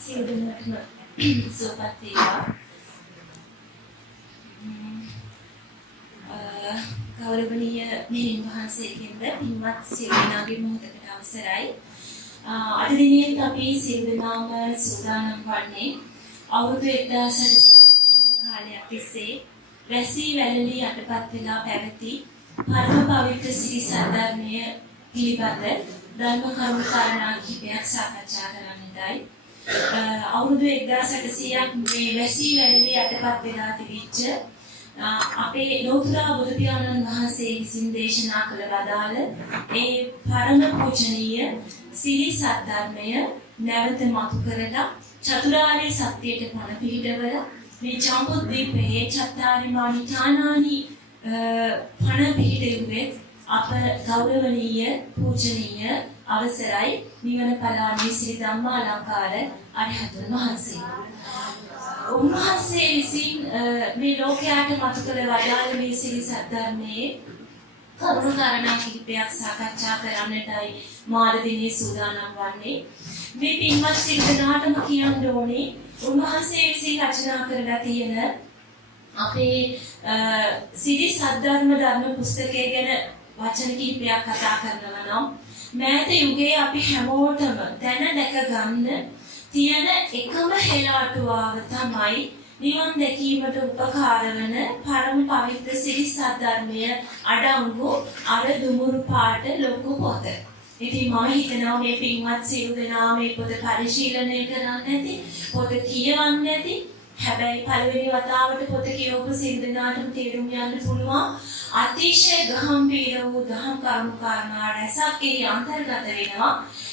සියලුම සුවපත් වේවා. ගෞරවනීය මෙහෙණින් වහන්සේගෙන්ද පින්වත් සියලු දෙනාගේ මොහොතකට අවසරයි. අද දිනේ අපි සියලු දෙනාම සූදානම් වන්නේ අවුරුදු 1800ක් පමණ කාලයක් තිස්සේ වැසී වැළලී යටපත් වෙලා පැවති පරම පවිත්‍ර සිරි සද්ධර්මය පිළිබඳ ධර්ම කරුණු කාරණා කිහිපයක් සාකච්ඡා කරන්නටයි. අවුරුදු 1800ක් මේ වැසී වැළලී යටපත් වෙලා තිබිච්ච අපේ ලෝතුරා බුදු පියාණන් වහන්සේ විසින් දේශනා කළ වදාළ ඒ පරම පූජනීය සිරි සද්ධර්මය නැවත මතු කරලා චතුරාර්ය සත්‍යයට පණ පිහිටවලා මේ ජම්බුද්වීපයේ චත්තාරිමානි ඥානානි පණ පිහිටුවේ අප ගෞරවනීය පූජනීය අවසරයි නිවන පලානේ ශ්‍රී ධම්මාලංකාර අරිහතුන් වහන්සේ. උන්වහන්සේ විසින් මේ ලෝකයට මතු කළ වදාළ මේ සිරි සද්ධර්මයේ කරුණු කාරණා කිහිපයක් සාකච්ඡා කරන්නටයි මාර දිනේ සූදානම් වන්නේ. මේ පින්වත් සිල් දනාටම කියන්න ඕනේ උන්වහන්සේ විසින් රචනා කරලා තියෙන අපේ සිරි සද්ධර්ම ධර්ම පුස්තකය ගැන වචන කිහිපයක් කතා කරනවා නම් මෑත යුගයේ අපි හැමෝටම දැන දැක ගන්න තියෙන එකම හෙළාටුවාව තමයි නිවන් දැකීමට උපකාර වන පරම පවිත්‍ර සිරි සද්ධර්මය අඩංගු අර දුමුරු පාට ලොකු පොත. ඉතින් මම හිතනවා මේ පින්වත් සියලු දෙනා මේ පොත පරිශීලනය කරන්න ඇති, පොත කියවන්න ඇති. හැබැයි පළවෙනි වතාවට පොත කියවපු සියලු දෙනාටම තේරුම් යන්න පුළුවන් අතිශය ගම්භීර වූ දහම් කරුණු කාරණා රැසක් එහි අන්තර්ගත වෙනවා.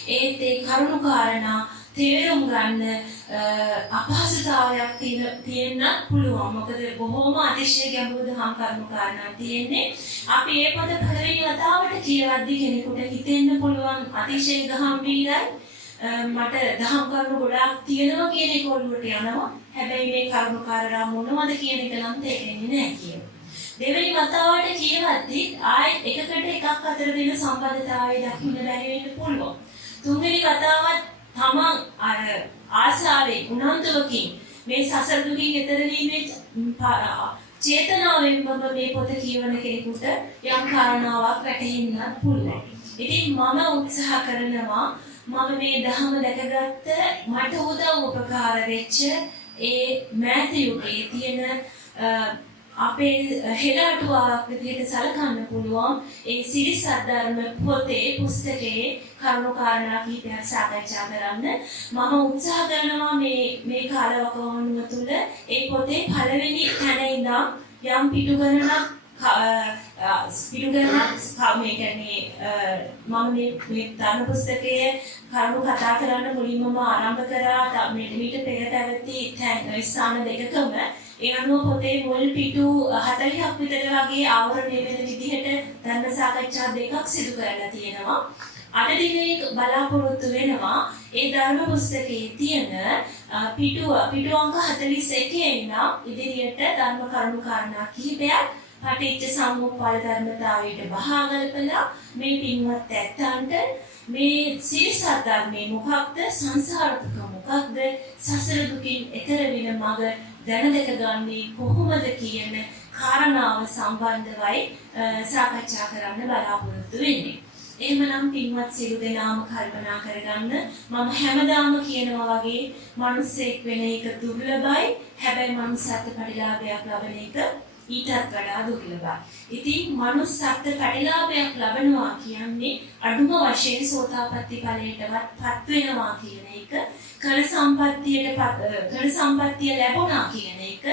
ඒත් ඒ කරුණු කාරණා තේරුම් ගන්න අපහසුතාවයක් තියෙන්න පුළුවන්. මොකද බොහොම අතිශය ගැඹුරු දහම් කරුණු කාරණා තියෙන්නේ. අපි මේ පොත පළවෙනි වතාවට කියවද්දී කෙනෙකුට හිතෙන්න පුළුවන් අතිශය ගම්භීරයි. මට දහම් කරුණු ගොඩාක් තියෙනවා කියන එක ඔළුවට යනවා. හැබැයි මේ කරුණු කාරණා මොනවද කියන එක නම් තේරෙන්නේ නැහැ කියලා. දෙවෙනි වතාවට කියවද්දී ආයෙත් එකකට එකක් අතර දෙන සම්බන්ධතාවය දකින්න බැරි වෙන්න පුළුවන්. තුන්වෙනි වතාවත් තමන් අර ආසාවෙන් උනන්දුවකින් මේ සසර දුකින් එතර වීමේ චේතනාවෙන් මේ පොත කියවන කෙනෙකුට යම් කාරණාවක් වැටහෙන්න පුළුවන්. ඉතින් මම උත්සාහ කරනවා මම මේ ධහම දැකගත්ත මට උදව් උපකාර වෙච්ච ඒ මෑත යුගයේ තියෙන අපේ හෙළාටුවක් විදිහට සලකන්න පුළුවන් ඒ සිරි සද්ධර්ම පොතේ පුස්තකයේ කරුණු කාරණා කිහිපයක් සාකච්ඡා කරන්න මම උත්සාහ කරනවා මේ කාලවකවානුව තුළ ඒ පොතේ පළවෙනි තැන ඉඳන් යම් පිටු ගණනක් මේ කියන්නේ මම මේ ධර්ම පුස්තකයේ කරුණු කතා කරන්න මුලින්ම ආරම්භ කරා මීට පෙර පැවති ස්ථාන දෙකකම ඒ අනුව පොතේ මුල් පිටු 40ක් විතර වගේ ආවරණය වෙන විදිහට ධර්ම සාකච්ඡා දෙකක් සිදු කරලා තියෙනවා. අද දිනේ බලාපොරොත්තු වෙනවා ඒ ධර්ම පුස්තකයේ තියෙන පිටු අංක 41 ඉඳන් ඉදිරියට ධර්ම කරුණු කාරණා කිහිපයක් පටිච්ච සමුප්පාද ධර්මතාවයට බහාගල්පලා මේ පින්වත් ඇත්තන්ට මේ සිරි සද්ධර්මයේ මොකක්ද සංසාර දුක මොකක්ද සසර දුකින් එතර වෙන මඟ දැනදක ගන්නේ කොහොමද කියන කාරණාව සම්බන්ධවයි සාකච්ඡා කරන්න බලාපොරොත්තු වෙන්නේ. එහෙමනම් පින්වත් සියලු දෙනාම කල්පනා කරගන්න මම හැමදාම කියනවා වගේ මිනිස්සෙක් වෙන එක දුර්ලභයි. හැබැයි මනුස්සත්ව පරිලාභයක් ලබන එක ඊටත් වඩා දුර්ලභයි. ඉතින් මනුස්සත්ව පරිලාභයක් ලබනවා කියන්නේ අඩුම වශයෙන් සෝතාපට්ටි ඵලයටවත් පත් වෙනවා කියන එක, කල සම්පත්තිය ලැබුණා කියන එක,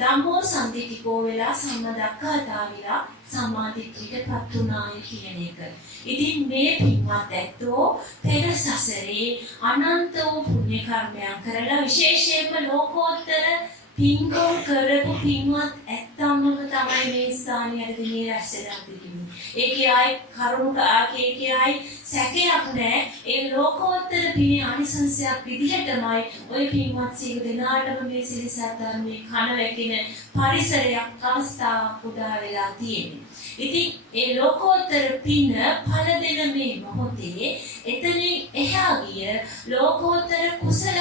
ධම්මෝ සම්දිතිකෝ වෙලා සම්මදක්ඛතා විලා සම්මාදිට්ඨියටපත් උනාය කියන එක. ඉතින් මේ පින්වත් ඇත්තෝ පෙර සසරේ අනන්ත වූ පුණ්‍ය කර්මයන් කරලා විශේෂයෙන්ම ලෝකෝත්තර පින්කම් කරපු පින්වත් ඇත්තන්ම තමයි මේ ස්ථානයේ අද දිනේ රැස් වෙලා තිබෙන්නේ. ඒකේ ආයි ඒකේ ආයි සැකයක් නැහැ. ඒ ලෝකෝත්තර පිනේ අනිසංසයක් විදිහටමයි ඔය පින්වත් සියලු දෙනාටම මේ සිරිසත් මේ කන වැකින පරිසරයක් අවස්ථාවක් උදා වෙලා තියෙන්නේ. ඉතින් ඒ ලෝකෝත්තර පින ඵල දෙන මේ මොහොතේ එතනින් එහා ගිය ලෝකෝත්තර කුසලය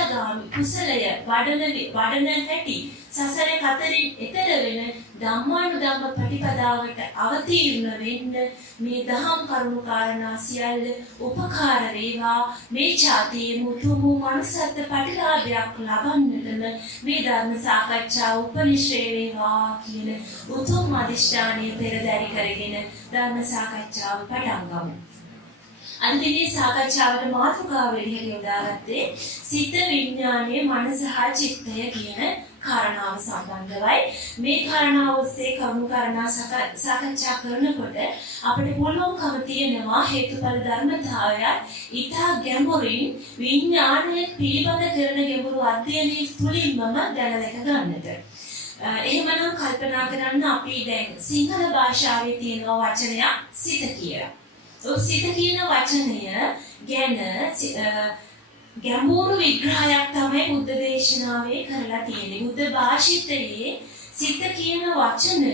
වඩන හැටි සසර කතරින් එතර වෙන ධම්මානුධම්ම ප්‍රතිපදාවට අවතීර්ණ වෙන්න මේ දහම් කරුණු කාරණා සියල්ල උපකාර වේවා. මේ ඡාතියේ මුතුමු මනුස්සත් ප්‍රතිලාභයක් ලබන්නටම මේ ධර්ම සාකච්ඡාව උපනිශ්‍රේ වේවා කියන උතුම් අධිෂ්ඨානය පෙරදරි කරගෙන ධර්ම සාකච්ඡාව පටන් ගමු. අද දිනේ සාකච්ඡාවට මාතෘකාව විදිහට යොදාගත්තේ සිත විඥානයේ මනස හා චිත්තය කියන කාරණාව සම්බන්ධවයි. මේ කාරණාව ඔස්සේ කරුණු කාරණා සාකච්ඡා කරනකොට අපිට පුළුවන්කම තියෙනවා හේතුඵල ධර්මතාවය ඊටා ගැඹුරින් විඥානයේ පිළිබඳ කරන ගැඹුරු අධ්‍යයනයේ තුලින්ම දැනගැක ගන්නට. එහෙමනම් කල්පනා කරන්න අපි දැන් සිංහල භාෂාවේ තියෙන වචනයක් සිත කියලා. සිත කියන වචනය ගැන ගැඹුරු විග්‍රහයක් තමයි බුද්ධ දේශනාවේ කරලා තියෙන්නේ. බුද්ධ භාෂිතයේ සිත කියන වචනය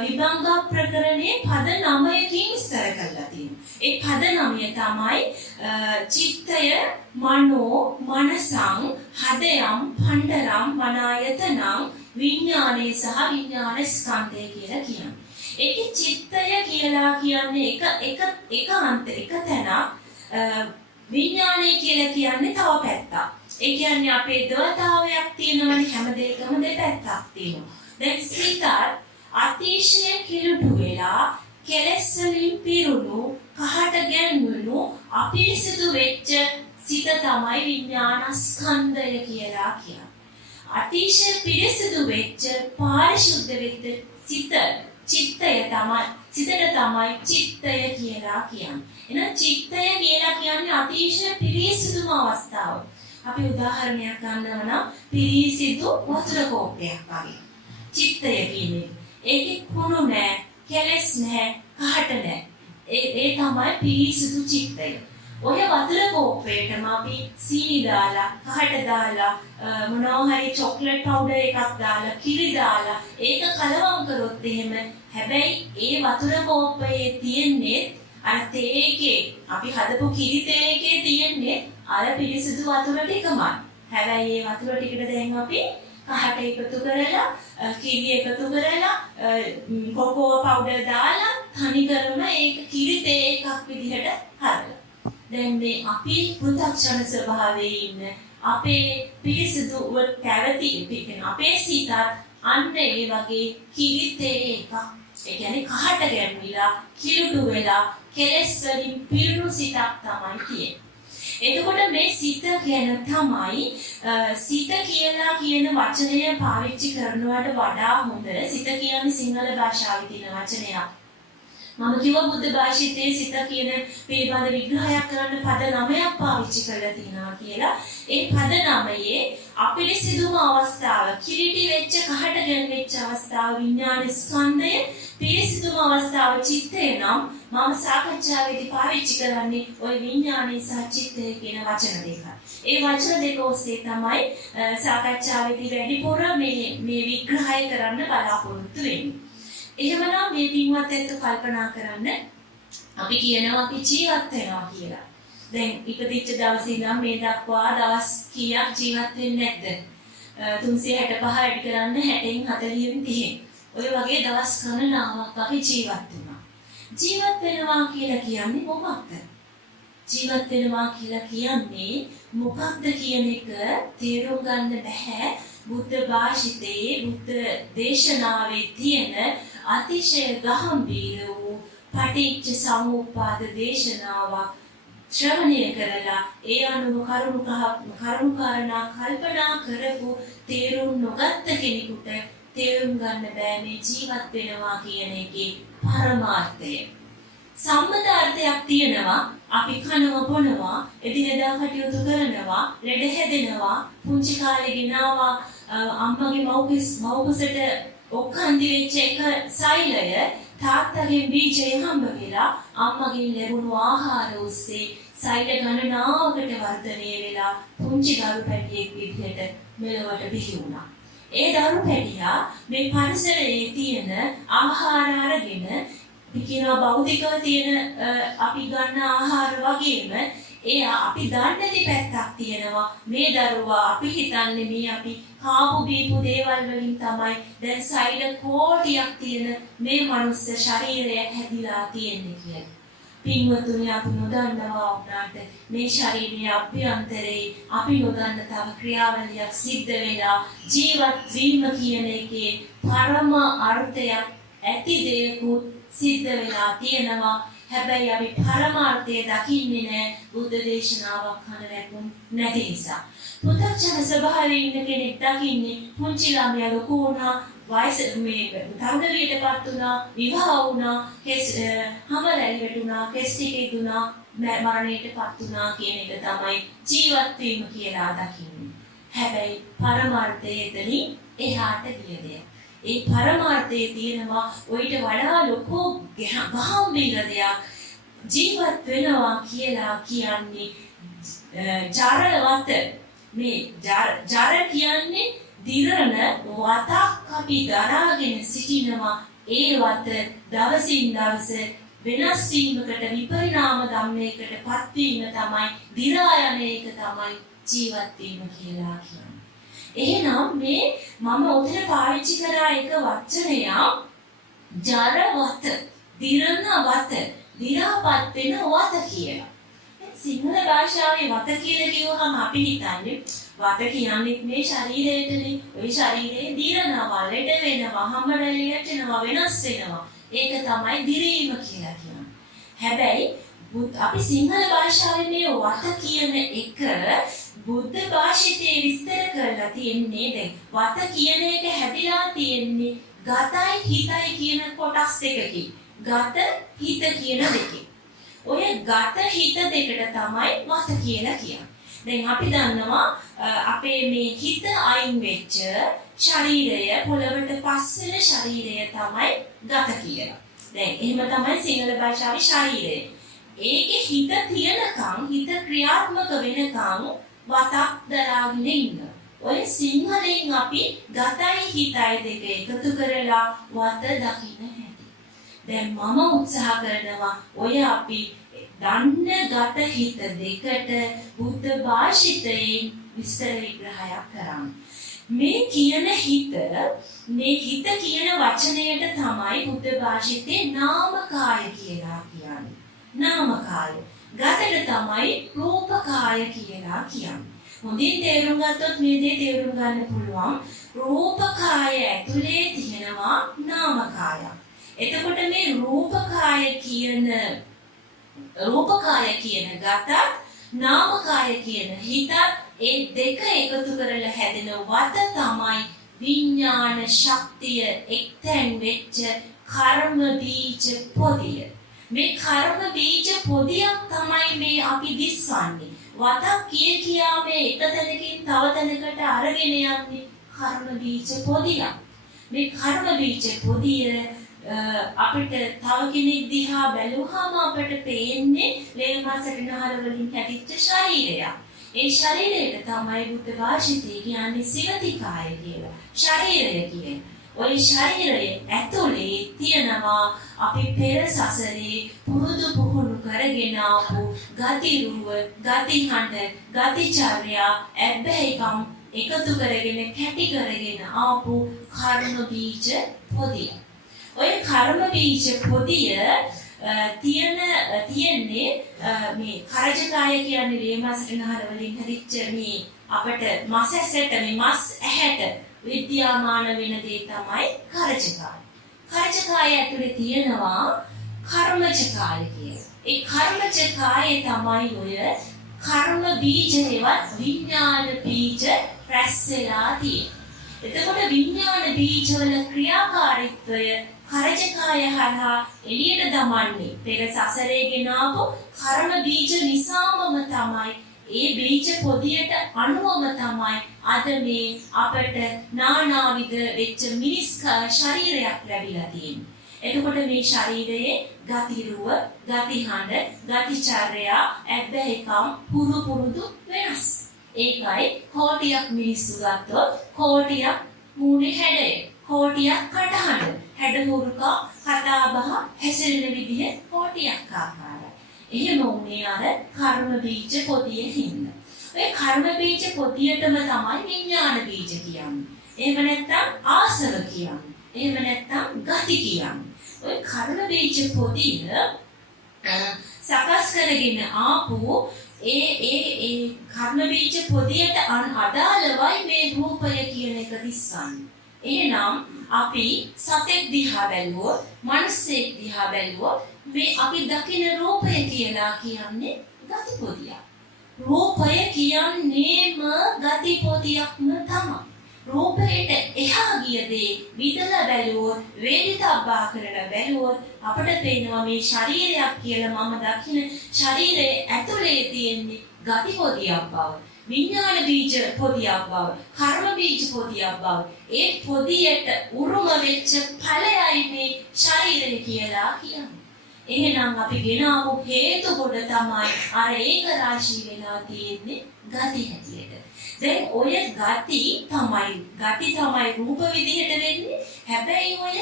විභංග ප්‍රකරණයේ පද 9කින් විස්තර කරලා තියෙනවා. ඒ පද 9 තමයි චිත්තය, මනෝ, මනසං, හදයම්, පණ්ඩරම්, මනායතනං, විඥානේ සහ විඥාන ස්කන්ධය කියලා කියනවා. ඒකේ චිත්තය කියලා කියන්නේ එක තැනක්. විඥානය කියලා කියන්නේ තව පැත්තක්. ඒ කියන්නේ අපේ දවතාවයක් තියෙනවනේ හැම දෙයකම දෙපැත්තක් තියෙනවා. දැන් සිතත් අතිශය කිලුටු වෙලා කෙලෙස් වලින් පිරුණු කහට ගැන්වුණු අපිරිසිදු වෙච්ච සිත තමයි විඥානස්කන්ධය කියලා කියන්නේ. අතිශය පිරිසිදු වෙච්ච පාරිශුද්ධ වෙච්ච චිත්තය තමයි චිත්තය කියලා කියන්නේ. එහෙනම් චිත්තය කියලා කියන්නේ අතිශය පිරිසිදුම අවස්ථාව. අපි උදාහරණයක් ගන්නවා නම් පිරිසිදු වතුර කෝප්පයක් වගේ. චිත්තය කියන්නේ ඒකේ කුණු නැහැ, කෙලස් නැහැ, කහට නැහැ. ඒ තමයි පිරිසිදු චිත්තය. ඔය වතුර කෝප්පේටම අපි සීනි දාලා, කහට දාලා, මොනවා හරි චොක්ලට් පවුඩර් එකක් දාලා, කිරි දාලා ඒක කලවම් කරොත් එහෙම හැබැයි ඒ වතුර කෝප්පයේ තියෙන්නේ අර තේකේ අපි හදපු කිරි තේකේ තියෙන්නේ අර පිරිසිදු වතුර ටිකමයි. හැබැයි ඒ වතුර ටිකට දැන් අපි කහට එකතු කරලා, කිරි එකතු කරලා, කොකෝ පවුඩර් දාලා තනි කරන ඒක කිරි තේ එකක් විදිහට හදලා. දැන් මේ අපි පු탁ෂණ ස්වභාවයේ ඉන්න අපේ පිරිසිදු පැවති පිටින් අපේ සිතත් අන්න ඒ වගේ කිරි තේ එකක්. ඒ කියන්නේ කහට ගැඹිලා කිලුටු වෙලා කෙලෙස් වලින් පිරුණු සිතක් තමයි තියෙන්නේ. එතකොට මේ සිත ගැන තමයි සිත කියලා කියන වචනය පාවිච්චි කරනවට වඩා හොඳ සිත කියන්නේ සිංහල භාෂාවේ තියෙන වචනයක්. මම කිව්වා බුද්ධ භාෂිතයේ සිත කියන පිළිබඳ විග්‍රහයක් කරන්න පද 9ක් පාවිච්චි කරලා තිනවා කියලා. ඒ පද 9ේ අපිරිසිදුම අවස්ථාව, කිලිටි වෙච්ච කහට ගැන්වෙච්ච අවස්ථාව විඥාන ස්කන්ධය, පිරිසිදුම අවස්ථාව චිත්තය නම් මම සාකච්ඡාවේදී පාවිච්චි කරන්නේ ওই විඥානයේ සහ චිත්තය කියන වචන දෙක. ඒ වචන දෙක ඔස්සේ තමයි සාකච්ඡාවේදී වැඩිපුර මේ විග්‍රහය කරන්න බලාපොරොත්තු වෙන්නේ. එහෙමනම් මේ පින්වත් එක්ක කල්පනා කරන්න අපි කියනවා අපි ජීවත් වෙනවා කියලා. දැන් ඉපදිච්ච දවසේ ඉඳන් මේ දක්වා දවස් කීයක් ජීවත් වෙන්නේ නැද්ද? 365 ඇඩ් කරන්න 60න් 40න් 30න්. ඔය වගේ දවස් ගණනාවක් අපි ජීවත් වෙනවා. ජීවත් වෙනවා කියලා කියන්නේ මොකක්ද? ජීවත් වෙනවා කියලා කියන්නේ මොකක්ද කියන එක තේරුම් ගන්න බෑ. බුද්ධ භාෂිතයේ බුද්ධ දේශනාවේ තියෙන අතිශය ගාම්භීර වූ පටිච්ච සමුප්පාද දේශනාවක් ශ්‍රවණය කරලා ඒ අනුව කරුණු කාරණා කල්පනා කරපු තේරුම් නොගත්ත කෙනෙකුට තේරුම් ගන්න බෑ මේ ජීවත් වෙනවා කියන එකේ පරමාර්ථය. සම්මත අර්ථයක් තියෙනවා. අපි කනවා බොනවා, එදිනෙදා කටයුතු කරනවා, ලෙඩ හැදෙනවා, පුංචි කාලේ ගෙනාවා අම්මගේ මව්කුසට ඔක්කන්ති වෙච්ච එක සෛලය තාත්තගෙන් බීජය හම්බ වෙලා අම්මගෙන් ලැබුණු ආහාර ඔස්සේ සෛල ගණනාවකට වර්ධනය වෙලා පුංචි දරු පැටියෙක් විදිහට මෙලොවට බිහි වුණා. ඒ දරු පැටියා මේ පරිසරයේ තියෙන ආහාර අරගෙන පිකිනවා භෞතිකව තියෙන අපි ගන්න ආහාර වගේම එයා අපි දන්නේ නැති පැත්තක් තියෙනවා. මේ දරුවා අපි හිතන්නේ මේ අපි කාපු බීපු දේවල් වලින් තමයි දැන් සෛල කෝටියක් තියෙන මේ මනුස්ස ශරීරය හැදිලා තියෙන්නේ කියලා. පින්වතුනි අපි නොදන්නවා වුණාට මේ ශරීරයේ අභ්‍යන්තරේ අපි නොදන්න තව ක්‍රියාවලියක් සිද්ධ වෙලා ජීවත් වීම කියන එකේ පරම අර්ථයක් ඇති දෙයකුත් සිද්ධ වෙලා තියෙනවා. හැබැයි අපි පරමාර්ථය දකින්නේ නැහැ බුද්ධ දේශනාවක් අහන රැකුන් නැති නිසා. පුතර්ජන ස්වභාවයෙන් ඉන්න කෙනෙක් දකින්නේ පුංචි ළමයා ලොකු වුණා වයස මේ තරගලියටපත් වුණා විවාහ වුණා හැමලැලි වැටුණා කෙස් ටික ඉදුණා මරණයටපත් වුණා කියන එක තමයි ජීවත් වීම කියලා දකින්නේ. හැබැයි පරමාර්ථය එතනින් එහාට ගිය දෙයක්. ඒ පරමාර්ථයේ තියෙනවා ඔයිට වඩා ලොකු ගාම්භීර දෙයක් ජීවත් වෙනවා කියලා කියන්නේ ජරවත මේ ජර කියන්නේ දිරණ වතක් අපි දරාගෙන සිටිනවා. ඒ වත දවසින් දවස වෙනස් වීමකට විපරිණාම ධම්මයකට පත්වීම තමයි දිරා යන එක තමයි ජීවත් වීම කියලා කියන්නේ. එහෙනම් මේ මම උතන පාවිච්චි කරා එක වචනයක් ජරවත දිරණ වත දිරාපත් වෙන වත කියලා. සිංහල භාෂාවේ වත කියලා කියවහම අපි හිතන්නේ වත කියන්නේ මේ ශරීරයටනේ. ওই ශරීරයේ දිරනවා, ලෙඩ වෙනවා, හැමරැලි යටනවා, වෙනස් වෙනවා. ඒක තමයි දිරීම කියලා කියන්නේ. හැබැයි අපි සිංහල භාෂාවේ මේ වත කියන එක බුද්ධ භාෂිතේ විස්තර කරලා තියෙන්නේ දැන් වත කියන එක හැදිලා තියෙන්නේ ගතයි හිතයි කියන කොටස් දෙකකින්. ගත හිත කියන දෙකකින්. ඔය ගත හිත දෙකට තමයි වත කියලා කියන්නේ. දැන් අපි දන්නවා අපේ මේ හිත අයින් වෙච්ච ශරීරය පොළවට පස් වෙන ශරීරය තමයි ගත කියලා. දැන් එහෙම තමයි සිංහල භාෂාවේ ශරීරය. ඒකේ හිත තියනකම් හිත ක්‍රියාත්මක වෙනකම් වතක් දරාගෙන ඉන්න. ඔය සිංහලෙන් අපි ගතයි හිතයි දෙක එකතු කරලා වත දකින්න හැටි. දැන් මම උත්සාහ කරනවා ඔය අපි දන්න ගත හිත දෙකට බුද්ධ භාෂිතයෙන් විස්තර විග්‍රහයක් කරන්න. මේ කියන හිත කියන වචනයට තමයි බුද්ධ භාෂිතේ නාමකාය කියලා කියන්නේ. නාමකාය. ගතට තමයි රූපකාය කියලා කියන්නේ. හොඳින් තේරුම් ගත්තොත් මේ දේ තේරුම් ගන්න පුළුවන්. රූපකාය ඇතුලේ තියෙනවා නාමකාය. එතකොට මේ රූපකාය කියන ගතත් නාමකාය කියන හිතත් ඒ දෙක එකතු කරලා හැදෙන වත තමයි විඥාන ශක්තිය එක්තැන් වෙච්ච කර්ම බීජ පොදිය. මේ කර්ම බීජ පොදියක් තමයි මේ අපි දිස්වන්නේ. වතක් කියා මේ එක තැනකින් තව තැනකට අරගෙන යන්නේ කර්ම බීජ පොදියක්. මේ කර්ම බීජ පොදිය අපිට තව කෙනෙක් දිහා බැලුවහම අපිට පේන්නේ ලේන මාසකනහර වලින් හැදිච්ච ශරීරයක්. ඒ ශරීරයට තමයි බුද්ධ භාෂිතේ කියන්නේ සිවතිකාය කියලා. ශරීරය කියන්නේ. ওই ශරීරයේ ඇතුලේ තියෙනවා අපි පෙර සසරේ පුරුදු පුහුණු කරගෙන ආපු ගති රූප, ගති හඬ, ගති චර්යා, ඇබ්බැහිකම් එකතු කරගෙන කැටි කරගෙන ආපු කර්ම බීජ පොදිය. ඔය කර්ම බීජ පොදිය තියෙන්නේ මේ කරජකාය කියන්නේ ලේමාසකනහර වලින් හදිච්ච මේ අපට මස් ඇසට මේ මස් ඇහැට විද්‍යාමාන වෙන දේ තමයි කරජකාය. කරජකාය ඇතුලේ තියෙනවා කර්මජකාය කියලා. ඒ කර්මජකාය තමයි ඔය කර්ම බීජේවත් විඥාන බීජ රැස් වෙලා තියෙන්නේ. එතකොට විඥාන බීජවල ක්‍රියාකාරීත්වය කරජකාය හරහා එළියට දමන්නේ පෙර සසරේ ගෙනාවු කර්ම බීජ නිසාමම තමයි. ඒ බීජ පොදියට අනුවම තමයි අද මේ අපට නානාවිද වෙච්ච මිනිස් ශරීරයක් ලැබිලා තියෙන්නේ. එතකොට මේ ශරීරයේ ගතිරුව, ගතිහඬ, ගතිචර්යා, ඇබ්බැහිකම් පුරුදු වෙනස්. ඒකයි කෝටියක් මිනිස්සු ගත්තොත් කෝටියක් මූණේ හැඩය, කොටියක් කටහඬ, හැඩහුරුකා, කතාබහ, හැසිරෙන විදිහ කොටියක් ආකාරයි. එහෙම උනේ අර කර්ම බීජ පොදියේ හින්දා. ඔය කර්ම බීජ පොදියටම තමයි විඥාන බීජ කියන්නේ. එහෙම නැත්නම් ආසව කියන්නේ. එහෙම නැත්නම් ගති කියන්නේ. ඔය කර්ම බීජ පොදිය සකස් කරගෙන ආපු ඒ කර්ම බීජ පොදියට අදාළවයි මේ රූපය කියන එක දිස්සන්නේ. එහෙනම් අපි සතෙක් දිහා බැලුවොත්, මිනිස්සෙක් දිහා බැලුවොත් මේ අපි දකින රූපය කියලා කියන්නේ ගති පොදියක්. රූපය කියන්නේම ගති පොදියක්ම තමයි. රූපයට එහා ගිය දේ විදලා බැලුවොත්, වේදිතබ්බා කරලා බැලුවොත් අපිට පේනවා මේ ශරීරයක් කියලා මම දකින ශරීරයේ ඇතුලේ තියෙන්නේ ගති පොදියක් බව. විඥාන බීජ පොදියක් බව, කර්ම බීජ පොදියක් බව. ඒ පොදියට උරුම වෙච්ච ඵලයයි මේ ශරීරය කියලා කියන්නේ. එහෙනම් අපි ගෙනාවු හේතු කොට තමයි අර ඒක රාශී වෙලා තියෙන්නේ ගති හැටියට. දැන් ඔය ගති තමයි රූප විදිහට වෙන්නේ. හැබැයි ඔය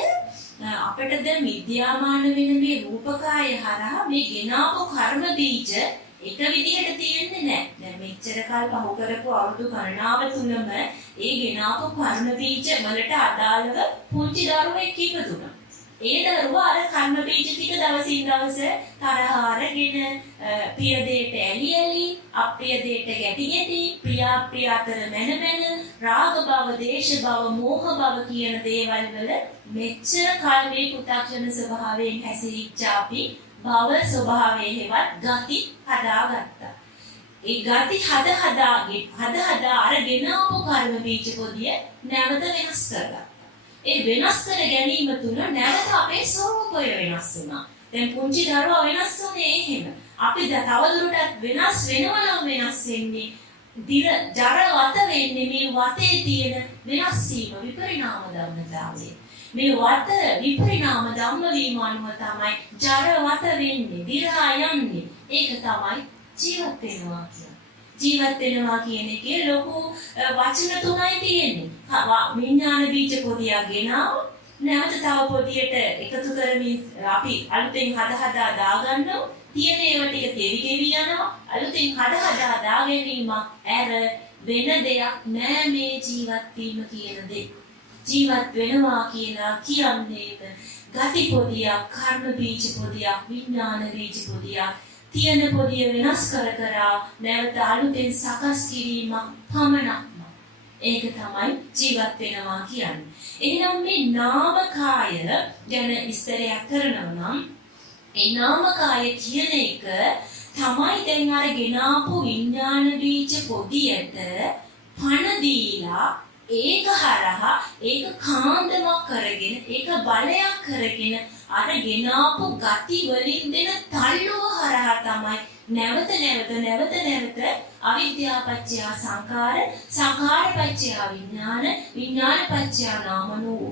අපිට දැන් විද්‍යාමාන වෙන මේ රූපකාය හරහා මේ ගෙනාවු කර්ම බීජ එක විදිහට තියෙන්නේ නැහැ. දැන් මෙච්චර කල් පහු කරපු අවුරුදු ගණනාව තුලම ඒ ගෙනාවු කර්ම බීජ වලට අදාළව පුංචි දරුවෙක් ඉපදුණා. ඒ දරුවා අර කර්ම බීජ ටික දවසින් දවස තරහ අරගෙන ප්‍රිය දෙයට ඇලි අප්‍රිය දෙයට ගැටි ප්‍රිය අතර මැන රාග භව, දේශ භව, මෝහ භව කියන දේවල් වල මෙච්චර කල් මේ පු탁ෂණ ස්වභාවයෙන් හැසිරිච්ච අපි භව ස්වභාවයේ හෙවත් ගති හදාගත්තා. ඒ ගති හදා අරගෙන ආපු කර්ම බීජ පොදිය නැවත වෙනස් කරගත්තා. ඒ වෙනස් කර ගැනීම තුල නැවත අපේ ස්වરૂපය වෙනස් වුණා. දැන් පුංචි දරුවා වෙනස් වුණේ එහෙම. අපි තවදුරටත් වෙනස් වෙනවා නම් වෙනස් වෙන්නේ ජර වත වෙන්නේ මේ වතේ තියෙන වෙනස් වීම, විපරිණාම ධර්මතාවය. මේ වත විපරිණාම ධම්ම වීම අනුව තමයි ජර වත වෙන්නේ, දිරා යන්නේ. ඒක තමයි ජීවත් වෙනවා කියන්නේ. ජීවත් වෙනවා කියන එකේ ලොකු වචන තුනයි තියෙන්නේ. විඥාන බීජ පොදියක් ගෙනාව නැවත තව පොදියට එකතු කරමින් අපි අලුතෙන් හදා දාගන්නවා. තියෙන ඒවා ටික දෙවි යනවා. අලුතෙන් හදා දාගැනීම ඇර වෙන දෙයක් නෑ මේ ජීවත් වීම කියන දේ. ජීවත් වෙනවා කියලා කියන්නේ ගති පොදියක්, කර්ම බීජ පොදියක්, විඥාන බීජ පොදියක්. තියෙන පොදිය වෙනස් කර නැවත අලුතෙන් සකස් කිරීමක් පමණක්ම. ඒක තමයි ජීවත් වෙනවා කියන්නේ. එහෙනම් මේ නාමකාය ගැන විස්තරයක් කරනවා නම් ඒ නාමකාය කියන එක තමයි දැන් අර ගෙනාපු විඥාන බීජ පොදියට පණ දීලා ඒක හරහා ඒක කාන්දමක් කරගෙන ඒක බලයක් කරගෙන අර ගෙනාපු ගති වලින් දෙන තල්ලුව හරහා තමයි නැවත අවිද්‍යාව පත්‍ය සංකාර, සංකාර පත්‍ය විඥාන, විඥාන පත්‍ය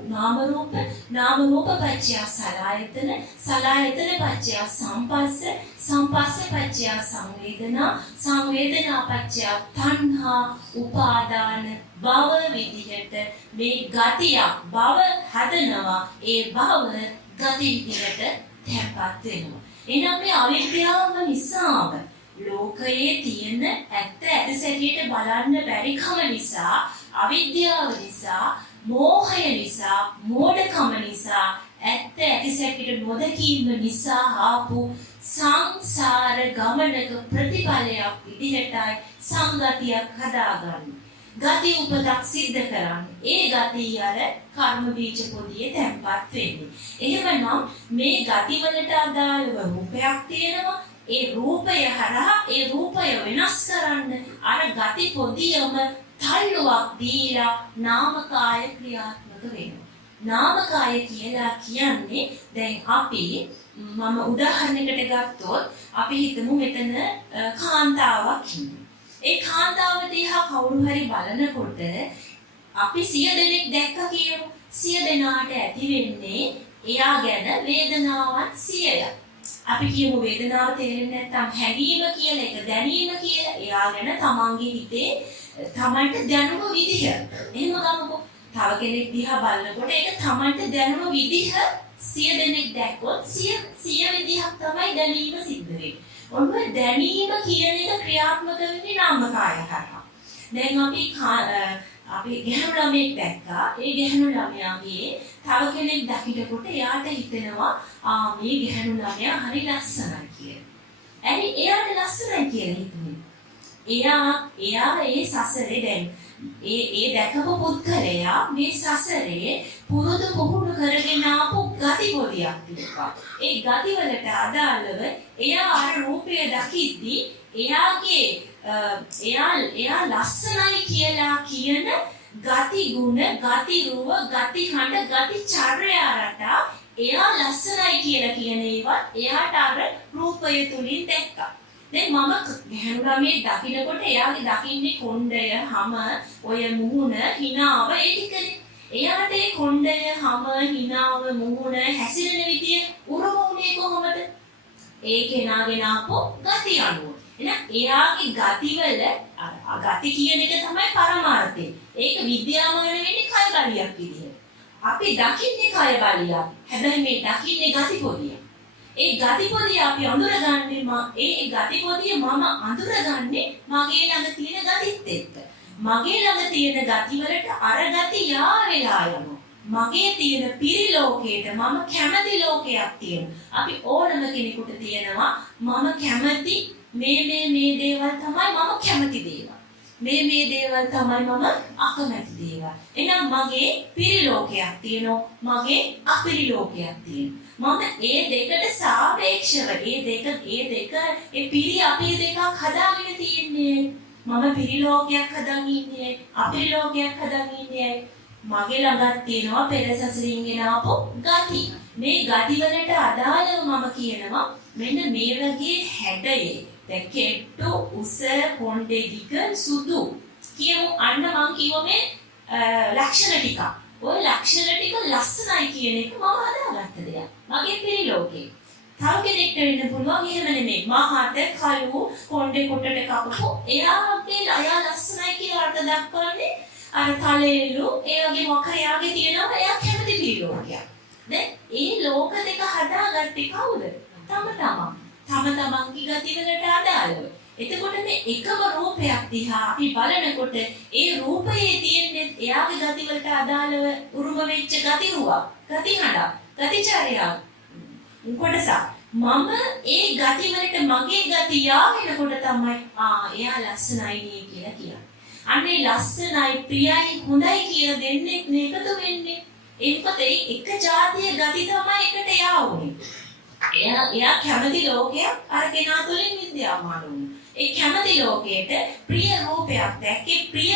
නාම රූප පත්‍ය සලආයතන, සලආයතන පත්‍ය සංපස්ස, සංපස්ස පත්‍ය සංවේදනා, සංවේදනා පත්‍ය තණ්හා, උපාදාන භව විදිහට මේ ගතිය භව හදනවා. ඒ භව ගති විදිහට තැම්පත් වෙනවා. එහෙනම් මේ අවිද්‍යාව නිසාම ලෝකයේ තියෙන ඇත්ත සැටියට බලන්න බැරිකම නිසා, අවිද්‍යාව නිසා, මෝහය නිසා, මෝඩකම නිසා, ඇත්ත සැටියට නොදකීම නිසා ආපු සංසාර ගමනක ප්‍රතිඵලයක් විදිහටයි සංගතියක් හදාගන්නේ. ගති උපතක් සිද්ධ කරන්නේ. ඒ ගතිය අර කර්ම බීජ පොදියේ තැම්පත් වෙන්නේ. එහෙමනම් මේ ගති වලට අදාළව රූපයක් තියෙනවා. ඒ රූපය හරහා ඒ රූපය වෙනස් කරන්න අර ගති පොදියම තල්ලුවක් දීලා නාමකාය ක්‍රියාත්මක වෙනවා. නාමකාය කියලා කියන්නේ දැන් අපි මම උදාහරණයකට ගත්තොත් අපි හිතමු මෙතන කාන්තාවක් ඉන්නවා. ඒ කාන්තාව දිහා කවුරු හරි බලනකොට අපි 100 දෙනෙක් දැක්ක කියමු. 100 දෙනාට ඇති වෙන්නේ එයා ගැන වේදනාවක් 100ක්. අපි කියමු වේදනාව තේරෙන්නේ නැත්නම් හැඟීම කියලා එක දැනීම කියලා. එයා ගැන තමන්ගේ හිතේ තමන්ට දැනුම විදිහ. එහෙම ගමුකෝ. තව කෙනෙක් දිහා බලනකොට ඒක තමන්ට දැනුම විදිහ 100 දෙනෙක් දැක්කොත් 100 විදිහක් තමයි දැනීම සිද්ධ වෙන්නේ. ඔන්න දැනීම කියන එක ක්‍රියාත්මක වෙන්නේ නාමකාය කරා. දැන් අපි ගැහණු ළමයෙක් දැක්කා. ඒ ගැහණු ළමයාගේ තව කෙනෙක් දකිනකොට එයාට හිතෙනවා මේ ගැහණු ළමයා හරි ලස්සනයි කියලා. ඇයි එයාට ලස්සනයි කියලා හිතුනේ? එයා ඒ සසරේ දැන් ඒ දැකපු පුද්ගලයා මේ සසරේ පුරුදු පුහුණු කරගෙන ආපු ගතිගොඩියක් තිබ්බා. ඒ ගතිවලට අදාළව එයා අර රූපය දකිද්දී එයා ලස්සනයි කියලා කියන ගති ගුණ, ගති රූප, ගති හඬ, ගති චර්යා රටා එයා ලස්සනයි කියලා කියන ඒවා එයාට අර රූපය තුලින් දැක්කා. දැන් මම ගැහණු ළමයේ දකින්නකොට එයාගේ දකින්නේ කොණ්ඩය, හම, ඔය මුහුණ, හිනාව ඒ ටිකනේ. එයාට ඒ කොණ්ඩය, හම, හිනාව, මුහුණ හැසිරෙන විදිය උරුම වුණේ කොහොමද? ඒ කෙනාගෙන ආපු ගති අනුව. එහෙනම් එයාගේ ගතිවල ගති කියන එක තමයි පරමාර්ථය. ඒක විද්‍යාමාන වෙන්නේ කය බලියක් විදියට. අපි දකින්නේ කය බලියක්. හැබැයි මේ දකින්නේ ගති පොදිය. ඒ ගති පොදිය අපි අඳුරගන්නේ ඒ ගති පොදිය මම අඳුරගන්නේ මගේ ළඟ තියෙන ගතිත් එක්ක. මගේ ළඟ තියෙන ගති වලට අර ගති යා වෙලා යනවා. මගේ තියෙන පිරිලෝකයට මම කැමති ලෝකයක් තියෙනවා. අපි ඕනම කෙනෙකුට තියෙනවා මම කැමති මේ දේවල් තමයි මම කැමති දේවල්. මේ දේවල් තමයි මම අකමැති දේවල්. එහෙනම් මගේ පිරිලෝකයක් තියෙනවා. මගේ අපිරිලෝකයක් තියෙනවා. මම ඒ දෙකට සාපේක්ෂව ඒ පිරි අපිරි දෙකක් හදාගෙන තියෙන්නේ. මම පිරිලෝකයක් හදාගෙන ඉන්නේ. අපිරිලෝකයක් හදාගෙන ඉන්නේ. මගේ ළඟත් තියෙනවා පෙර සසරින් ගෙන ආපු ගති. මේ ගති වලට අදාළව මම කියනවා මෙන්න මේ වගේ හැඩයේ දෙකෙට්ටු උස කොණ්ඩේ දිග සුදු කියමු. අන්න මං කිව්ව මේ ලක්ෂණ ටික. ওই ලක්ෂණ ටික ලස්සනයි කියන එක මම හදාගත්ත දෙයක්. මගේ පිරිලෝකේ. තව කෙනෙක්ට වෙන්න පුළුවන් එහෙම නෙමෙයි. මහත කළු කොණ්ඩේ කොටට කපපු එයා ලස්සනයි කියලා අර්ථ දක්වන්නේ අර තලෙලු ඒ වගේ මොකරයාගේ තියෙනවා එයා කැමති පිරිලෝකයක්. දැන් ඒ ලෝක දෙක හදාගත්තේ කවුද? තමන්ගේ ගතිවලට අදාළව. එතකොට මේ එකම රූපයක් දිහා අපි බලනකොට ඒ රූපයේ තියෙන්නේ එයාගේ ගතිවලට අදාළව උරුම වෙච්ච ගතිරුවක්, ගතිහඬක්, ගතිචර්යාවක්. කොටස මම ඒ ගතිවලට මගේ ගතිය වෙනකොට තමයි එයා ලස්සනයි නේ කියලා කියන්නේ. අනේ ලස්සනයි, ප්‍රියයි, හොඳයි කියලා දෙන්නේ එකතු වෙන්නේ. ඒකත් එක જાතිය ගති තමයි එකට යාවුනේ. එයා කැමති ලෝකයක් අර කෙනා තුළින් විද්‍යාමාන වුණා. ඒ කැමති ලෝකයට ප්‍රිය රූපයක් දැක්කේ ප්‍රිය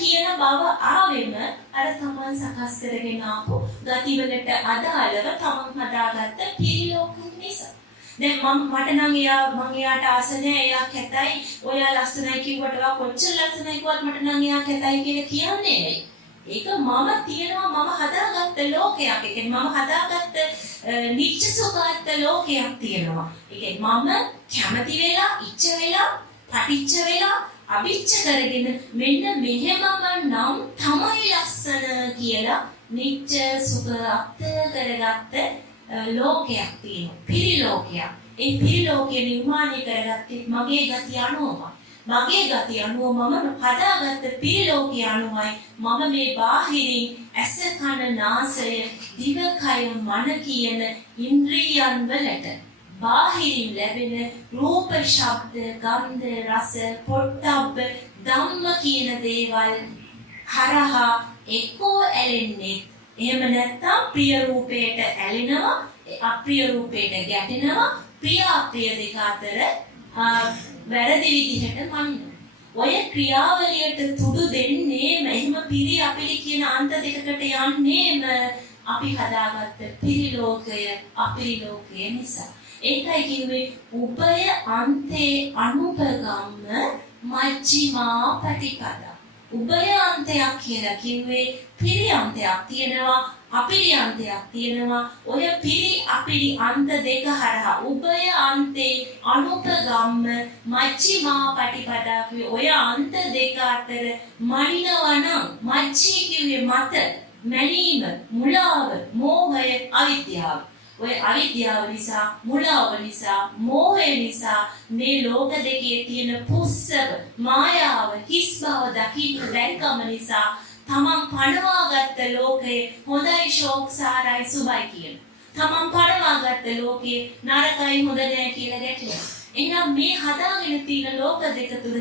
කියන බව ආවෙම අර තමන් සකස් කරගෙන ආපු ගතිවලට අදාළව තමන් හදාගත්ත පිරිලෝකෙ නිසා. දැන් මට නම් මං එයාට ආස නැහැ, එයා කැතයි, ඔයා ලස්සනයි කිව්වට කොච්චර ලස්සනයි කිව්වත් මට නම් එයා කැතයි කියලා කියන්නේ නැහැ. ඒක මම තියනවා මම හදාගත්ත ලෝකයක්. ඒ කියන්නේ මම හදාගත්ත නිච්ච සුඛාත්ත ලෝකයක් තියෙනවා. ඒ කියන්නේ මම කැමති වෙලා, ඉච්ඡ වෙලා, පටිච්ච වෙලා, අවිච්ඡ කරගෙන මෙන්න මෙහෙමම නම් තමයි ලස්සන කියලා නිච්ච සුඛ අත්ත කරගත්ත ලෝකයක් තියෙනවා. පිරිලෝකයක්. ඒ පිරිලෝකේ නිර්මාණය කරගත්තේ මගේ ගති අනුවමයි. මගේ ගති අනුව මම හදාගත්ත පිරිලෝකයේ අනුවයි මම මේ බාහිරින් ඇස කන නාසය දිවකය මන කියන ඉන්ද්‍රියන් වලට බාහිරින් ලැබෙන රූප ශබ්ද ගන්ධ රස පොට්ටබ්බ ධම්ම කියන දේවල් හරහා එක්කෝ ඇලෙන්නේ. එහෙම නැත්නම් ප්‍රිය රූපයට ඇලෙනවා, අප්‍රිය රූපයට ගැටෙනවා. ප්‍රිය අප්‍රිය දෙක අතර වැරදි විදිහට මනිනවා. ඔය ක්‍රියාවලියට තුඩු දෙන්නේම එහෙම පිරි අපිලි කියන අන්ත දෙකකට යන්නේම අපි හදාගත්ත පිරිලෝකය අපිරිලෝකය නිසා. ඒකයි කිව්වේ උභය අන්තේ අනුපගම්ම මජ්ක්‍ධිමා ප්‍රතිපදා. උභයාන්තයක් කියලා කිව්වේ පිරියන්තයක් තියෙනවා අපිරියන්තයක් තියෙනවා. ඔය පිරි අපිරි අන්ත දෙක හරහා උභය අන්තේ අනුපගම්ම මච්චිමා පටිපදා කිව්වේ ඔය අන්ත දෙක අතර මනිනවා නම් මච්චි කිව්වේ මත මැනීම මුලාව මෝහය අවිද්‍යාව. ඔය අවිද්‍යාව නිසා මුලාව නිසා මෝහය නිසා මේ ලෝක දෙකේ තියෙන පුස්සව මායාව හිස් බව දකින්න බැරිකම නිසා තමන් පණවාගත්ත ලෝකේ හොඳයි ශෝක් සාරයි සුබයි කියන. තමන් පණවාගත්ත ලෝකේ නරකයි හොඳ නැහැ කියලා ගැටෙනවා. එහෙනම් මේ හදාගෙන තියෙන ලෝක දෙක තුල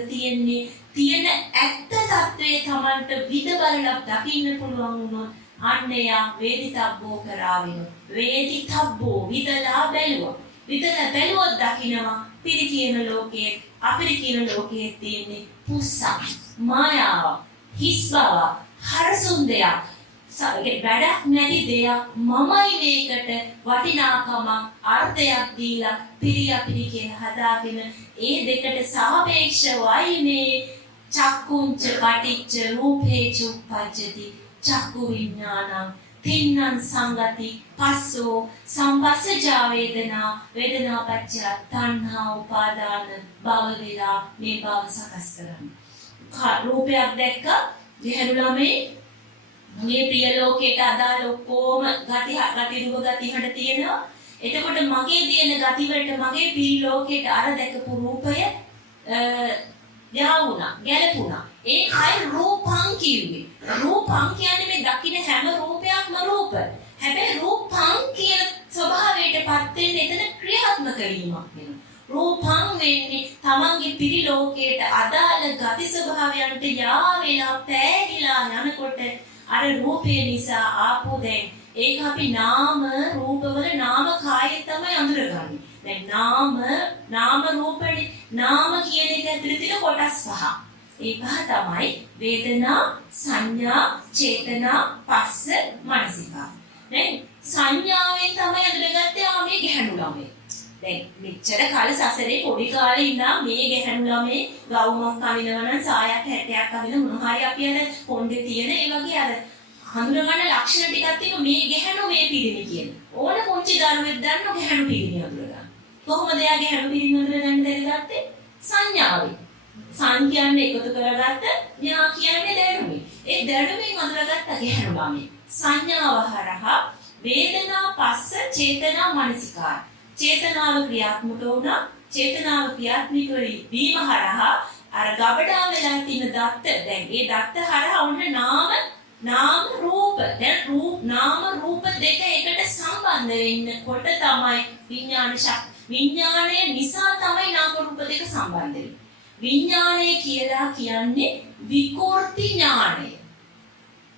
තියෙන ඇත්ත తත්වයේ තමන්ට විද බලලා දකින්න පුළුවන් වුණොත් අන්නයා වේදිතබ්බෝ කරාවිනු. වේදිතබ්බෝ විදලා බැලුවා. විදලා බැලුවොත් දකින්නවා පිරි කියන ලෝකයේ අපිරි කියන ලෝකයේ තියෙන්නේ පුස්සක් මායාව හිස් බව හරසුන් දෙයක් වැඩක් නැති දෙයක් මමයි මේකට වටිනාකමක් අර්ථයක් දීලා පිරියපිරි කියන හදාගෙන ඒ දෙකට සාපේක්ෂවයි මේ චක්කුංච පටිච්ච රූපේච උප්පජ්ජති චක්කු විඥානං තින්නං සංගති පස්සෝ සම්පස්සජා වේදනා වේදනා පච්චය තණ්හා උපාදාන භව වේලා මේ භව සකස් කරන්නේ රූපයක් දැක්ක ගැහැණු ළමයි මේ ප්‍රිය ලෝකයට අදාළ ඔක්කොම ගති රූප ගති හඬ තියෙනවා. එතකොට මගේ තියෙන ගති වලට මගේ ප්‍රිය ලෝකයට අර දැකපු රූපය යාවුණා ගැලපුණා. ඒකයි රූපං කිව්වේ. රූපං කියන්නේ මේ දකින්න හැම රූපයක්ම රූප. හැබැයි රූපං කියන ස්වභාවයටපත් වෙන්නේ එතන ක්‍රියාත්මක වීමක් වෙනවා. රූපං වෙන්නේ තමන්ගේ පිරි ලෝකයට අදාළ ගති ස්වභාවයන්ට යා වෙලා පෑහිලා යනකොට අර රූපය නිසා ආපු දැන් ඒක අපි නාම රූපවල නාම කායය තමයි අඳුරගන්නේ. දැන් නාම රූපනේ නාම කියන එක ඇතුළේ තියෙන කොටස් පහ. ඒ පහ තමයි වේදනා සංඥා චේතනා පස්ස මනසිකා. දැන් සංඥාවෙන් තමයි අඳුරගත්තේ මේ ගැහණු ළමයි. දැන් මෙච්චර කාල සසරේ පොඩි කාලේ ඉඳන් මේ ගැහණු ළමයි ගවුමක් අවිනව නම් සායක් හැටයක් අවින මොන හරි අපි අර පොණ්ඩේ තියෙන ඒ වගේ අර හඳුනගන්න ලක්ෂණ ටිකක් තියෙන මේ ගැහණු මේ පිරිමි කියන. ඕන පුංචි දරුවෙක් දන්නව ගැහණු පිරිමි අඳුරගන්න. කොහොමද එයා ගැහණු පිරිමි අඳුරගන්න දැනගත්තේ? සංඥාවෙන්. සංඥාන් එකතු කරගත්ත ඥා කියන්නේ දැනුමේ. ඒ දැනුමෙන් අඳුරගත්ත ගැහණු ළමයි. සංඥාව හරහා වේදනා පස්ස චේතනා මනසිකාර. චේතනාව ක්‍රියාත්මක වුණා. චේතනාව ක්‍රියාත්මක වීම හරහා අර ගබඩා වෙලා තියෙන දත්ත දැන් ඒ දත්ත හරහා ඔන්න නාම රූප දැන් නාම රූප දෙක එකට සම්බන්ධ වෙන්නකොට තමයි විඥානය නිසා තමයි නාම රූප දෙක සම්බන්ධ වෙන්නේ. විඥානය කියලා කියන්නේ විකෘති ඥානය.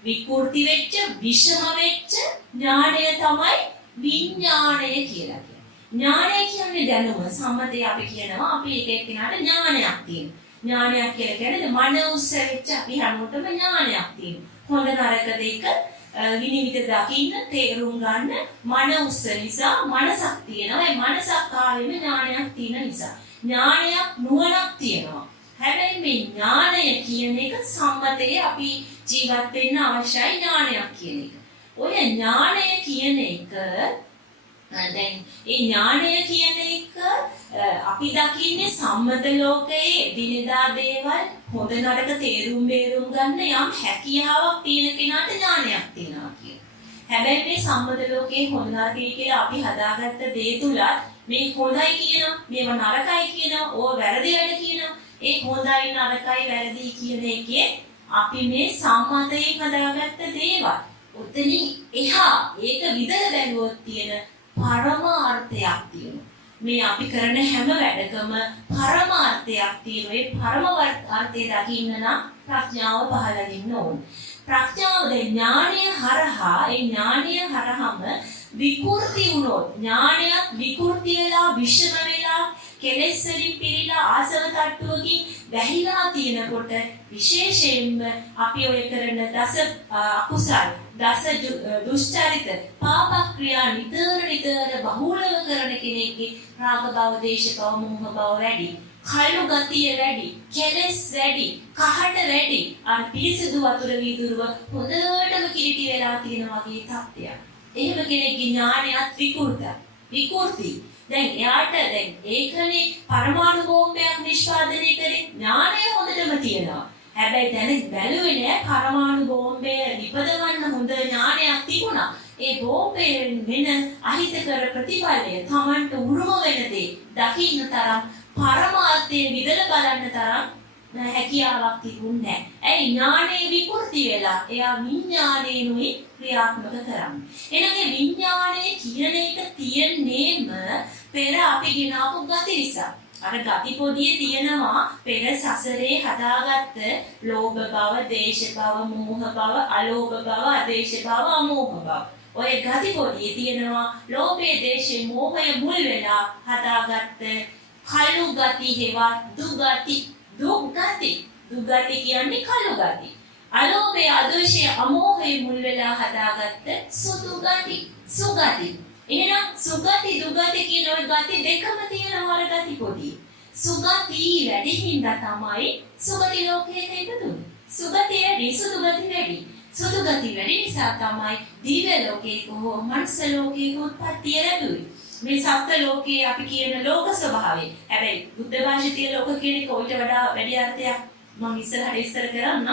විකෘති වෙච්ච විෂම වෙච්ච ඥානය තමයි විඥානය කියලා කියන්නේ. ඥානය කියන්නේ දැනුම සම්මතය අපි කියනවා අපි එක එක්කිනාට ඥානයක් තියෙනවා. ඥානයක් කියලා කියන්නේ මනෝස්ස වෙච්ච අපි හැමෝටම ඥානයක් තියෙනවා. හොඳ නරක දෙක විනිවිද දකින්න තේරුම් ගන්න මනෝස්ස නිසා මනසක් තියෙනවා. ඒ මනසක් ආවෙම ඥානයක් තියෙන නිසා. ඥානයක් නුවණක් තියෙනවා. හැබැයි මේ ඥානය කියන එක සම්මතයේ අපි ජීවත් වෙන්න අවශ්‍යයි ඥානයක් කියන එක. ඔය ඥානය කියන එක දැන් ඒ ඥානය කියන එක අපි දකින්නේ සම්මත ලෝකයේ දිනදා දේවල් හොඳ නරක තේරුම් බේරුම් ගන්න යම් හැකියාවක් තියෙන කෙනාට ඥානයක් තියෙනවා කියන. හැබැයි මේ සම්මත ලෝකයේ හොඳ නරකයි කියලා අපි හදාගත්ත දේ තුලත් මේ හොඳයි කියනවා, මේව නරකයි කියනවා, ඕව වැරදි වැඩ කියනවා. ඒ හොඳයි නරකයි වැරදි කියන එකේ අපි මේ සම්මතයෙන් හදාගත්ත දේවල්. උතනින් එහා ඒක විදලා බැලුවොත් තියෙන පරමාර්ථයක් තියෙනවා. මේ අපි කරන හැම වැඩකම පරමාර්ථයක් තියෙනවා. ඒ පරමාර්ථය දකින්න නම් ප්‍රඥාව පහළ වෙන්න ඕන. ප්‍රඥාව ඥානය හරහා ඒ ඥානය හරහාම විකෘති වුණොත් ඥානයක් විකෘති වෙලා විෂම වෙලා කෙලෙස් වලින් පිරීලා ආසව තට්ටුවකින් වැහිලා තියෙනකොට විශේෂයෙන්ම අපි ඔය කරන දස අකුසල් දස දුෂ්චරිත පාප ක්‍රියා නිතර බහුලව කරන කෙනෙක්ගේ රාග භව දේශ භව මෝහ භව වැඩි. කළු ගතිය වැඩි, කෙලස් වැඩි, කහට වැඩි. අර පිරිසිදු වතුර වීදුරුව හොඳටම කිලිටි වෙලා තියෙන වගේ තත්ත්වයක්. එහෙම කෙනෙක්ගේ ඥානයත් විකෘති. දැන් එයාට දැන් ඒකනේ පරමාණු බෝම්බයක් නිෂ්පාදනය කරේ ඥානය හොඳටම තියෙනවා. හැබැයි දැන් බැලුවේ නෑ පරමාණු බෝම්බය නිපදවන්න හොඳ ඥානයක් තිබුණා. ඒ බෝම්බයෙන් වෙන අහිතකර ප්‍රතිඵලය Tamanට උරුම වෙන දේ දකින්න තරම් පරමාර්ථයේ විදලා බලන්න තරම් හැකියාවක් තිබුණේ නැහැ. ඒ ඥානයේ විකෘති වෙලා එයා විඥාණයෙන්ුයි ක්‍රියාත්මක කරන්නේ. එහෙනම් විඥාණය කියන එක තියෙන්නේම පෙර අපි ගෙනාවු ගති නිසා. අර ගති පොදියේ තියෙනවා පෙර සසරේ හදාගත්ත ලෝභ බව, දේශ බව, මෝහ බව, අලෝභ බව, අදේශ බව, අමෝහ බව. ඔය ගති පොදියේ තියෙනවා ලෝභයේ, දේශේ, මෝහය මුල් වෙලා හදාගත්ත කළු ගති හේවත් දුගති. දුගති කියන්නේ කළු ගති. අලෝභය, අදෝෂය, අමෝහය මුල් වෙලා හදාගත්ත සුගති. එහෙනම් සුගති දුගති කියන ওই ගති දෙකම තියෙනවා අර ගති පොඩි. සුගති වැඩි හින්දා තමයි සුගති ලෝකයට ඉපදුනේ. සුගතිය වැඩි, සුදුගති වැඩි. සුදුගති වැඩි නිසා තමයි දිව්‍ය ලෝකයක හෝ මනුස්ස ලෝකයක උත්පත්තිය ලැබුවේ. මේ සත්ත්ව ලෝකයේ අපි කියන ලෝක ස්වභාවය. හැබැයි බුද්ධ භාෂිතීය ලෝක කියන එක ඊට වඩා වැඩි අර්ථයක් මම ඉස්සරහට ඉස්සර කරන්නම්.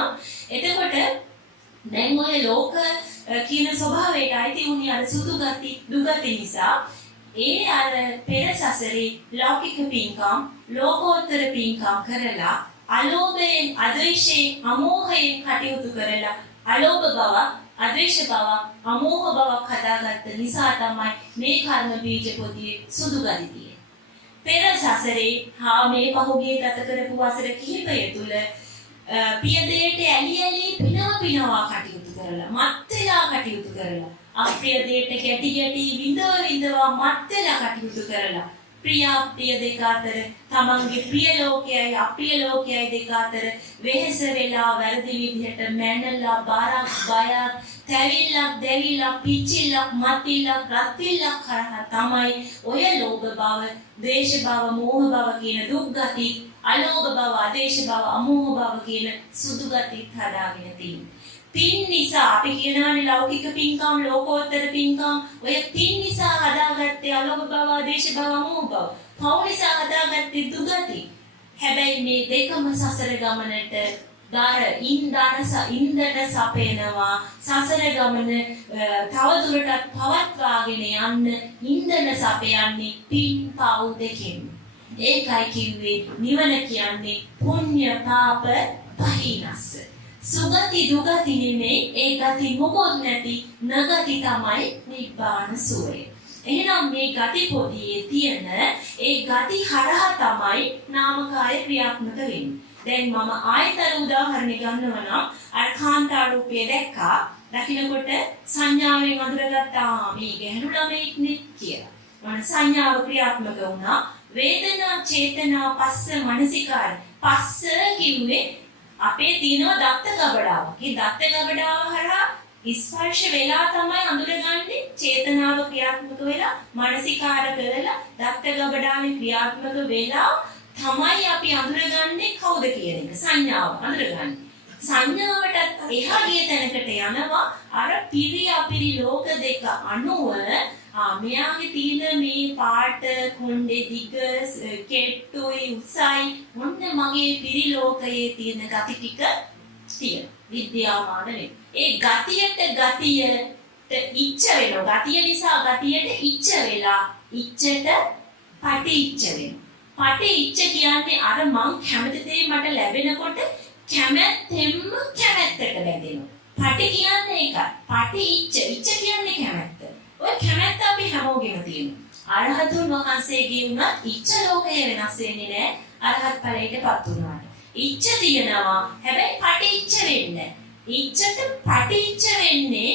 එතකොට දැන් ඔය ලෝක කියන ස්වභාවයට අයිති වුණේ අර සුදු ගති දුගති නිසා ඒ අර පෙර සසරේ ලෞකික පින්කම් ලෝකෝත්තර පින්කම් කරලා අලෝභයෙන් අද්වේෂයෙන් අමෝහයෙන් කටයුතු කරලා අලෝභ බව අද්වේෂ බව අමෝහ බවක් හදාගත්ත නිසා තමයි මේ කර්ම බීජ පොදියේ සුදු ගති තියෙන්නේ. පෙර සසරේ මේ පහුගිය ගත කරපු වසර කිහිපය තුල පියදේට ඇලි පිනවා කටයුතු කරලා මත් වෙලා කටයුතු කරලා අප්‍රිය දේට ගැටි විඳවා මත් වෙලා කටයුතු කරලා ප්‍රිය දෙක අතර තමන්ගේ ප්‍රිය ලෝකයයි අප්‍රිය ලෝකයයි දෙක අතර වෙහෙස වෙලා වැරදි විදිහට මැනලා බාරක් බයක් තැවිල්ලක් දෙවිල්ලක් පිච්චිල්ලක් මතිල්ලක් රත්විල්ලක් කරා තමයි ඔය ලෝභ බව දේශ බව මෝහ බව කියන දුක් ගති අලෝභ බව ආදේශ බව අමෝහ බව කියන සුදු ගති හදාගෙන තියෙන්නේ. පින් නිසා අපි කියනවානේ ලෞකික පින්කම් ලෝකෝත්තර පින්කම් ඔය පින් නිසා හදාගත්තේ අලෝභ බව ආදේශ බව අමෝහ බව. පව් නිසා හදාගත්තේ දුගති. හැබැයි මේ දෙකම සසර ගමනට දාර ඉන්ධන සපයනවා. සසර ගමන තව දුරටත් පවත්වාගෙන යන්න ඉන්ධන සපයන්නේ පින් පව් දෙකෙන්. ඒකයි කිව්වේ නිවන කියන්නේ පුණ්‍ය පාප පහිනස්ස. සුගති දුගති නෙමෙයි ඒ ගති මොකොත් නැති නගති තමයි නිබ්බාන සුවය. එහෙනම් මේ ගති පොදියේ තියෙන ඒ ගති හරහා තමයි නාමකාය ක්‍රියාත්මක වෙන්නේ. දැන් මම ආයතන උදාහරණයක් ගන්නවා නම් අර කාන්තා රූපය දැක්කා. දකින්නකොට සංඥාවෙන් අඳුරගත්තා මේ ගැහණු ළමෙක්නේ කියලා. මන සංඥාව ක්‍රියාත්මක වුණා. වේදනා චේතනා පස්ස මනසිකාර පස්ස කිව්වේ අපේ තියෙන දත්ත ගබඩාව. මේ දත්ත ගබඩාව හරහා ස්පර්ශ වෙලා තමයි අඳුරගන්නේ චේතනාව ක්‍රියාත්මක වෙලා මනසිකාර කරලා දත්ත ගබඩාවේ ක්‍රියාත්මක වෙලා තමයි අපි අඳුරගන්නේ කවුද කියන එක සංඥාව අඳුරගන්නේ. සංඥාවට එහා ගිය තැනකට යනවා අර පිරි අපිරි ලෝක දෙක අණුව මෙයාගේ තියෙන මේ පාට කොණ්ඩේ දිග කෙට්ටුයි උසයි මොන්න මගේ පිරි ලෝකයේ තියෙන gati ටික තියෙන විද්‍යාමාන නේ. ඒ ගතියට ඉච්ඡ වෙනවා. ගතිය නිසා ගතියට ඉච්ඡ වෙලා ඉච්ඡට පටි ඉච්ඡ වෙනවා. පටි ඉච්ඡ කියන්නේ අර මං කැමති දේ මට ලැබෙනකොට කැමැත්තෙන්ම කැමැත්තට බැඳෙනවා. පටි කියන්නේ ඒකයි. පටි ඉච්ඡ කියන්නේ කැමැත්ත. ඔය කැමැත්ත අපි හැමෝගෙම තියෙනවා. අරහතුන් වහන්සේගේ උනත් ඉච්ඡ ලෝකය වෙනස් වෙන්නේ නැහැ. අරහත් ඵලයටපත් වුණාට. ඉච්ඡ තියෙනවා. හැබැයි පටි ඉච්ඡ වෙන්නේ නැහැ. ඉච්ඡට පටි ඉච්ඡ වෙන්නේ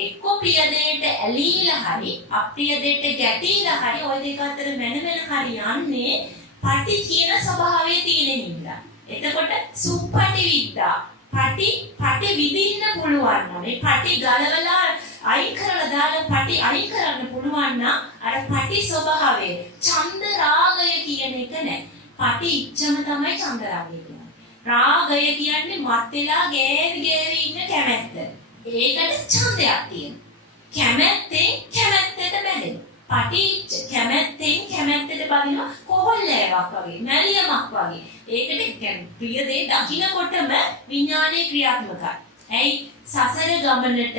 එක්ක ප්‍රිය දෙයට ඇලීලා හරි අප්‍රිය දෙයට ගැටීලා හරි ওই දෙක අතර මැන හරි යන්නේ පටි කියන ස්වභාවයේ තියෙන හින්දා. එතකොට සුප්පටි විද්දා පටි විදින්න පුළුවන් නම් මේ පටි ගලවලා අයින් කරලා දාලා පටි අයින් කරන්න පුළුවන් නම් අර පටි ස්වභාවය ඡන්ද රාගය කියන එක නෑ. පටි ඉච්ඡම තමයි චන්දරාගය කියන්නේ. රාගය කියන්නේ මත් වෙලා ගෑවි ඉන්න කැමැත්ත. ඒකට ඡන්දයක් තියෙනවා. කැමැත්තෙන් කැමැත්තට බැඳෙනවා. පටිච්ච කැමැත්තෙන් කැමැත්තට බඳිනවා කොහොල්ලෑවක් වගේ, මැලියමක් වගේ. ඒකට ප්‍රිය දේ දකින්නකොටම විඥානයේ ක්‍රියාත්මකයි. ඇයි සසර ගමනට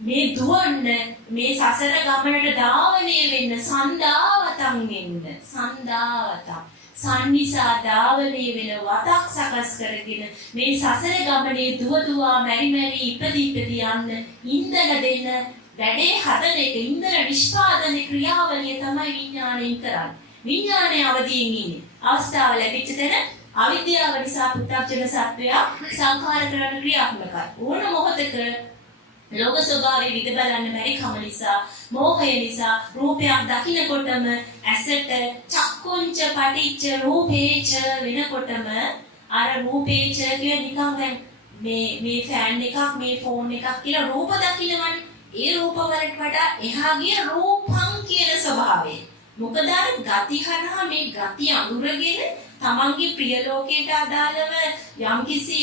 මේ දුවන්න මේ සසර ගමනට ධාවනය වෙන්න සන්දාවතම් වෙන්න සන්දාවතම් සම්නිසා ධාවනය වෙන වතක් සකස් කරගෙන මේ සසර ගමනේ දුවදුවා මැරි මැරි ඉපදි යන්න ඉන්දන දෙන්න වැඩේ හදන එක ඉන්දන නිෂ්පාදන ක්‍රියාවලිය තමයි විඥාණයෙන් කරන්නේ. විඥානයේ අවදීන් ඉන්නේ. අවස්ථාව ලැබිච්ච තැන අවිද්‍යාව නිසා පු탁ජන සත්වයා සංඛාර කරන ක්‍රියාත්මකයි. ඕන මොහොතක ලෝක ස්වභාවය විද බලන්න බැරි කම නිසා, මෝහය නිසා රූපයක් දකින්නකොටම ඇසට චක්කුංච පටිච්ච රූපේච වෙනකොටම අර රූපේච කියන නිකන් දැන් මේ ෆෑන් එකක් මේ ෆෝන් එකක් කියලා රූප දකින්නවනේ. ඒ රූප වලට වඩා එහා ගිය රූපං කියන ස්වභාවය. මොකද අර ගති හරහා මේ ගති අඳුරගෙන තමන්ගේ ප්‍රිය ලෝකයට අදාළව යම්කිසි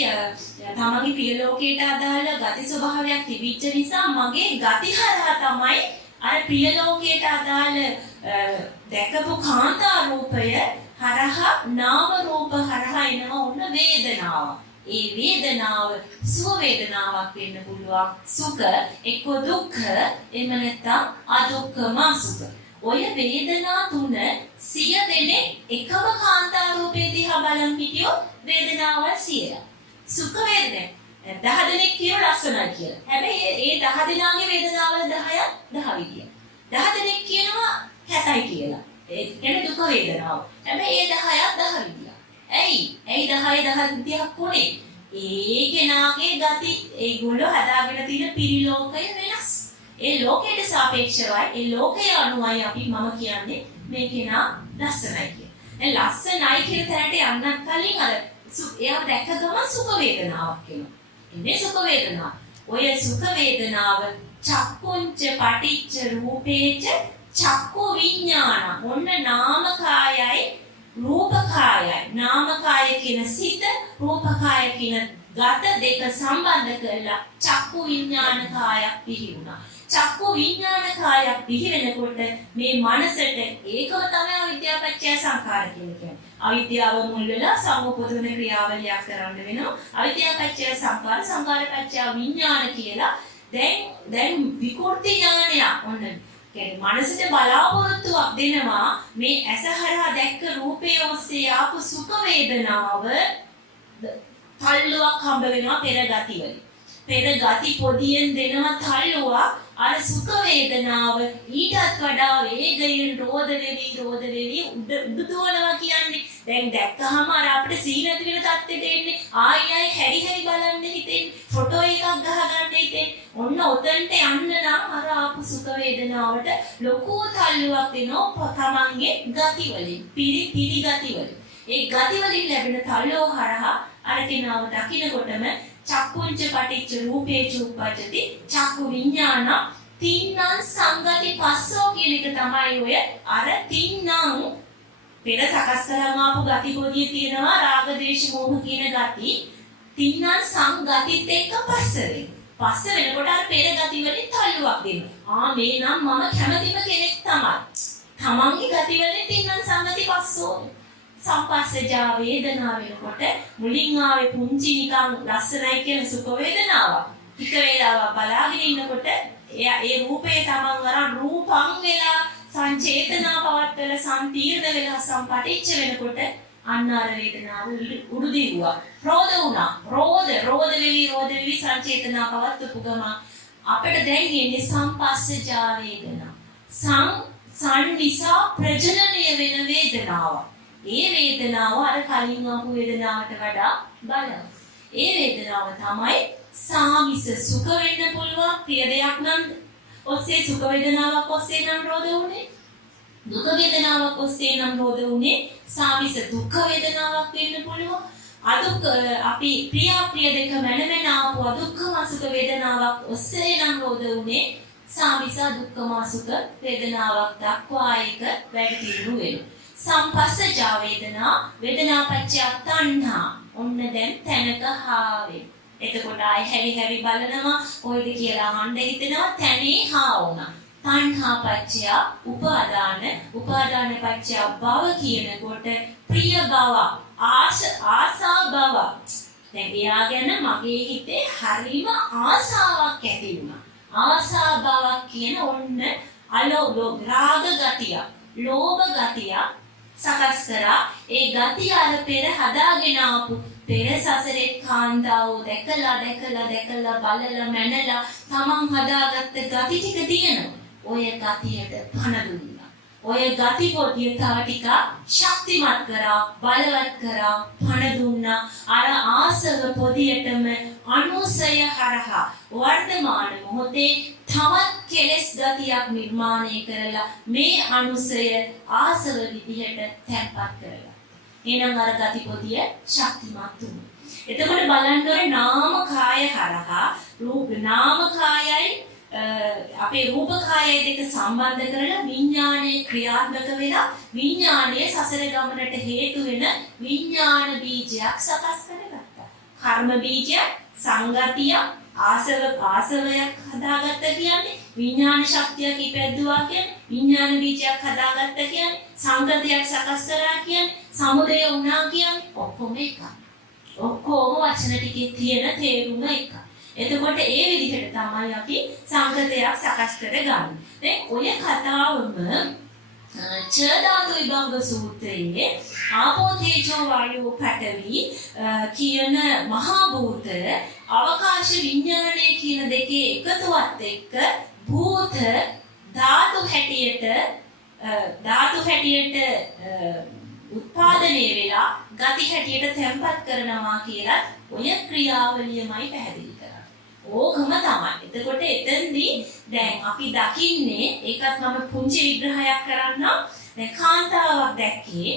තමන්ගේ ප්‍රිය ලෝකයට අදාළ ගති ස්වභාවයක් තිබිච්ච නිසා මගේ ගති හරහා තමයි අර ප්‍රිය ලෝකයට අදාළ දැකපු කාන්තා රූපය හරහා නාම රූප හරහා එනවා ඔන්න වේදනාව. ඒ වේදනාව සුව වේදනාවක් වෙන්න පුළුවන්. සුඛ එක්ක දුක්ඛ එහෙම නැත්නම් අදුක්ඛම සුඛ. ඔය වේදනා තුන 100 දෙනෙක් එකම කාන්තා රූපේ දිහා බලන් හිටියොත් වේදනාව 100ක්. සුඛ වේදනා 10 දෙනෙක් කියන ලස්සනයි කියලා. හැබැයි ඒ 10 දෙනාගේ වේදනාව 10ක් 10 විදිය. 10 දෙනෙක් කියනවා කැතයි කියලා. ඒ කියන්නේ දුක වේදනාව. හැබැයි ඒ 10ක් 10 විදිය. ඇයි 10 විදියක් උනේ? ඒ කෙනාගේ ගති ඒගොල්ලෝ හදාගෙන තියෙන පිරිලෝකය වෙනස්. ඒ ලෝකයට සාපේක්ෂවයි ඒ ලෝකය අනුවයි අපි මම කියන්නේ මේ කෙනා ලස්සනයි කියලා. දැන් ලස්සනයි කියන තැනට යන්නත් කලින් අර එයා දැක්ක ගමන් සුඛ වේදනාවක් එනවා. ඉන්නේ සුඛ වේදනාව. ඔය සුඛ වේදනාව චක්කුංච පටිච්ච රූපේච චක්කු විඥාන. ඔන්න නාමකායයි රූපකායයි. නාමකාය කියන සිත රූපකාය කියන ගත දෙක සම්බන්ධ කරලා චක්කු විඥාන කායක් පිහි වුණා. චක්කු විඥාන කායක් පිහි වෙනකොට මේ මනසට ඒකම තමයි අවිද්‍යාව පත්‍ය සංඛාර කියන්නේ. අවිද්‍යාව මුල් වෙලා සමුපොදවන ක්‍රියාවලියක් කරන්න වෙනවා. අවිද්‍යාව පත්‍ය සංඛාර සංඛාර පත්‍ය විඥාන කියලා දැන් විකෘති ඥානය ඔන්න කියන්නේ මනසට බලාපොරොත්තුවක් දෙනවා මේ ඇසහරහා දැක්ක රූපේ ඔස්සේ ආපු සුඛ වේදනාව තල්ලුවක් හම්බ වෙනවා පෙර ගති වලින්. පෙර ගති පොදියෙන් දෙනවා තල්ලුවක් අර සුඛ වේදනාව ඊටත් වඩා වේගයෙන් රෝධ වෙවි උඩ දුවනවා කියන්නේ. දැන් දැක්කහම අර අපිට සීනති වෙන තත්ත්වෙට එන්නේ ආයි හැරි බලන්න හිතෙන්නේ ෆොටෝ එකක් ගහ ගන්න හිතෙන්නේ. ඔන්න ඔතනට යන්න නම් අර ආපු සුඛ වේදනාවට ලොකු තල්ලුවක් දෙනවා තමන්ගේ ගති වලින් පිරි ගති වලින්. ඒ ගති වලින් ලැබෙන තල්ලුව හරහා අර කෙනාව දකින්නකොටම චක්කුංච පටිච්ච රූපේච උප්පජ්ජති චක්කු විඥාන තින්නම් සංගති පස්සෝ කියන එක තමයි ඔය අර තින්නම් පෙර සකස් කරන් ආපු ගති පොදියේ තියෙනවා රාග දේශ මොහ කියන ගති තින්නම් සංගතිත් එක්ක පස්සේ වෙනකොට අර පෙර ගති වලින් තල්ලුවක් දෙනවා. මේ නම් මම කැමතිම කෙනෙක් තමයි. තමන්ගේ ගති වලින් තින්නම් සංගති පස්සෝ සම්පස්සජා වේදනාව වෙනකොට මුලින් ආවේ පුංචි නිකන් ලස්සනයි කියන සුඛ වේදනාවක්. ටික වේලාවක් බලාගෙන ඉන්නකොට ඒ රූපේ තමන් අරන් රූපං වෙලා සංචේතනා පවත්තල සම්පීර්ණ වෙලා සම්පටිච්ච වෙනකොට අන්න අර වේදනාව උඩු දිවුවා. රෝධ වුණා. රෝධ වෙවි සංචේතනා පවත්වපු ගම අපිට දැන් ඉන්නේ සම්පස්සජා වේදනා. සං නිසා ප්‍රජනනය වෙන වේදනාවක්. ඒ වේදනාව අර කලින් ආපු වේදනාවට වඩා බලවත්. ඒ වේදනාව තමයි සාමිස සුඛ වෙන්න පුළුවන් ප්‍රිය දෙයක් නම් ඔස්සේ සුඛ වේදනාවක් ඔස්සේ නම් රෝධ වුනේ. දුක වේදනාවක් ඔස්සේ නම් රෝධ වුනේ. සාමිස දුක් වේදනාවක් වෙන්න පුළුවන්. අදුක් අපි ප්‍රිය දෙක මැනමෙන ආපු අදුක්ඛම සුඛ වේදනාවක් ඔස්සේ නම් රෝධ වුනේ. සාමිස දුක්ඛම සුඛ වේදනාවක් දක්වා එක වැඩි දියුණු වෙනවා. සම්පස්සජා වේදනා වේදනාපච්චය තණ්හා ඔන්න දැන් තැනක හාවේ. එතකොට ආයි හැරි බලනවා කොයිද කියලා අහන්න හිතෙනවා තැනේ හා වුණා. තණ්හා පච්චය උපාදාන පච්චය භව කියනකොට ප්‍රිය භව ආසා භව. දැන් එයා ගැන මගේ හිතේ හරිම ආසාවක් ඇති වුණා. ආසා භවක් කියන ඔන්න අලෝභ රාග ගතිය, ලෝභ ගතිය සකස් කරා. ඒ ගතිය අර පෙර හදාගෙන ආපු පෙර සසරේ කාන්තාව දැකලා බලලා මැනලා තමන් හදාගත්ත ගති ටික තියෙනවා. ඔය ගතියට පණ දුන්නා. ඔය ගති පොඩි තව ටික ශක්තිමත් කරා, බලවත් කරා, පණ දුන්නා. අර ආසව පොදියටම අනුසය හරහා වර්තමාන මොහොතේ තවත් කෙලෙස් ගතියක් නිර්මාණය කරලා මේ අනුසය ආසව විදිහට තැන්පත් කරලා. එහෙනම් අර ගති පොදිය ශක්තිමත් වුණා. එතකොට බලන්න ඕනේ නාම කාය හරහා රූප නාම කායයි අපේ රූප කායය දෙක සම්බන්ධ කරලා විඥානයේ ක්‍රියාත්මක වෙලා විඥානයේ සසර ගමනට හේතු වෙන විඥාන බීජයක් සකස් කරගත්තා. කර්ම බීජය, සංගතිය, ආසවයක් හදාගත්ත කියන්නේ විඥාන ශක්තියක් ඉපැද්දුවා කියන්නේ විඥාන බීජයක් හදාගත්ත කියන්නේ සංගතියක් සකස් කරා කියන්නේ සමුදය වුණා කියන්නේ ඔක්කොම එකයි. ඔක්කොම වචන ටිකේ තියෙන තේරුම එකයි. එතකොට ඒ විදිහට තමයි අපි සංගතයක් සකස් කරගන්නේ. දැන් ඔය කතාවම ච ධාතු විභංග සූත්‍රයේ ආපෝ තේජෝ වායෝ පඨවි කියන මහා භූත අවකාශ විඥානය කියන දෙකේ එකතුවත් එක්ක භූත ධාතු හැටියට උත්පාදනය වෙලා ගති හැටියට තැම්පත් කරනවා කියලා ඔය ක්‍රියාවලියමයි පැහැදිලි කරන්නේ. ඕකම තමයි. එතකොට එතෙන්දී දැන් අපි දකින්නේ ඒකත් මම පුංචි විග්‍රහයක් කරන්නම්. දැන් කාන්තාවක් දැක්කේ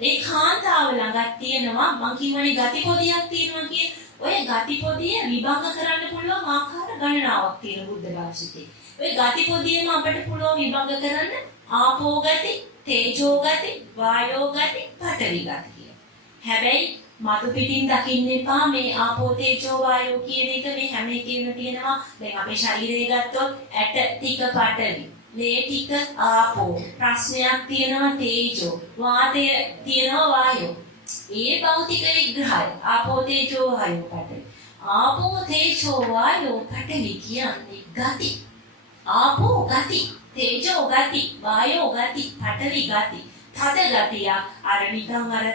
ඒ කාන්තාව ළඟ තියෙනවා මං කියවනේ ගති පොදියක් තියෙනවා කිය. ඔය ගති පොදිය විභංග කරන්න පුළුවන් ආකාර ගණනාවක් තියෙන බුද්ධ භාෂිතේ. ඔය ගති පොදියම අපිට පුළුවන් විභංග කරන්න ආපෝ ගති, තේජෝ ගති, වායෝ ගති, පඨවි ගති කියලා. හැබැයි මතු පිටින් දකින්න එපා මේ ආපෝ තේජෝ වායෝ කියන එක මේ හැම එකේම තියෙනවා. දැන් අපේ ශරීරය ගත්තොත් ඇට ටික පඨවි, ලේ ටික ආපෝ, ප්‍රශ්නයක් තියෙනවා තේජෝ, වාතය තියෙනවා වායෝ. ඒ භෞතික විග්‍රහය ආපෝ තේජෝ වායෝ පඨවි. ආපෝ තේජෝ වායෝ පඨවි කියන්නේ ගති. ආපෝ ගති, තේජෝ ගති, වායෝ ගති, පඨවි ගති. තද ගතිය අර නිකන් අර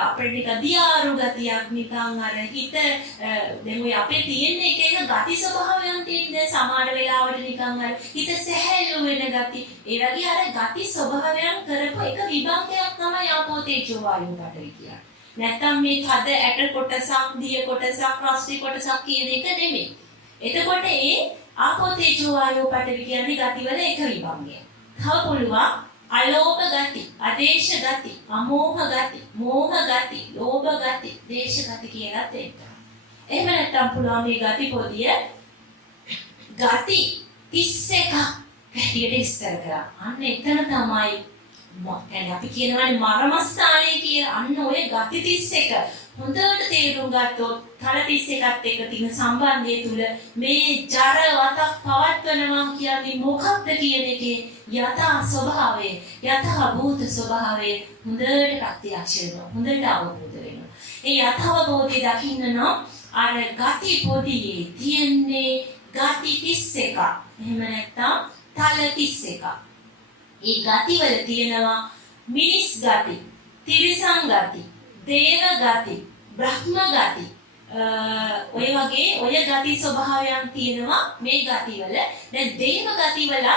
අපේ නික දියාරු ගතියක් නිකන් අර හිත දැන් ඔය අපේ තියෙන එක ගති ස්වභාවයන් තියෙන්නේ සමහර වෙලාවට නිකන් අර හිත සැහැල්ලු වෙන ගති. ඒ වගේ අර ගති ස්වභාවයන් කරපු එක විභාගයක් තමයි ආපෝ තේජෝ වායෝ පඨවි කියන්නේ. නැත්තම් මේ තද ඇට කොටසක්, දිය කොටසක්, රස්ති කොටසක් කියන එක නෙමෙයි. එතකොට ඒ ආපෝ තේජෝ වායෝ පඨවි කියන්නේ ගතිවල එක විභාගයක්. තව පුළුවන් අලෝභ ගති, ආදේශ ගති, අමෝහ ගති, මෝහ ගති, ලෝභ ගති, දේශ ගති කියලා තේරෙනවා. එහෙම නැත්නම් පුළුවන් මේ ගති පොදිය ගති 31ක් හැටියට විස්තර කරා. අන්න එතන තමයි يعني අපි කියනවානේ මරමස්ථානයේ කියලා. අන්න ඔය ගති 31 හොඳට තේරුම් ගත්තොත් තල 31ත් එක්ක තියෙන සම්බන්ධය තුල මේ ජර වතක් පවත්වනවා කියන්නේ මොකක්ද කියන එකේ යථා ස්වභාවය, යථා භූත ස්වභාවය හොඳට ප්‍රත්‍යක්ෂ වෙනවා. හොඳට අවබෝධ වෙනවා. ඒ යථාභෝධය දකින්න නම් අර ගති පොදියේ තියෙන්නේ ගති 31ක්. එහෙම නැත්නම් තල 31ක්. ඒ ගති වල තියෙනවා මිනිස් ගති, තිරිසන් ගති, දේව ගති, බ්‍රහ්ම ගති. ඔය වගේ ඔය ගති ස්වභාවයන් තියෙනවා මේ ගති වල. දැන් දේව ගති වල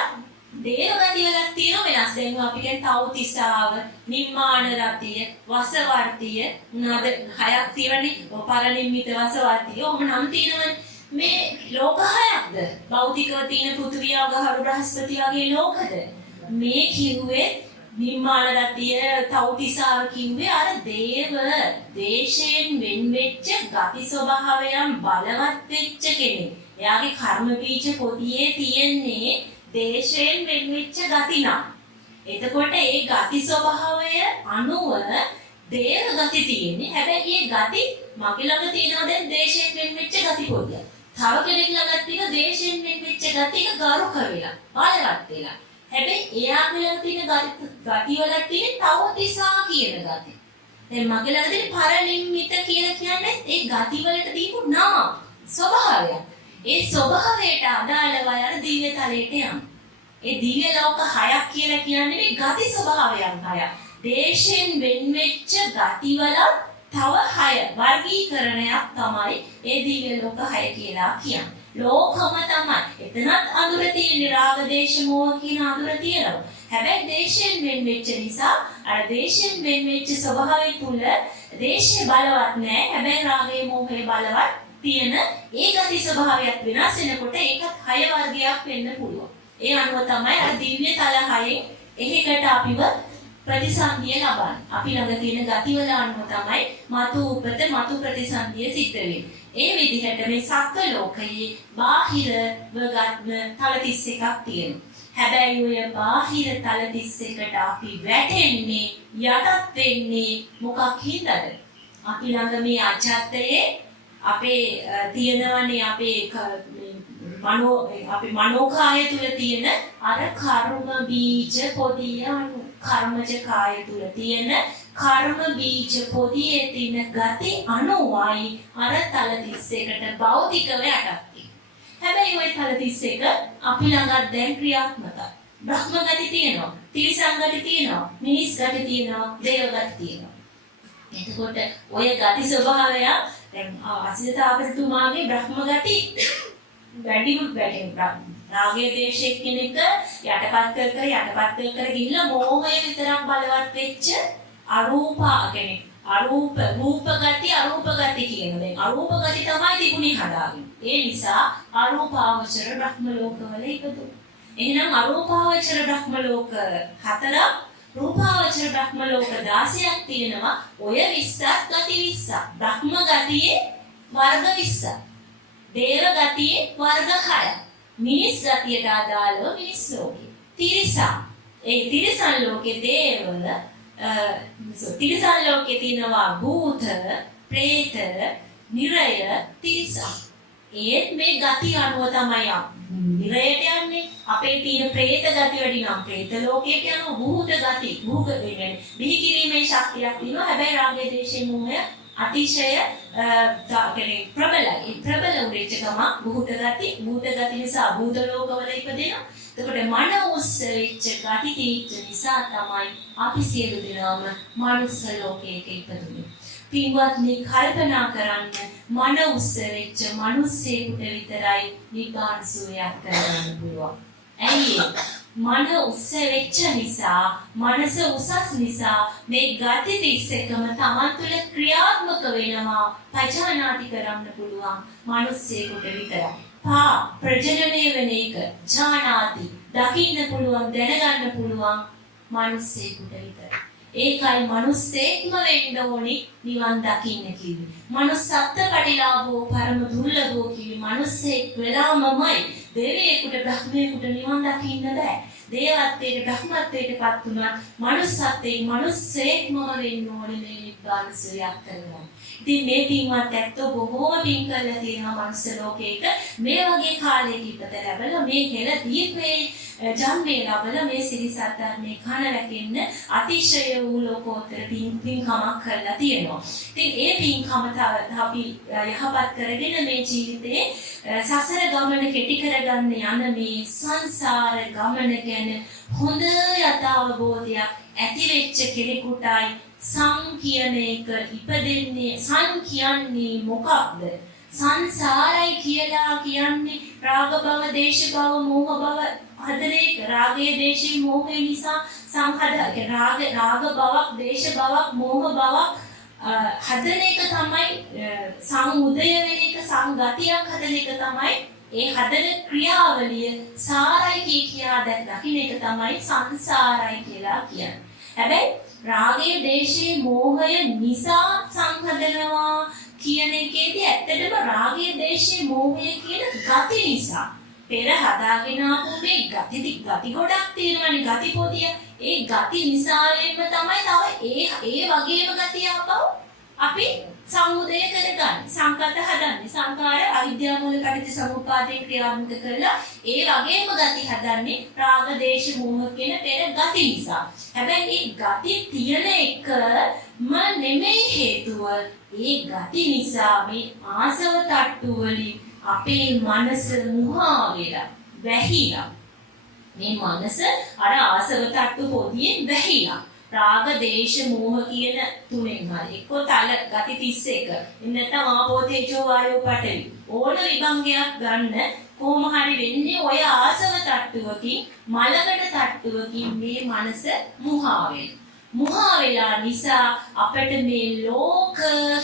තියෙන වෙනස්. දැන් අපි කියන්නේ තව්තිසාව, නිම්මාන රතිය, වසවර්තිය මොනවාද හයක් තියෙනනේ. පරිනිම්මිත වසවර්තිය. ඔහොම නම් තියෙනවනේ. මේ ලෝක හයක්ද? භෞතිකව තියෙන පෘථිවිය, අගහරු, බ්‍රහස්පති වගේ ලෝකද? මේ කිව්වේ නිම්මාන රතිය, තව්තිසාව කිව්වේ අර දේව දේශයෙන් වෙන් වෙච්ච ගති ස්වභාවයන් බලවත් වෙච්ච කෙනෙක්. එයාගේ කර්ම බීජ පොදියේ තියෙන්නේ දේශයෙන් වෙන් වෙච්ච ගති නම්. එතකොට ඒ ගති ස්වභාවය අනුව දේව ගති තියෙන්නේ. හැබැයි මේ ගති මගේ ළඟ තියෙනවා දැන් දේශයෙන් වෙන් වෙච්ච ගති පොදියක්. තව කෙනෙක් ළඟ තියෙන දේශයෙන් වෙන් වෙච්ච ගතික ගරුක වෙලා, බලවත් වෙලා. හැබැයි එයා ළඟ තියෙන ගති වල තියෙන තවතිසා කියන ගති. දැන් මගේ ළඟ තියෙන පරිනිම්මිත කියලා කියන්නේ ඒ ගති වලට දීපු නම ස්වභාවයක්. ඒ ස්වභාවයට අදාළව යන දිව්‍ය තලයට යනවා. ඒ දිව්‍ය ලෝක 6ක් කියලා කියන්නේ මේ ගති ස්වභාවයන් 6ක්. දේශයෙන් වෙන් වෙච්ච ගති වල තව 6 වර්ගීකරණයක් තමයි ඒ දිව්‍ය ලෝක 6 කියලා කියන්නේ. ලෝකම තමයි. එතනත් අඳුර තියෙන රාග දේශ මොහ කියන අඳුර තියෙනවා. හැබැයි දේශයෙන් වෙන් වෙච්ච නිසා අර දේශයෙන් වෙන් වෙච්ච ස්වභාවය තුල දේශය බලවත් නැහැ. හැබැයි රාගයේ මොහේ බලවත් තියෙන ඒ ගති ස්වභාවයක් වෙනස් වෙනකොට ඒකත් 6 වර්ගයක් වෙන්න පුළුවන්. ඒ අනුව තමයි අර දිව්‍ය තල 6 එහෙකට අපිව ප්‍රතිසන්දිය ලබන්නේ. අපි ළඟ තියෙන ගති වල අනුව තමයි මතු උපත මතු ප්‍රතිසන්දිය සිද්ධ වෙන්නේ. ඒ විදිහට මේ සත්ත්ව ලෝකයේ බාහිරව ගන්න තල 31ක් තියෙනවා. හැබැයි ඔය බාහිර තල 31කට අපි වැටෙන්නේ යටත් වෙන්නේ මොකක් හින්දාද? අපි ළඟ මේ අජත්තයේ අපේ තියෙනවනේ අපේ මනෝකාය තුල තියෙන අර කර්ම බීජ පොදිය කර්මජ කාය තුල තියෙන කර්ම බීජ පොදියේ තියෙන ගති අනුවයි අර තල 31කට භෞතිකව යටත්. හැබැයි ওই තල 31 අපි ළඟ දැන් ක්‍රියාත්මකයි. බ්‍රහ්ම ගති තියෙනවා, තිරිසන් ගති තියෙනවා, මිනිස් ගති තියෙනවා, දේව ගති තියෙනවා. එතකොට ඔය ගති ස්වභාවය දැන් අසිත තාපසතුමාගේ බ්‍රහ්ම ගති වැඩිම රාගයේ දේශයේ කෙනෙක් යටපත් කර ගිහිල්ලා මෝහය විතරක් බලවත් වෙච්ච රූප ගති කියන දැන් අරූප ගති තමයි තිබුණේ හදාගෙන. ඒ නිසා අරූපාවචර බ්‍රහ්ම ලෝකවල ඉපදුණා. එහෙනම් අරූපාවචර බ්‍රහ්ම ලෝක 4ක් රූපාවචර බ්‍රහ්ම ලෝක 16ක් තියෙනවා. ඔය 20ක් ගති 20ක්. බ්‍රහ්ම ගතියේ වර්ග 20ක්. දේව ගතියේ වර්ග 6ක්. මිනිස් ගතියට අදාළව මිනිස් ලෝකේ. තිරිසන්. ඒ තිරිසන් ලෝකේ දේවවල තිරිසන් ලෝකේ තියෙනවා භූත, ප්‍රේත, නිරය, තිරිසන්. ඒත් මේ ගති අනුව තමයි නිරයට යන්නේ. අපේ තියෙන ප්‍රේත ගති වැඩි නම් ප්‍රේත ලෝකයට යනවා. භූත ගති කියන්නේ බිහි කිරීමේ ශක්තියක් තියෙනවා. හැබැයි රාගයේ දේශයේ මොහය අතිශය ප්‍රබලයි. ප්‍රබල උරේච ගම භූත ගති නිසා භූත ලෝකවල ඉපදෙනවා. එතකොට මන උස්සෙච්ච ගති තීච්ච නිසා තමයි අපි සියලු දෙනාම මනුස්ස ලෝකයක ඉපදුනේ. පින්වත්නි කල්පනා කරන්න මන උස්සෙච්ච මිනිස්සෙකුට විතරයි නිබ්බාන සුවයක් කරගන්න පුළුවන්. ඇයි මන උස්සෙච්ච නිසා මනස උසස් නිසා මේ ගති 31ම Taman තුළ ක්‍රියාත්මක වෙනවා පජානාති කරන්න පුළුවන් මිනිස්සෙකුට විතරයි. ප්‍රජනනය වෙන එක ඥානාති දකින්න පුළුවන් දැනගන්න පුළුවන් මිනිස්සෙකුට විතරයි. ඒකයි මිනිස්සෙක්ම වෙන්න ඕනි නිවන් දකින්න කිව්වේ. මනුස්සත්ත්ව පටිලාභෝ පරම දුර්ලභෝ කිව්වේ මිනිස්සෙක් වෙලාමමයි. දෙවියෙකුට බ්‍රහ්මයෙකුට නිවන් දකින්න බෑ. දේවත්වයට බ්‍රහ්මත්වයටපත් වුණත් මනුස්සත්වයෙන් මිනිස්සෙක්ම වෙන්න ඕනි මේ නිබ්බාන සුවයක් කරගන්න. ඉතින් මේ පින්වත් ඇත්තෝ බොහෝම පින් කරලා තියෙනවා මනුස්ස ලෝකයක මේ වගේ කාලයක ඉපද ලැබලා මේ හෙළ දීපේ ජන්මේ ලැබලා මේ සිරිසත් ධර්මේ කන රැකෙන්න අතිශය වූ ලෝකෝත්තර පින්කමක් කරලා තියෙනවා. ඉතින් ඒ පින්කම අපි යහපත් කරගෙන මේ ජීවිතේ සසර ගමන කෙටි කරගන්න යන මේ සංසාර ගමන ගැන හොඳ යථාබෝධයක් ඇති වෙච්ච කෙනෙකුටයි සං කියන එක ඉපදෙන්නේ සං කියන්නේ මොකක්ද? සංසාරයි කියලා කියන්නේ රාග භව, දේශ භව, මෝහ භව හතරේ රාගයේ දේශේ මෝහේ නිසා සංහද රාග භවක්, දේශ භවක්, මෝහ භවක් හදන එක තමයි සංඋදය වෙන එක සංගතියක් හදන එක තමයි ඒ හදන ක්‍රියාවලිය සාරයි කියා දකින්න එක තමයි සංසාරයි කියලා කියන්නේ. හැබැයි රාගයේ දේශයේ මෝහය නිසා සංහදනවා කියන එකේදී ඇත්තටම රාගයේ දේශයේ මෝහය කියන ගති නිසා පෙර හදාගෙන ආපු මේ ගති ගොඩක් තියෙනවානේ ගති පොදිය. ඒ ගති නිසාවෙන්ම තමයි තව ඒ වගේම ගති ආපහු අපි සමුදය කරගන්නේ. සංකත හදන්නේ. සංකාර අවිද්‍යාව මූල පටිච්ච සමුප්පාදයෙන් ක්‍රියාත්මක කරලා ඒ වගේම ගති හදන්නේ රාග දේශ මෝහ කියන පෙර ගති නිසා. හැබැයි මේ ගති තියෙන එකම නෙමෙයි හේතුව. ඒ ගති නිසා මේ ආසව තට්ටු වලින් අපේ මනස මුහා වෙලා වැහිලා මේ මනස අර ආසව තට්ටු පොදියෙන් වැහිලා රාග දේශ මෝහ කියන තුනෙන් හරි එක්ක තල ගති 31 නැත්නම් ආපෝ තේජෝ වායෝ පඨවි ඕන විභංගයක් ගන්න කොහොම හරි වෙන්නේ ඔය ආසව තට්ටුවකින් මලකට තට්ටුවකින් මේ මනස මුහා වෙලා නිසා අපිට මේ ලෝක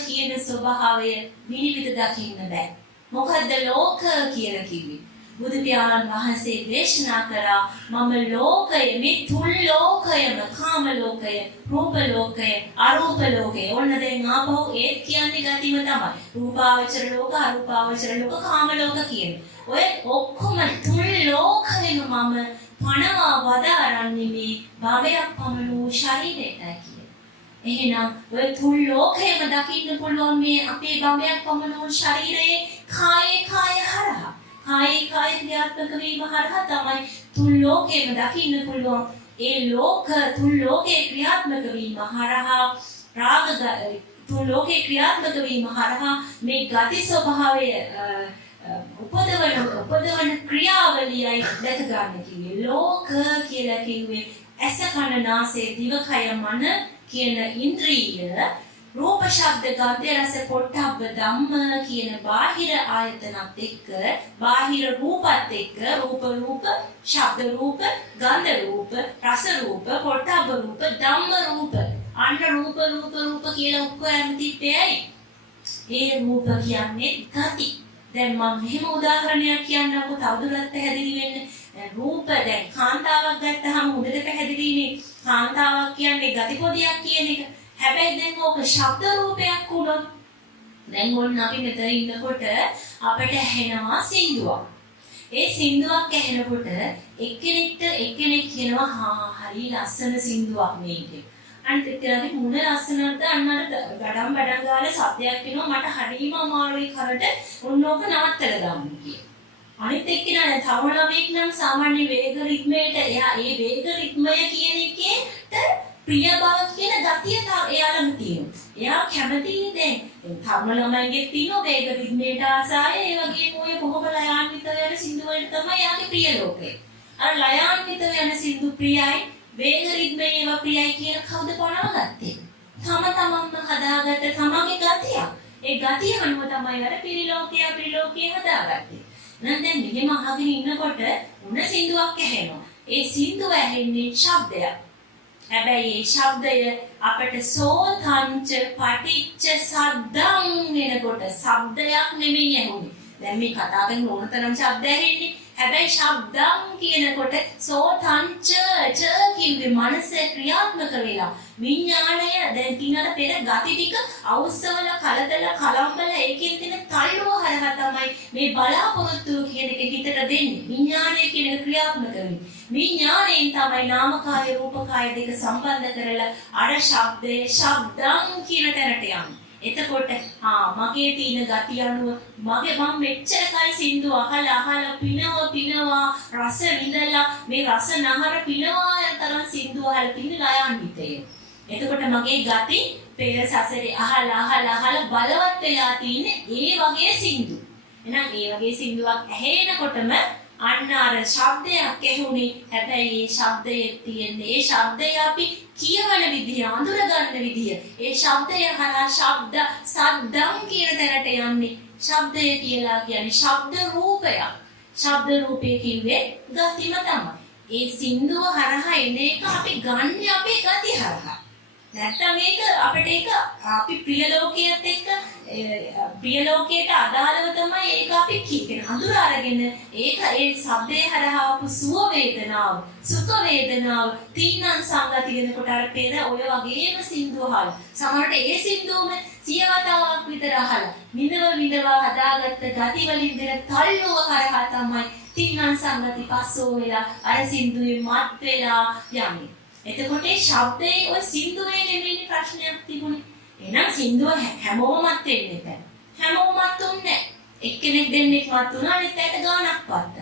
කියන ස්වභාවය විනිවිද දකින්න බෑ. මොකද්ද ලෝක කියලා කිව්වේ? බුදු පියාණන් වහන්සේ දේශනා කරා මම ලෝකය මේ තුන් ලෝකයම කාම ලෝකය, රූප ලෝකය, අරූප ලෝකය. ඔන්න දැන් ආපහු ඒත් කියන්නේ ගතිම තමයි. රූපාවචර ලෝක, අරූපාවචර ලෝක, කාම ලෝක කියන්නේ. ඔය ඔක්කොම තුන් ලෝකෙම මම පනවා වදාරන්නේ මේ භවයක් පමණ වූ ශරීරයටයි කියන්නේ. එහෙනම් ඔය තුන් ලෝකෙම දකින්න පුළුවන් මේ අපේ භවයක් පමණ වූ ශරීරයේ කාය හරහා කාය ක්‍රියාත්මක වීම හරහා තමයි තුන් ලෝකෙම දකින්න පුළුවන්. ඒ තුන් ලෝකේ ක්‍රියාත්මක වීම හරහා තුන් ලෝකේ ක්‍රියාත්මක වීම හරහා මේ ගති ස්වභාවය උපදවන ක්‍රියාවලියයි දැක ගන්න කිව්වේ. ලෝක කියලා කිව්වේ ඇස කන නාසය දිව කය මන කියන ඉන්ද්‍රිය රූප ශබ්ද ගන්ධ රස පොට්ටබ්බ ධම්ම කියන බාහිර ආයතනත් එක්ක බාහිර රූපත් එක්ක රූප ශබ්ද රූප ගන්ධ රූප රස රූප පොට්ටබ්බ රූප ධම්ම රූප අන්න රූප කියලා ඔක්කොම තිබ්බේයි. ඒ රූප කියන්නේ ගති. දැන් මම මෙහෙම උදාහරණයක් කියන්නම්කො තවදුරටත් පැහැදිලි වෙන්න. රූප දැන් කාන්තාවක් ගත්තහම උඩට පැහැදිලිනේ. කාන්තාවක් කියන්නේ ගති පොදියක් කියන එක. හැබැයි දැන් ඕක ශබ්ද රූපයක් වුණොත් දැන් ඕන්න අපි මෙතන ඉන්නකොට අපිට ඇහෙනවා සින්දුවක්. ඒ සින්දුවක් ඇහෙනකොට එක්කෙනෙක් කියනවා හරි ලස්සන සින්දුවක් මේක. අනිත් එක්කෙනාගේ මුණ ලස්සනට අන්නර ගඩම් බඩම් ගාලා සද්දයක් එනවා මට හරිම අමාරුයි කරට ඕනෝක නවත්තලා දාන්න කියලා. අනිත් එක්කෙනා තව ළමෙක් නම් සාමාන්‍ය වේග රිද්මයට එයා ඒ වේග රිද්මය කියන එකේට ප්‍රිය බව කියන ගතිය එයාලම තියෙනවා. එයා කැමතියි දැන් තරුණ ළමයින්ගේ තියෙන වේග රිද්මයට ආසාය ඒ වගේම ඔය බොහොම ලයාන්විත වෙන සින්දු වලට තමයි එයාගේ ප්‍රිය ලෝකය. අර ලයාන්විත වෙන සින්දු ප්‍රියයි වේග රිද්මේ ඒවා ප්‍රියයි කියන කවුද පනවගත්තේ? තමන්ම හදාගත්ත තමන්ගේ ගතිය. ඒ ගතිය අනුව තමයි අර පිරිලෝකය හදාගත්තේ. නම් දැන් මෙහෙම අහගෙන ඉන්නකොට උණ සින්දුවක් ඇහෙනවා. ඒ සින්දුව ඇහෙන්නේ ශබ්දයක්. හැබැයි මේ ශබ්දය අපට සෝතංච පටිච්ච සද්දං වෙනකොට ශබ්දයක් නෙමෙයි ඇහුනේ. දැන් මේ කතා කරන ඕන තරම් ශබ්ද ඇහෙන්නේ. හැබැයි ශබ්දං කියනකොට සෝතංච කිව්වේ මනස ක්‍රියාත්මක වෙලා විඥාණය දැන් තියනට පෙර ගති ටික අවුස්සවල කලදල කලම්බල ඒකෙන් තියෙන තල්ලුව හරහා තමයි මේ බලාපොරොත්තු කියන එක හිතට දෙන්නේ. විඥාණය කියන එක ක්‍රියාත්මක වෙන්නේ. විඥාණයෙන් තමයි නාමකාය රූපකාය දෙක සම්බන්ධ කරලා අර ශබ්දේ ශබ්දං කියන තැනට යන්නේ. එතකොට මගේ තියෙන ගති අනුව මම මෙච්චර කල් සින්දු අහලා පිනවා රස විඳලා මේ රස නහර පිනවා තරම් සින්දු අහලා පිනලා යන්නේ. එතකොට මගේ ගති පෙර සසරේ අහලා බලවත් වෙලා තියෙන්නේ ඒ වගේ සින්දු. එහෙනම් ඒ වගේ සින්දුවක් ඇහෙනකොටම අන්න අර ශබ්දයක් ඇහුනේ. හැබැයි ඒ ශබ්දයේ තියෙන ඒ ශබ්දය අපි කියවන විදිය, අඳුර ගන්න විදිය. ඒ ශබ්දය හරහා ශබ්ද සද්දම් කියන තැනට යන්නේ. ශබ්දය කියලා කියන්නේ ශබ්ද රූපයක්. ශබ්ද රූපය කිව්වේ ගතිම තමයි. ඒ සින්දුව හරහා එන එක අපි ගන්න අපේ ගති හරහා. නැත්තම් මේක අපිට අපි ප්‍රිය ලෝකයට එක්ක ප්‍රිය ලෝකයට අදාළව තමයි ඒක අපි කියන හඳුර අරගෙන ඒක ඒ ශබ්දේ හරහා ආපු සුව වේදනාව සුඛ වේදනාව තීනං සංගති වෙනකොට අර පෙර ඔය වගේම සින්දු අහලා සමහරට ඒ සින්දුවම සියවතාවක් විතර අහලා විඳව හදාගත්ත ගති වලින් දෙන තල්ලුව හරහා තමයි තින්නම් සංගති පස්සෝ වෙලා අර සින්දුවේ මත් වෙලා යන්නේ. එතකොට මේ ශබ්දයේ ඔය සින්දුවේ නෙමෙයි ප්‍රශ්නයක් තිබුණේ. එහෙනම් සින්දුව හැමෝම මත් වෙන්නේ නැහැ. හැමෝම මත් උන්නේ නැහැ. එක්කෙනෙක් දෙන්නෙක් මත් වුණා අනිත් අයට ගානක් පත්ත.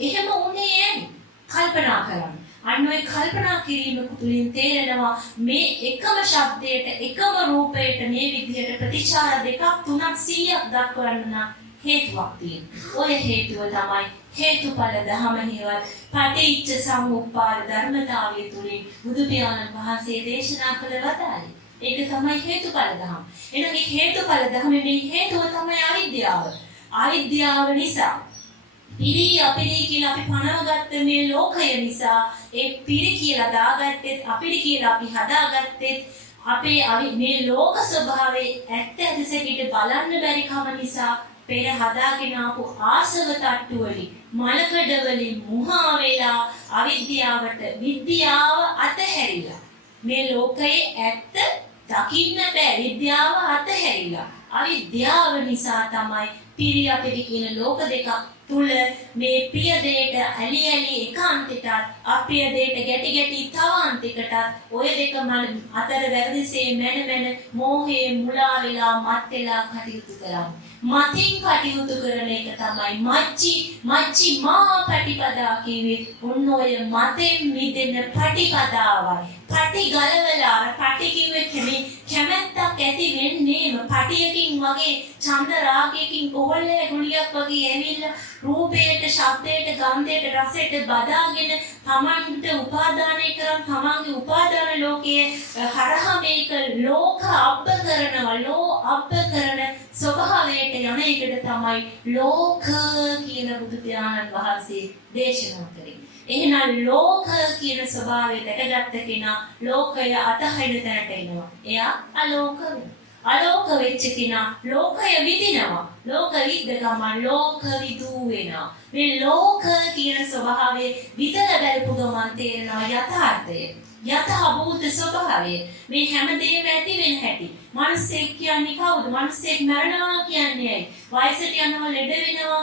එහෙම උනේ ඇයි? කල්පනා කරන්න. අන්න ඔය කල්පනා කිරීම තුළින් තේරෙනවා මේ එකම ශබ්දයට එකම රූපයට මේ විදිහට ප්‍රතිචාර දෙකක් තුනක් 100ක් දක්වන්න හේතුවක් තියෙනවා. ඔය හේතුව තමයි හේතුඵල ධම හේවත් පටිච්ච සමුප්පාද ධර්මතාවය තුළින් බුදු පියාණන් වහන්සේ දේශනා කළ වදාළේ. ඒක තමයි හේතුඵල ධම. එහෙනම් මේ හේතුඵල ධමේ මේ හේතුව තමයි අවිද්‍යාව. අවිද්‍යාව නිසා පිරි අපිරි කියලා අපි පනවගත්ත මේ ලෝකය නිසා ඒ පිරි කියලා දාගත්තෙත් අපිරි කියලා අපි හදාගත්තෙත් අපේ මේ ලෝක ස්වභාවයේ ඇත්ත ඇතිසෙකිට බලන්න බැරි කම නිසා පෙර හදාගෙන ආපු ආසව තට්ටු වලින් මලකඩ වලින් මුහා වෙලා අවිද්‍යාවට විද්‍යාව අතහැරිලා මේ ලෝකයේ ඇත්ත දකින්න බෑ විද්‍යාව අතහැරිලා අවිද්‍යාව නිසා තමයි පිරි අපිරි කියන ලෝක දෙකක් තුල මේ ප්‍රිය දෙයට ඇලි ඇලි එකාන්තයට අප්‍රිය දෙයට ගැටි ගැටි තව අන්තිකට ඔය දෙක අතර වැරදිසේ මැන මෝහේ මුලා වෙලා මත් වෙලා කටයුතු කරන්නේ. මතින් කටයුතු කරන එක තමයි මච්චි මහා පටිපදා කියවේ. ඔන්න ඔය මතෙන් මිදෙන පටිපදාවයි. පටි ගලවලා පටි කිව්වේ කැමැත්තක් ඇති වෙන්නේම පටියකින් වගේ චන්ද රාගයකින් කොහොල්ලේ ගුලියක් වගේ ඇවිල්ලා රූපයට, ශබ්දයට, ගන්ධයට, රසයට බදාගෙන තමන්ට උපාදානය කරන් තමන්ගේ උපාදාන ලෝකයේ හරහා මේක ලෝක අබ්බ කරනවා. අබ්බ කරන ස්වභාවයට යන එකට තමයි ලෝක කියන බුදු පියාණන් වහන්සේ දේශනා කරේ. එහෙනම් ලෝක කියන ස්වභාවය දැකගත්ත කෙනා ලෝකය අතහරින තැනට එනවා. එයා අලෝක වෙනවා. අලෝක වෙච්ච කෙනා ලෝකය විඳිනවා. ලෝක විද්ද ගමන් ලෝක විදූ වෙනවා. මේ ලෝක කියන ස්වභාවය විතර බැලපු ගමන් තේරෙනවා යථාර්ථය. යථාභූත ස්වභාවය. මේ හැමදේම ඇති වෙන හැටි. මිනිස්සෙක් කියන්නේ කවුද? මිනිස්සෙක් මරනවා කියන්නේ ඇයි? වයසට යනවා, ලෙඩ වෙනවා.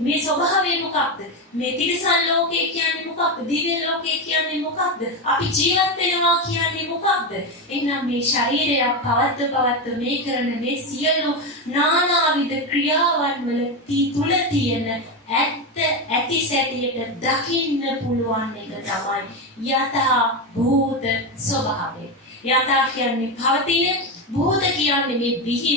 මේ ස්වභාවය මොකක්ද? මේ තිරිසන් ලෝකේ කියන්නේ මොකක්ද? දිව්‍ය ලෝකේ කියන්නේ මොකක්ද? අපි ජීවත් වෙනවා කියන්නේ මොකක්ද? එහෙනම් මේ ශරීරය පවත්ව මේ කරන මේ සියලු නානාවිද ක්‍රියාවන් වල තුල තියෙන ඇත්ත ඇති සැටියට දකින්න පුළුවන් එක තමයි යථා භූත ස්වභාවය. යථා කියන්නේ පවතින, භූත කියන්නේ මේ බිහි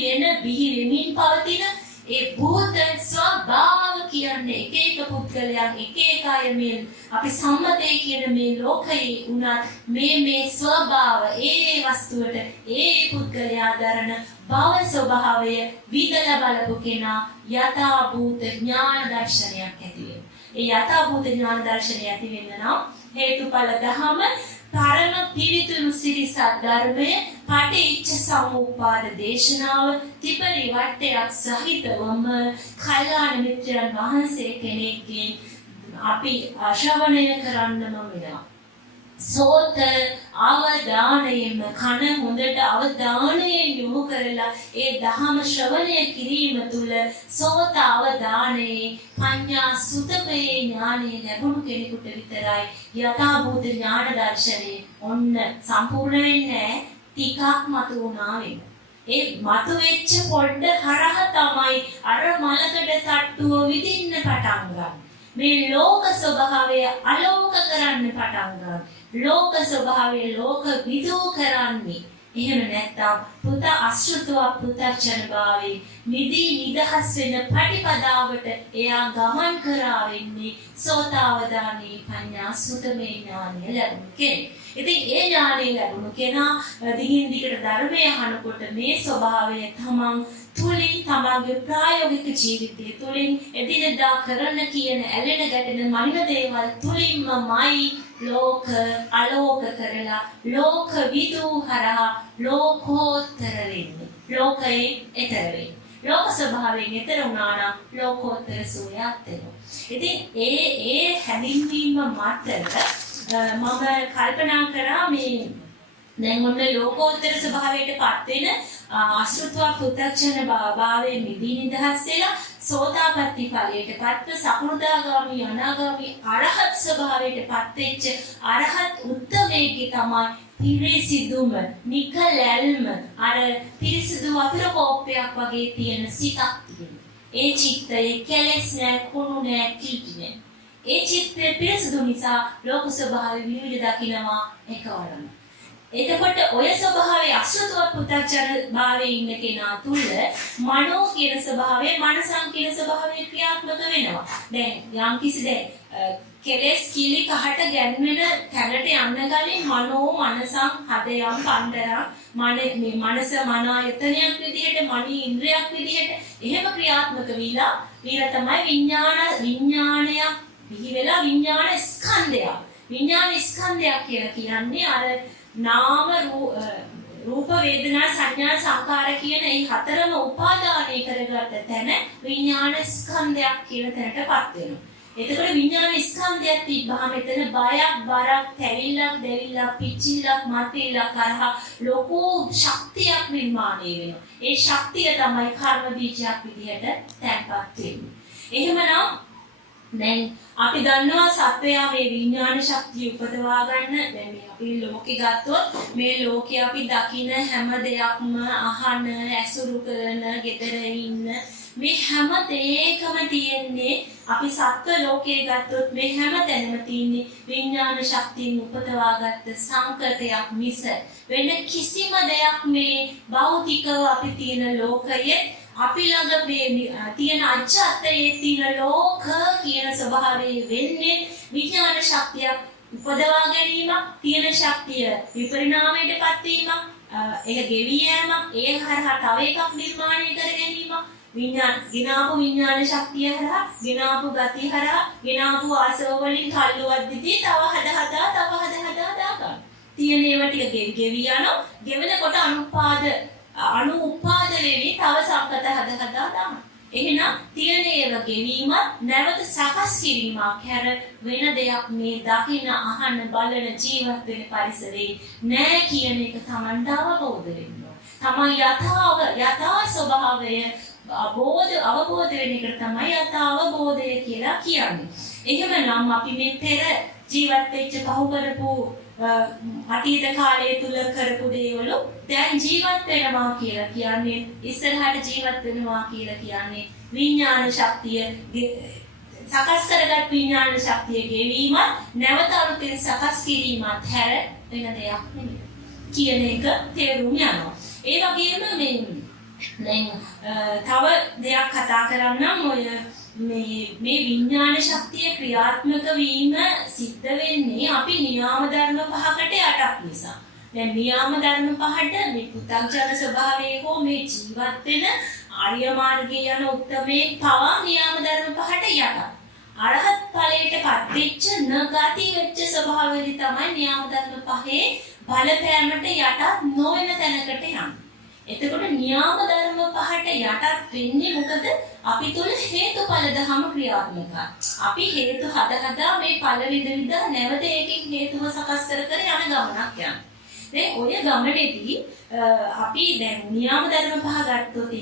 වෙමින් පවතින ඒ භූත ස්වභාව කියන්නේ එක පුද්ගලයන් එක අය මේ අපි සම්මතයේ කියන මේ ලෝකයේ උනත් මේ ස්වභාව ඒ වස්තුවට ඒ පුද්ගලයා දරන භව ස්වභාවය විදලා බලපු කෙනා යථා භූත ඥාන දර්ශනයක් ඇති වෙනවා. ඒ යථා භූත ඥාන දර්ශනය ඇති වෙන්න නම් හේතුඵල ධම පරම පිවිතුරු සිරි සද්ධර්මය පටිච්ච සමුප්පාද දේශනාව ත්‍රිපරි වට්ටයක් සහිතවම කල්යාණ මිත්‍රයන් වහන්සේ කෙනෙක්ගෙන් අපි ශ්‍රවණය කරන්නම වෙනවා. සෝත අවධානයෙන්ම කන හොඳට අවධානයෙන් යොමු කරලා ඒ ධහම ශ්‍රවණය කිරීම තුළ සෝත අවධානයේ පඤ්ඤා සුතමේ ඥානෙ ලැබුණු කෙනෙකුට විතරයි යථාභූත ඥාන දර්ශනේ ඔන්න සම්පූර්ණ වෙන්නේ ටිකක් මතු වුණා වෙන. ඒ මතු වෙච්ච පොඩ්ඩ හරහා තමයි අර මලකඩ තට්ටුව විදින්න පටන් ගන්න. මේ ලෝක ස්වභාවය අලෝක කරන්න පටන් ගන්න. ලෝක ස්වභාවය ලෝක විදූ කරන්නේ. එහෙම නැත්නම් පුත අශෘතව පුතචන භාවේ නිදී නිදහස් වෙන පටිපදාවට එයා ගමන් කරා වෙන්නේ සෝතාවදානී පඤ්ඤා සුතමේ ඥානය ලැබුණු කෙනෙක්. ඉතින් ඒ ඥානය ලැබුණු කෙනා දිගින් දිගට ධර්මය අහනකොට මේ ස්වභාවය තමන් තුලින් තමන්ගේ ප්‍රායෝගික ජීවිතය තුලින් එදිනෙදා කරන්න කියන ඇලෙන ගැටෙන මනින දේවල් තුලින්මයි ලෝක අලෝක කරලා ලෝක විදූ හරහා ලෝකෝත්තර වෙන්නේ. ලෝකේ ඈතර වෙන්නේ. ලෝක ස්වභාවයෙන් ඈතර වුණා නම් ලෝකෝත්තර සෝයත් වෙනවා. ඉතින් ඒ හැඳින්වීම මතට මම කල්පනා කරා මේ දැන් ඔන්න ලෝකෝත්තර ස්වභාවයටපත් වෙන අශෘතව පුතච්චන භාවයේ මිදී නිදහස් වෙලා සෝතාපට්ටි ඵලයට පත්ව සකෘදාගාමි අනාගාමි අරහත් ස්වභාවයට පත් වෙච්ච අරහත් උත්තමයෙක්ගේ තමයි පිරිසිදුම නිකලැල්ම අර පිරිසිදු වතුර කෝප්පයක් වගේ තියෙන සිතක් තියෙනවා. ඒ චිත්තයේ කෙලෙස් නැ කුණු නැ කිලි නැ. ඒ චිත්තයේ පිරිසිදු නිසා ලෝක ස්වභාවය විවිධ දකින්නවා එකවරම. එතකොට ඔය ස්වභාවයේ අසුතුව පුතච්චර භාවයේ ඉන්න කෙනා තුල මනෝ කියන ස්වභාවය මනසං කියන ස්වභාවය ක්‍රියාත්මක වෙනවා. දැන් යම්කිසි කෙලෙස් කිලි කහට ගැන්වෙන තැනට යන්න කලින් මනෝ මනසං හදයන් පණ්ඩරම් මනස මන ආයතනයක් විදිහට මනි ඉන්ද්‍රියක් විදිහට එහෙම ක්‍රියාත්මක වීලා තමයි විඥානයක් බිහි වෙලා විඥාන ස්කන්ධයක් කියලා කියන්නේ අර නාම රූප වේදනා සංඥා සංකාර කියන මේ හතරම උපාදානය කරගත්ත තැන විඥාන ස්කන්ධයක් කියන තැනටපත් වෙනවා. එතකොට විඥාන ස්කන්ධයක් තිබ්බහම එතන බයක් බරක් තැවිල්ලක් දෙවිල්ලක් පිච්චිල්ලක් මතිල්ලක් කරහා ලොකු ශක්තියක් නිර්මාණය වෙනවා. ඒ ශක්තිය තමයි කර්ම බීජයක් විදිහට තැන්පත් වෙන්නේ. එහෙමනම් දැන් අපි දන්නවා සත්වයා මේ විඥාන ශක්තිය උපදවා ගන්න දැන් මේ අපි ලෝකේ ගත්තොත් මේ ලෝකේ අපි දකින හැම දෙයක්ම අහන ඇසුරු කරන gedara ඉන්න මේ හැම දෙයකම තියෙන්නේ අපි සත්ව ලෝකේ ගත්තොත් මේ හැම තැනම තියෙන්නේ විඥාන ශක්තියෙන් උපදවාගත්ත සංකතයක් මිස වෙන කිසිම දෙයක් මේ භෞතිකව අපි තියෙන ලෝකයේ අපි ළඟ මේ තියෙන අජත්තයේ තියෙන ලෝක කියන ස්වභාවය වෙන්නේ විඥාන ශක්තියක් උපදවා ගැනීමක් තියෙන ශක්තිය විපරිණාමයටපත් වීමක් ඒක ගෙවි යෑමක් ඒ හරහා තව එකක් නිර්මාණය කර ගැනීමක් විඥාන ශක්තිය හරහා විනාපු ගති හරහා විනාපු ආසව වලින් කල්ලුවක් දිදී තව හදා ගන්න තියෙන ඒවා ටික ගෙවි යනවා ගෙවෙනකොට අණු උපාද වෙවි තව සංකත හදා දානවා. එහෙනම් තියෙන ඒවා ගෙවීමත් නැවත සකස් කිරීමක් හැර වෙන දෙයක් මේ දකින අහන බලන ජීවත් වෙන පරිසරේ නෑ කියන එක Tamanට අවබෝධ වෙන්න ඕන. Taman යථා ස්වභාවය අවබෝධ වෙන එකට තමයි යථාවබෝධය කියලා කියන්නේ. එහෙමනම් අපි මේ පෙර ජීවත් වෙච්ච පහු කරපු අතීත කාලය තුල කරපු දේවල් දැන් ජීවත් වෙනවා කියලා කියන්නේ ඉස්සරහට ජීවත් වෙනවා කියලා කියන්නේ විඥාන ශක්තිය සකස් කරගත් විඥාන ශක්තිය ගෙවීමත් නැවත අලුතෙන් සකස් කිරීමත් හැර වෙන දෙයක් නෙමෙයි කියන එක තේරුම් යනවා. ඒ වගේම දැන් තව දෙයක් කතා කරන්නම් ඔය මේ විඥාන ශක්තිය ක්‍රියාත්මක වීම සිද්ධ වෙන්නේ අපි නියාම ධර්ම පහකට යටත් නිසා. දැන් නියාම ධර්ම පහට මේ පුතංජන ස්වභාවයේ හෝ මේ ජීවත් වෙන ආර්ය මාර්ගයේ යන උත්මේ පවා නියාම ධර්ම පහට යටත්. අරහත් ඵලයටපත් වෙච්ච නගති වෙච්ච ස්වභාවවලදී තමයි නියාම ධර්ම පහේ බලපෑමට යටත් නොවන තැනකට යන්නේ. එතකොට නියාම ධර්ම පහට යටත් වෙන්නේ මොකද? අපි තුල හේතුඵල ධම ක්‍රියාත්මකයි. අපි හේතු හදා මේ ඵල විද නැවත ඒකෙන් හේතුව සකස් කර යන ගමනක් යනවා. දැන් ඔය ගමනේදී අපි දැන් නියාම ධර්ම පහ ගත්තොත්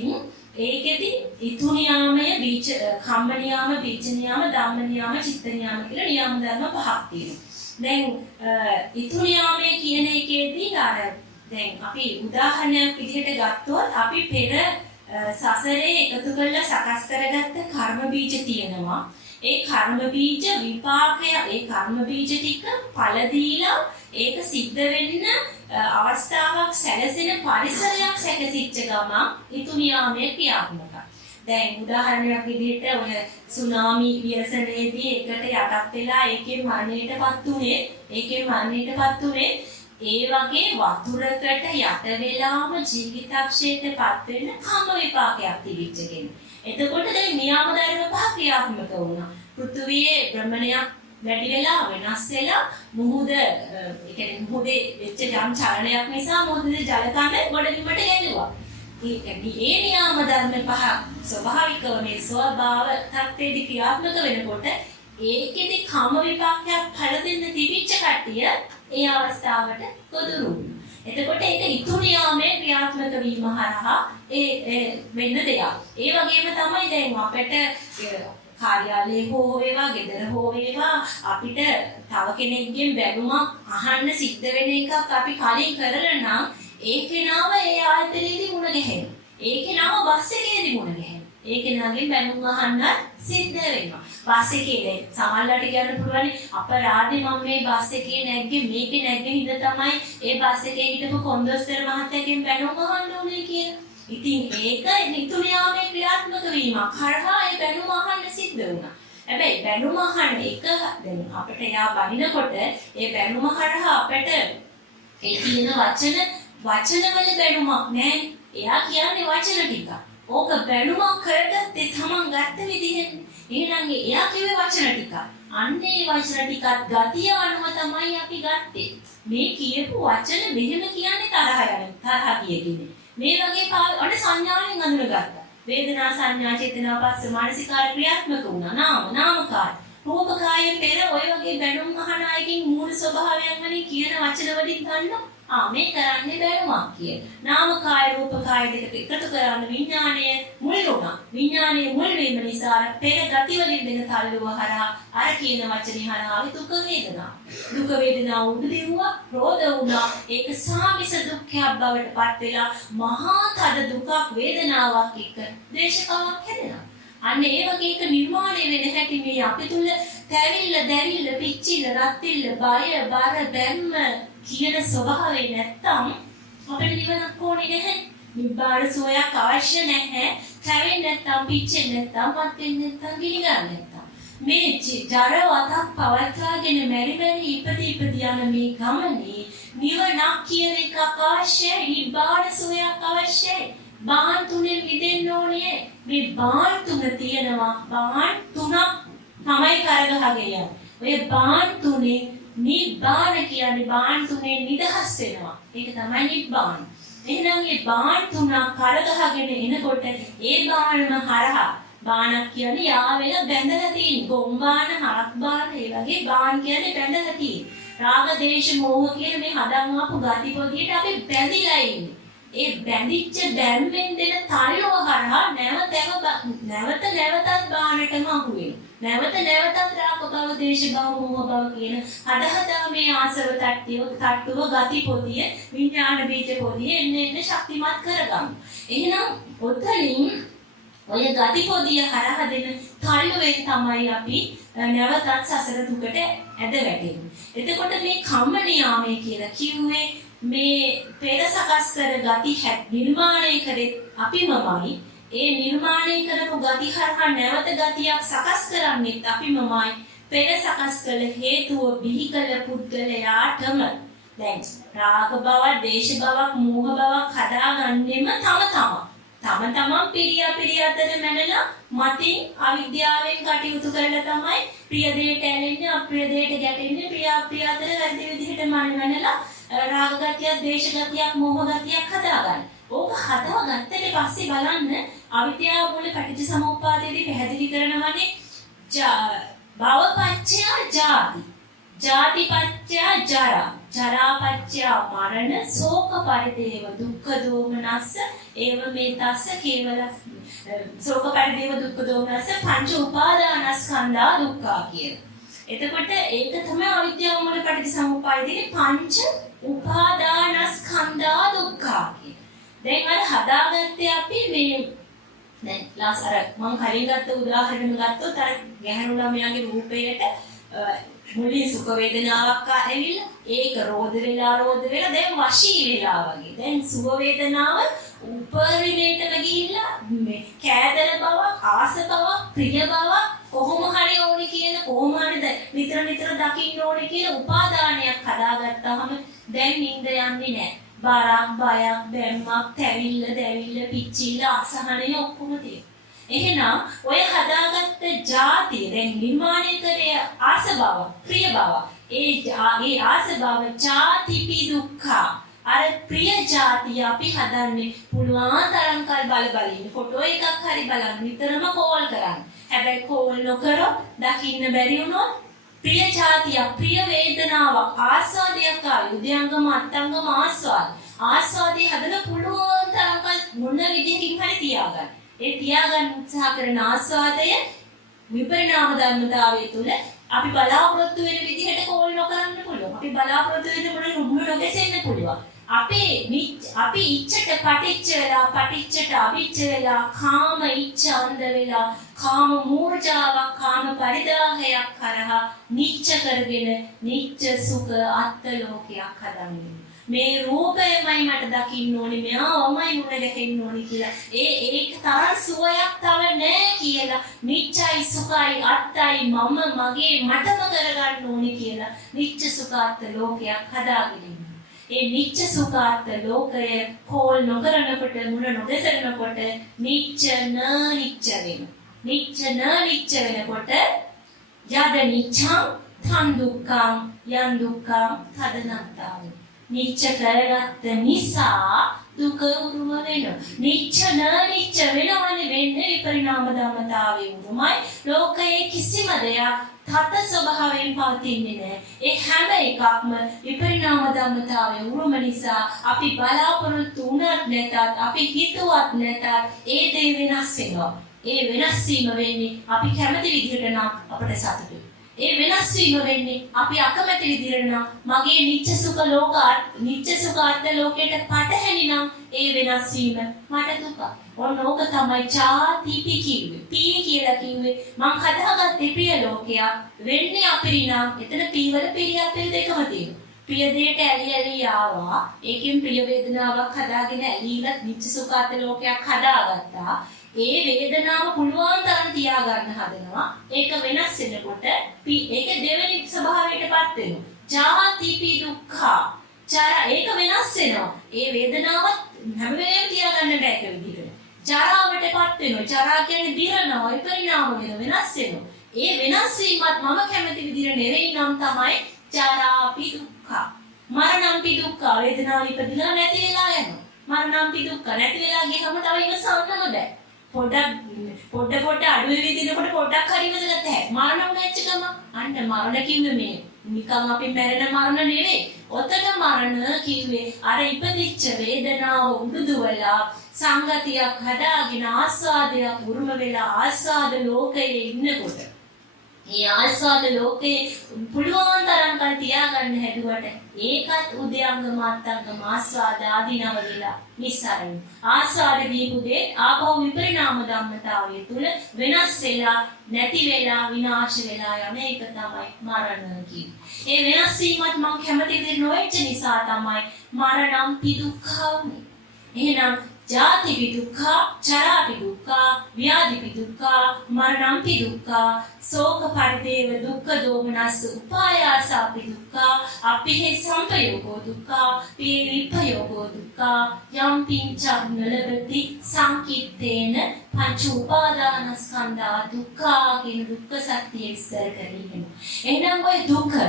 ඒකෙදි ඊතු නියාමය බීජ කම්ම නියාම බීජ නියාම ධම්ම නියාම චිත්ත නියාම කියලා නියාම ධර්ම පහක් තියෙනවා. දැන් ඊතු නියාමය කියන එකේදී දැන් අපි උදාහරණයක් විදිහට ගත්තොත් අපි පෙර සසරේ එකතු කරලා සකස් කරගත්ත කර්ම බීජ තියෙනවා. ඒ කර්ම බීජ විපාකය ඒ කර්ම බීජ ටික ඵල දීලා ඒක සිද්ධ වෙන්න අවස්ථාවක් සැලසෙන පරිසරයක් සැකසිච්ච ගමන් ඊතු නියාමයේ ක්‍රියාත්මකයි. දැන් උදාහරණයක් විදිහට ඔය සුනාමි ව්‍යසනයේදී එකට යටත් වෙලා ඒකේ මරණයටපත් උනේ ඒ වගේ වතුරකට යට වෙලාම ජීවිතක්ෂයටපත් වෙන කම්ම විපාකයක් තිබිච්ච කෙනෙක්. එතකොට දැන් නියාම ධර්ම පහ ක්‍රියාත්මක වුණා. පෘථුවියේ භ්‍රමණයක් වැඩි වෙලා වෙනස් වෙලා මුහුදේ වෙච්ච යම් චලනයක් නිසා මුහුදේ ජල කඳ ගොඩබිමට ගැලුවා. ඒ නියාම ධර්ම පහ ස්වභාවිකව මේ ස්වභාව තත්ත්වයේදී ක්‍රියාත්මක වෙනකොට ඒකෙදි කම්ම විපාකයක් ඵල දෙන්න තිබිච්ච කට්ටිය ඒ අවස්ථාවට ගොදුරු වුණා. එතකොට ඒක ඉතුරු යාමේ ක්‍රියාත්මක වීම හරහා ඒ වෙන්න දෙයක්. ඒ වගේම තමයි දැන් අපිට කාර්යාලයේ හෝ වේවා ගෙදර හෝ වේවා අපිට තව කෙනෙක්ගෙන් බැනුමක් අහන්න සිද්ධ වෙන එකක් අපි කලින් කරලා නම් ඒ කෙනාව ඒ ආයතනයේදී මුණ ගැහෙනවා. ඒ කෙනාව බස් එකේදී මුණ ගැහෙනවා. ඒ කෙනාගෙන් බැනුම් අහන්න සිද්ධ වෙනවා. බස් එකේ සමහරවිට කියන්න පුළුවන් අපරාධේ මම මේ බස් එකේ නැග්ගේ මේකේ නැග්ගේ හින්දා තමයි ඒ බස් එකේ හිටපු කොන්දොස්තර මහත්තයාගෙන් බැනුම් අහන්න ඕනේ කියලා. ඉතින් ඒක නිතුරු යාමේ ක්‍රියාත්මක වීමක් හරහා ඒ බැනුම අහන්න සිද්ධ වුණා. හැබැයි බැනුම අහන්න එක දැන් අපිට යා බනිනකොට ඒ බැනුම හරහා අපිට ඒ කියන වචනවල බැනුමක් නෑ. එයා කියන්නේ වචන ටික. ඕක බැනුමක් කරගත්තේ තමන් ගත්ත විදිහෙන්. එහෙනම් එයා කිව්වේ වචන ටික. අන්නේ වචන ටිකත් ගතිය අනුව තමයි අපි ගත්තේ. මේ කියපු වචන මෙහෙම කියන්නේ තරහ කියන්නේ. මේ වගේ අර සංඥාවෙන් අඳුරගත්තා. වේදනා සංඥා චේතනා පස්ස මානසිකාර ක්‍රියාත්මක වුණා. නාමකාර රූපකාය පෙර ඔය වගේ බැනුම් අහන අයකින් මූල ස්වභාවයන් වලින් කියන වචන වලින් ගන්නවා. මේ කරන්නේ බැනුමක් කිය. නාමකාය රූපකාය දෙක එකතු කරන විඥාණය මුල් වුණා. විඥාණය මුල් වීම නිසා පෙර ගති වලින් දෙන තල්ලුව හරහා අර කියන වචනේ හරහා දුක වේදනා. දුක වේදනා උඩදිවුවා, රෝධ වුණා. ඒක සාමිස දුක්ඛයක් බවට පත් වෙලා මහා තද දුකක් වේදනාවක් එක්ක ද්වේෂකාවක් හැදෙනවා. අන්න ඒ වගේ එක නිර්මාණය වෙන හැටි මේ අපි තුල තැවිල්ල, දැවිල්ල, පිච්චිල්ල, රත්තිල්ල, බය, බර, බැම්ම කියන ස්වභාවය නැත්තම් අපිට නිවනක් ඕනේ නැහැ. නිබ්බාන සෝයක් අවශ්‍ය නැහැ. තැවෙන්නේ නැත්තම්, පිච්චෙන්නේ නැත්තම්, මත් වෙන්නේ නැත්තම්, ගිනිගන්නේ නැත්තම්. මේ ජර වතක් පවත්වාගෙන මෙරි ඉපදී යන මේ ගමනේ නිවනක් කියන එකක් අවශ්‍යයි. නිබ්බාන සෝයක් අවශ්‍යයි. බාහන් තුනෙන් මිදෙන්න ඕනේ. මේ බාහන් තුන තියෙනවා. බාහන් තුනක් තමයි කරගහගෙන යන්නේ. ඔය බාහන් තුනේ නිබ්බාන කියන්නේ බාහන් තුනේ නිදහස් වෙනවා. ඒක තමයි නිබ්බාන. එහෙනම් මේ බාහන් තුන කරගහගෙන එනකොට ඒ බාහනම හරහා බාහනක් කියන්නේ යාවෙල බැඳලා තියෙන. ගොම්බාන, හරක් බාහන, ඒ වගේ බාහන් කියන්නේ බැඳලා තියෙන. රාග, දේශ, මෝහ කියන මේ හදන් ආපු ගති පොදියට අපි බැඳිලා ඉන්නේ. ඒ බැඳිච්ච බැම්මෙන් දෙන තල්ලුව හරහා නැවතත් බාහනටම අහු වෙනවා. නැවතත් රාග බව, දේශ බව, මෝහ බව කියන හදහදා මේ ආසව තට්ටුව ගති පොදිය, විඥාන බීජ පොදිය එන්න ශක්තිමත් කරගමු. එහෙනම් ඔතනින් ඔය ගති පොදිය හරහා දෙන තල්ලුවෙන් තමයි අපි නැවතත් සසර දුකට ඇද වැටෙන්නේ. එතකොට මේ කම්ම නියාමයේ කියලා කිව්වේ මේ පෙර සකස් කර ගති නිර්මාණය කරේ අපිමමයි. ඒ නිර්මාණය කරපු ගති හරහා නැවත ගතියක් සකස් කරන්නේ අපිමමයි. පෙර සකස් කළ හේතුව බිහි කළ පුද්ගලයාටම දැන් රාග බව, දේශ බවක්, මෝහ බවක් හදාගන්නෙම තම පිරිය අතර මැනලා මතින් අවිද්‍යාවෙන් කටයුතු කරලා තමයි ප්‍රිය දෙයට ඇලෙන්නේ, අප්‍රිය දෙයට ගැටෙන්නේ, ප්‍රිය අප්‍රිය අතර වැරදි විදිහට මැනලා රාග ගතියක්, දේශ ගතියක්, මෝහ ගතියක් හදාගන්න. ඕක හදාගත්තට පස්සේ බලන්න අවිද්‍යාව මුල පටිච්චසමුප්පාදයේදී පැහැදිලි කරනවානේ භවපච්චය ජාති, ජාතිපච්චය ජරා, ජරාපච්චය මරණ, ශෝක පරිදේව දුක්ඛ දෝමනස්ස ඒව මේ තස්ස කේවල ශෝක පරිදේව දුක්ඛ දෝමනස්ස පංච උපාදානස්කන්ධා දුක්ඛා කියන. එතකොට ඒක තමයි අවිද්‍යාව මුල පටිච්චසමුප්පාදයේදී පංච උපාදානස්කන්ධා දුක්ඛා කියන. දැන් අර හදාගත්තේ අපි මේ දැන් අර මම කලින් ගත්ත උදාහරණයක් ගත්තොත් අර ගැහැණු ළමයාගේ රූපයට මුලින් සුඛ වේදනාවක් ආවෙවිලා ඒක රෝධ වෙලා දැන් වශී වෙලා වගේ. දැන් සුඛ වේදනාව උපරිමයටම ගිහිල්ලා මේ කෑදර බව, ආස බව, ප්‍රිය බව කොහොම හරි ඕනේ කියන කොහොම හරි නිතර දකින්න ඕනේ කියන උපාදානයක් හදාගත්තාම දැන් නිින්ද යන්නේ නැහැ. බරක්, බයක්, බැම්මක්, තැවිල්ල, දැවිල්ල, පිච්චිල්ල, අසහනය ඔක්කොම තියෙනවා. එහෙනම් ඔය හදාගත්ත ಜಾතිය දැන් නිර්මාණය කරේ ආස බව, ප්‍රිය බව. ඒ ආස බව ಜಾතිපි දුක්ඛ. අර ප්‍රිය ಜಾතිය අපි හදන්නේ පුළුවන් තරම් කල් බලමින් ෆොටෝ එකක් හරි බලන්න නිතරම කෝල් කරන්න. හැබැයි කෝල් නොකර දකින්න බැරි වුණොත් ප්‍රිය જાතියක්, ප්‍රිය වේදනාවක්, ආස්වාදයක් ආවේ. උද්‍යංගම අත්ංගම ආස්වාදයේ හදන්න පුළුවන් තරම් මොන විදිහකින් හරි තියාගන්න. ඒ තියාගන්න උත්සාහ කරන ආස්වාදය විපරිණාම ධර්මතාවය තුළ අපි බලාපොරොත්තු වෙන විදිහට කෝල් නොකරන්න පුළුවන්. අපි බලාපොරොත්තු වෙන මොන රුබුණු නොගැසෙන්න පුළුවන්. අපි ඉච්ඡට පටිච්චට අවිච්ඡ වෙලා කාම ඉච්ඡ අන්ධ වෙලා කාම මූර්ජාවක් කාම පරිදාහයක් කරහා නිච්ච කරගෙන නිච්ච සුඛ අත්ත ලෝකයක් හදන්නේ. මේ රූපයමයි මට දකින්න ඕනේ, මෙයාමයි මුණ ගැහෙන්න ඕනේ කියලා. ඒක තරම් සුවයක් තව නෑ කියලා. නිච්චයි සුඛයි අත්තයි මම මගේ මටම කරගන්න ඕනේ කියලා. නිච්ච සුඛාත්ත ලෝකයක් හදාගෙන ඉන්නවා. ඒ නිච්ච සුඛාත්ත ලෝකය කෝල් නොකරනකොට මුණ නොදෙසනකොට නිච්ච නිච්ච වෙනවා. නිච්ච නිච්ච වෙනකොට යද නිච්ඡං තන් දුක්ඛං යන් දුක්ඛං තදනත්තාව. නිච්ච කරගත්ත නිසා දුක උරුම වෙනවා. නිච්ච නිච්ච වෙනවනේ වෙන්නේ විපරිණාම ධර්මතාවයේ උරුමයි. ලෝකයේ කිසිම දෙයක් තත ස්වභාවයෙන් පවතින්නේ නැහැ. ඒ හැම එකක්ම විපරිණාම ධර්මතාවයේ උරුම නිසා අපි බලාපොරොත්තු වුණත් නැතත් අපි හිතුවත් නැතත් ඒ දේ වෙනස් වෙනවා. ඒ වෙනස් වීම වෙන්නේ අපි කැමති විදිහට නම් අපට සතුටුයි. ඒ වෙනස් වීම වෙන්නේ අපි අකමැති විදිහට නම් මගේ නිච්ච සුඛාර්ථ ලෝකයට පටහැනි නම් ඒ වෙනස් වීම මට දුක. ඕක තමයි චාතිපි කිව්වේ. පී කියලා කිව්වේ මං හදාගත්තේ ප්‍රිය ලෝකයක් වෙන්නේ අපිරිනම්. එතන පීවල පිරියත් දෙකම තියෙනවා. ප්‍රිය දෙයට ඇලි ආවා. ඒකෙන් ප්‍රිය වේදනාවක් හදාගෙන ඇලිලා නිච්ච සුඛාර්ථ ලෝකයක් හදාගත්තා. ඒ වේදනාව පුළුවන් තරම් තියාගන්න හදනවා. ඒක වෙනස් වෙනකොට ඒක දෙවෙනි ස්වභාවයටපත් වෙනවා. ජාතිපි දුක්ඛ. ඒක වෙනස් වෙනවා. ඒ වේදනාවත් හැම වෙලේම තියාගන්න බෑ ඒක විදිහට. ජරාවටපත් වෙනවා. ජරා කියන්නේ දිරනවා, විපරිණාම වෙනවා, වෙනස් වෙනවා. ඒ වෙනස් වීමත් මම කැමති විදිහට නෙවෙයි නම් තමයි ජරාපි දුක්ඛ. මරණම්පි දුක්ඛ. වේදනාව ඉපදිලා නැති වෙලා යනවා. මරණම්පි දුක්ඛ. නැති වෙලා ගියම තව ඉවසන්නම බෑ. පොඩ අඩු වෙවිදිනකොට පොඩ්ඩක් හරි ඉවසගත්ත හැකියි. මරණ වුණාච්ච ගම අන්න මරණ කිව්වේ මේ නිකන් අපි මැරෙන මරණ නෙවෙයි. ඔතන මරණ කිව්වේ අර ඉපදිච්ච වේදනාව උඩුදුවලා සංගතියක් හදාගෙන ආස්වාදයක් උරුම වෙලා ආස්වාද ලෝකයේ ඉන්නකොට මේ ආස්වාද ලෝකේ පුළුවන් තරම් කල් තියාගන්න හැදුවට ඒකත් උද්‍යංගම අත්ංගම ආස්වාද ආදීනව වෙලා නිස්සාරයි. ආස්වාද දීපුදේ ආපහු විපරිණාම ධම්මතාවය තුල වෙනස් වෙලා නැති වෙලා විනාශ වෙලා යන එක තමයි මරණ කියන්නේ. ඒ වෙනස් වීමත් මම කැමති දෙයක් නොවෙච්ච නිසා තමයි මරණම් පිදුක්ඛම්. එහෙනම් ජාතිපි දුක්ඛ, චරාපි දුක්ඛ, ව්‍යාධිපි දුක්ඛ, මරණම්පි දුක්ඛ, ශෝක පරිදේව දුක්ඛ දෝමනස් උපායාසපි දුක්ඛ, අපිහි සංපයෝගෝ දුක්ඛ, පිය විපයෝගෝ දුක්ඛ, යම් පිංචං නලබති සංකිට්ඨේන පංච උපාදානස්කන්ධා දුක්ඛ කියන දුක්ඛ සත්‍ය විස්තර කරගෙන. එහෙනම් ඔය දුක්ඛ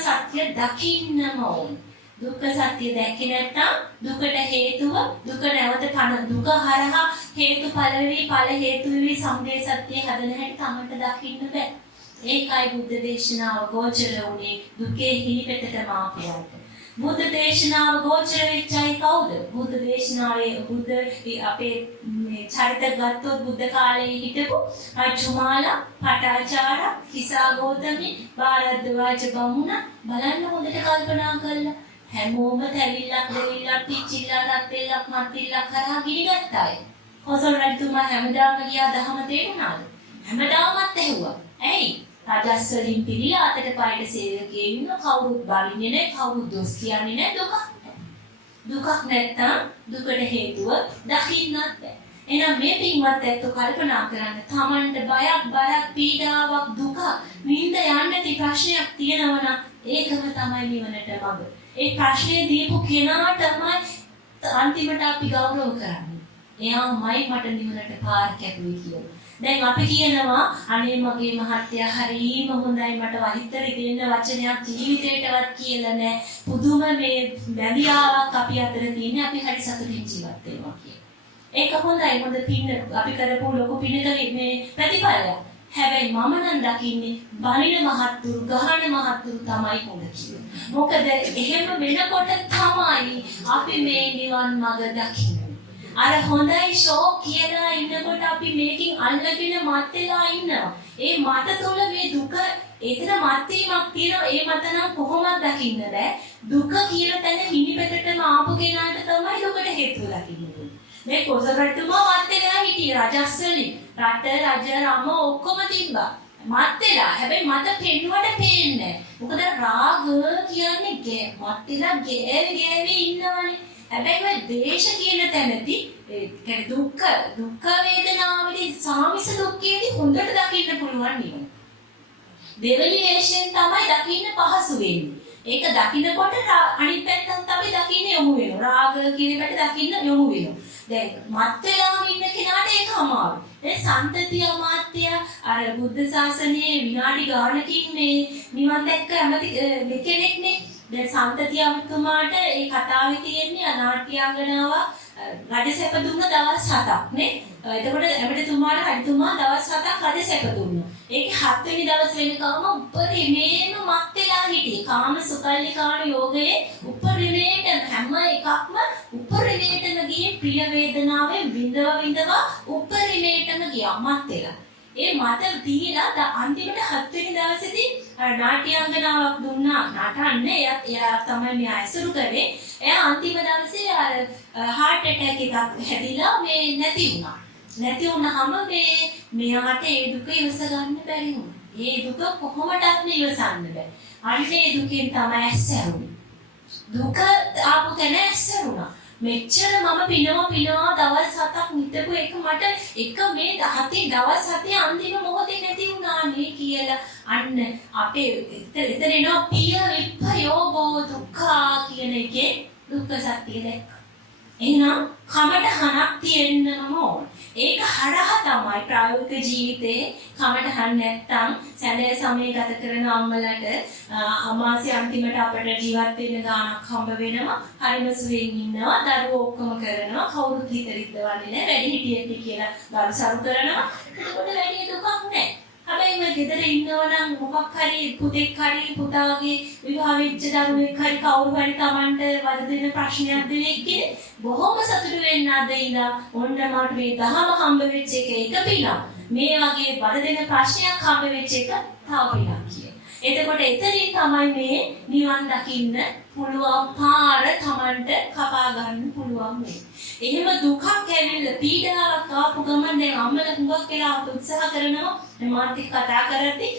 සත්‍ය දකින්නම ඕන. දුක්ඛ සත්‍ය දැක්කේ නැත්නම් දුකට හේතුව දුක නැවත දුක හරහා හේතුඵල වී ඵල හේතු වී සමුදය සත්‍ය හදන හැටි තමන්ට දකින්න බෑ. ඒකයි බුද්ධ දේශනාව ගෝචර වුණේ දුකේ හිලිපෙතටම ආපුවාට. බුද්ධ දේශනාව ගෝචර වෙච්චයි කවුද? බුද්ධ දේශනාවේ අපේ මේ චරිත ගත්තොත් බුද්ධ කාලයේ හිටපු රජුමාලා, පටාචාර, කිසා ගෞතමී, භාරද්වාජ බමුණ බලන්න හොඳට කල්පනා කරලා හැමෝම තැවිල්ලක් දෙවිල්ලක් පිච්චිල්ලක් රත්විල්ලක් මත්විල්ලක් කරා ගිනිගත්තා අය. කොසල් රජතුමා හැමදාම ගියා දහම තේරුණාද? හැමදාමත් ඇහුවා. ඇයි? රජස් වලින් පිළිලා අතට පයට සේවකයෙක් ඉන්න කවුරුත් බලින්නේ නැහැ, කවුරුත් දොස් කියන්නේ නැහැ, දුකක් නැත්තම් දුකට හේතුව දකින්නත් බෑ. එහෙනම් මේ පින්වත් ඇත්තෝ කල්පනා කරන්න තමන්ට බයක් බරක් පීඩාවක් දුක විඳ යන්නති ප්‍රශ්නයක් තියෙනවා නම් ඒකම තමයි නිවනට මඟ. ඒ ප්‍රශ්නේ දීපු කෙනා තමයි අන්තිමට අපි ගෞරව කරන්නේ. එයාමයි මට නිවනට පාර කැපුවේ කියලා. දැන් අපි කියනවා අනේ මගේ මහත්තයා හරීම හොඳයි මට වහිතර දෙන්න වචනයක් ජීවිතේටවත් කියලා නැහැ. පුදුම මේ බැඳියාවක් අපි අතර තියෙන අපි හරි සතුටින් ජීවත් වෙනවා කියලා. ඒක හොඳයි. හොඳ පින්න අපි කරපු ලොකු පින්නක මේ ප්‍රතිඵලයක්. හැබැයි මම නම් දකින්නේ බනින මහත්තුරු ගහන මහත්තුරු තමයි හොඳ කියලා. මොකද එහෙම වෙනකොට තමයි අපි මේ නිවන් මඟ දකින්නේ. අර හොඳයි ෂෝ කියලා ඉන්නකොට අපි මේකෙන් අල්ලගෙන මත් වෙලා ඉන්නවා. ඒ මත තුළ මේ දුක ඒතර මත් වීමක් තියෙනවා. ඒ මත නම් කොහොමද දකින්න බෑ. දුක කියන තැන හිණිපෙතටම ආපු කෙනාට තමයි දුකට හේතුව දකින්නේ. මේ කොසරට්ටුමා මත් වෙලා හිටියේ රජස්වලින්. රට රජ රම ඔක්කොම තිබ්බා. මත් වෙලා. හැබැයි මත පෙන්නුවට පේන්නේ නැහැ. මොකද රාග කියන්නේ මත් වෙලා ගෑවි ඉන්නවනේ. හැබැයි ඔය ද්වේෂ කියන තැනදී ඒ කියන්නේ දුක්ඛ වේදනාවේදී සාමිස දුක්ඛයේදී හොඳට දකින්න පුළුවන් නිවන. දෙවෙනි වේශයෙන් තමයි දකින්න පහසු වෙන්නේ. ඒක දකින්නකොට අනිත් පැත්තත් අපි දකින්න යොමු වෙනවා. රාග කියන පැත්ත දකින්න යොමු වෙනවා. දැන් මත් වෙලාම ඉන්න කෙනාට ඒක අමාරුයි. ඒ සම්තතිය අමාත්‍ය අර බුද්ධ ශාසනයේ විනාඩි ගානකින් මේ නිවන් දැක්ක ඇමති කෙනෙක්නේ. දැන් සම්තතියතුමාට ඒ කතාවේ තියෙන්නේ අනාට්‍යාංගනාව රජසැප දුන්න දවස් 7ක් නේ. එතකොට ඇමතිතුමාට රජතුමා දවස් 7ක් රජසැප දුන්නා. ඒකේ 7 වෙනි දවස් වෙනකම් උපරිමේම මත් වෙලා හිටියේ. කාම සුකල්ලිකාණ යෝගයේ උපරිමේට හැම එකක්ම උපරිමේටම ගියේ ප්‍රිය වේදනාවේ විඳව උපරිමේටම ගියා මත් වෙලා. ඒ මත දීලා අන්තිමට 7 වෙනි දවසේදී නාට්‍යාංගනාවක් දුන්නා. නටන්නේ එයා තමයි මේ ඇසුරු කරේ. එයා අන්තිම දවසේ අර heart attack එකක් හැදිලා මේ නැති වුණා. නැති වුණාම මෙයාට ඒ දුක ඉවස ගන්න බැරි වුණා. ඒ දුක කොහොමදත් ඉවසන්න බෑ. අන්නේ දුකෙන් තමයි ඇස්සරුනේ. දුක ආපු තැන ඇස්සරුණා. මෙච්චර මම පිනවා දවස් 7ක් නිතපු එක මට එක මේ 7 දවස් 7 අන්තිම මොහොතේ නැති වුණා නේ කියලා අන්න අපේ එතන එනවා පිය විප්පයෝගෝ දුක්ඛා කියන එකේ දුක්ඛ සත්‍ය දැක්ක. එහෙනම් කමටහනක් තියෙන්නම ඕන. ඒක හරහා තමයි ප්‍රායෝගික ජීවිතේ කමටහන් නැත්තම් සැලේ සමය ගත කරන අම්මලට අමාසි අන්තිමට අපිට ජීවත් වෙන්න ගානක් හම්බ වෙනවා. හරිම සුවයෙන් ඉන්නවා. දරුවෝ ඔක්කොම කරනවා. කවුරුත් හිතරිද්දවන්නේ නැහැ. වැඩි හිටියෙක් කියලා දරු සරු කරනවා. ඒකට වැඩි දුකක් නැහැ. හැබැයි මේ ගෙදර ඉන්නවනම් මොකක් හරි පුතෙක් හරි පුතාගේ විවාහ වෙච්ච දරුවෙක් හරි කවුරු හරි Tamanට වද දෙන ප්‍රශ්නයක් දෙනෙක්ගේ බොහොම සතුටු වෙන්න අද ඉඳලා ඔන්න මට මේ දහම හම්බ වෙච්ච එක පිළක් මේ වගේ වද දෙන ප්‍රශ්නයක් හම්බ වෙච්ච එක තව පිළක් කිය. එතකොට එතනින් තමයි මේ නිවන් දකින්න පුළුවන් පාර Tamanට කපා ගන්න පුළුවන් වෙන්නේ. එහෙම දුකක් ඇවිල්ලා පීඩාවක් ආපු ගමන් දැන් අම්මලා හුඟක් වෙලා උත්සාහ කරනවා මාත් එක්ක කතා කරද්දී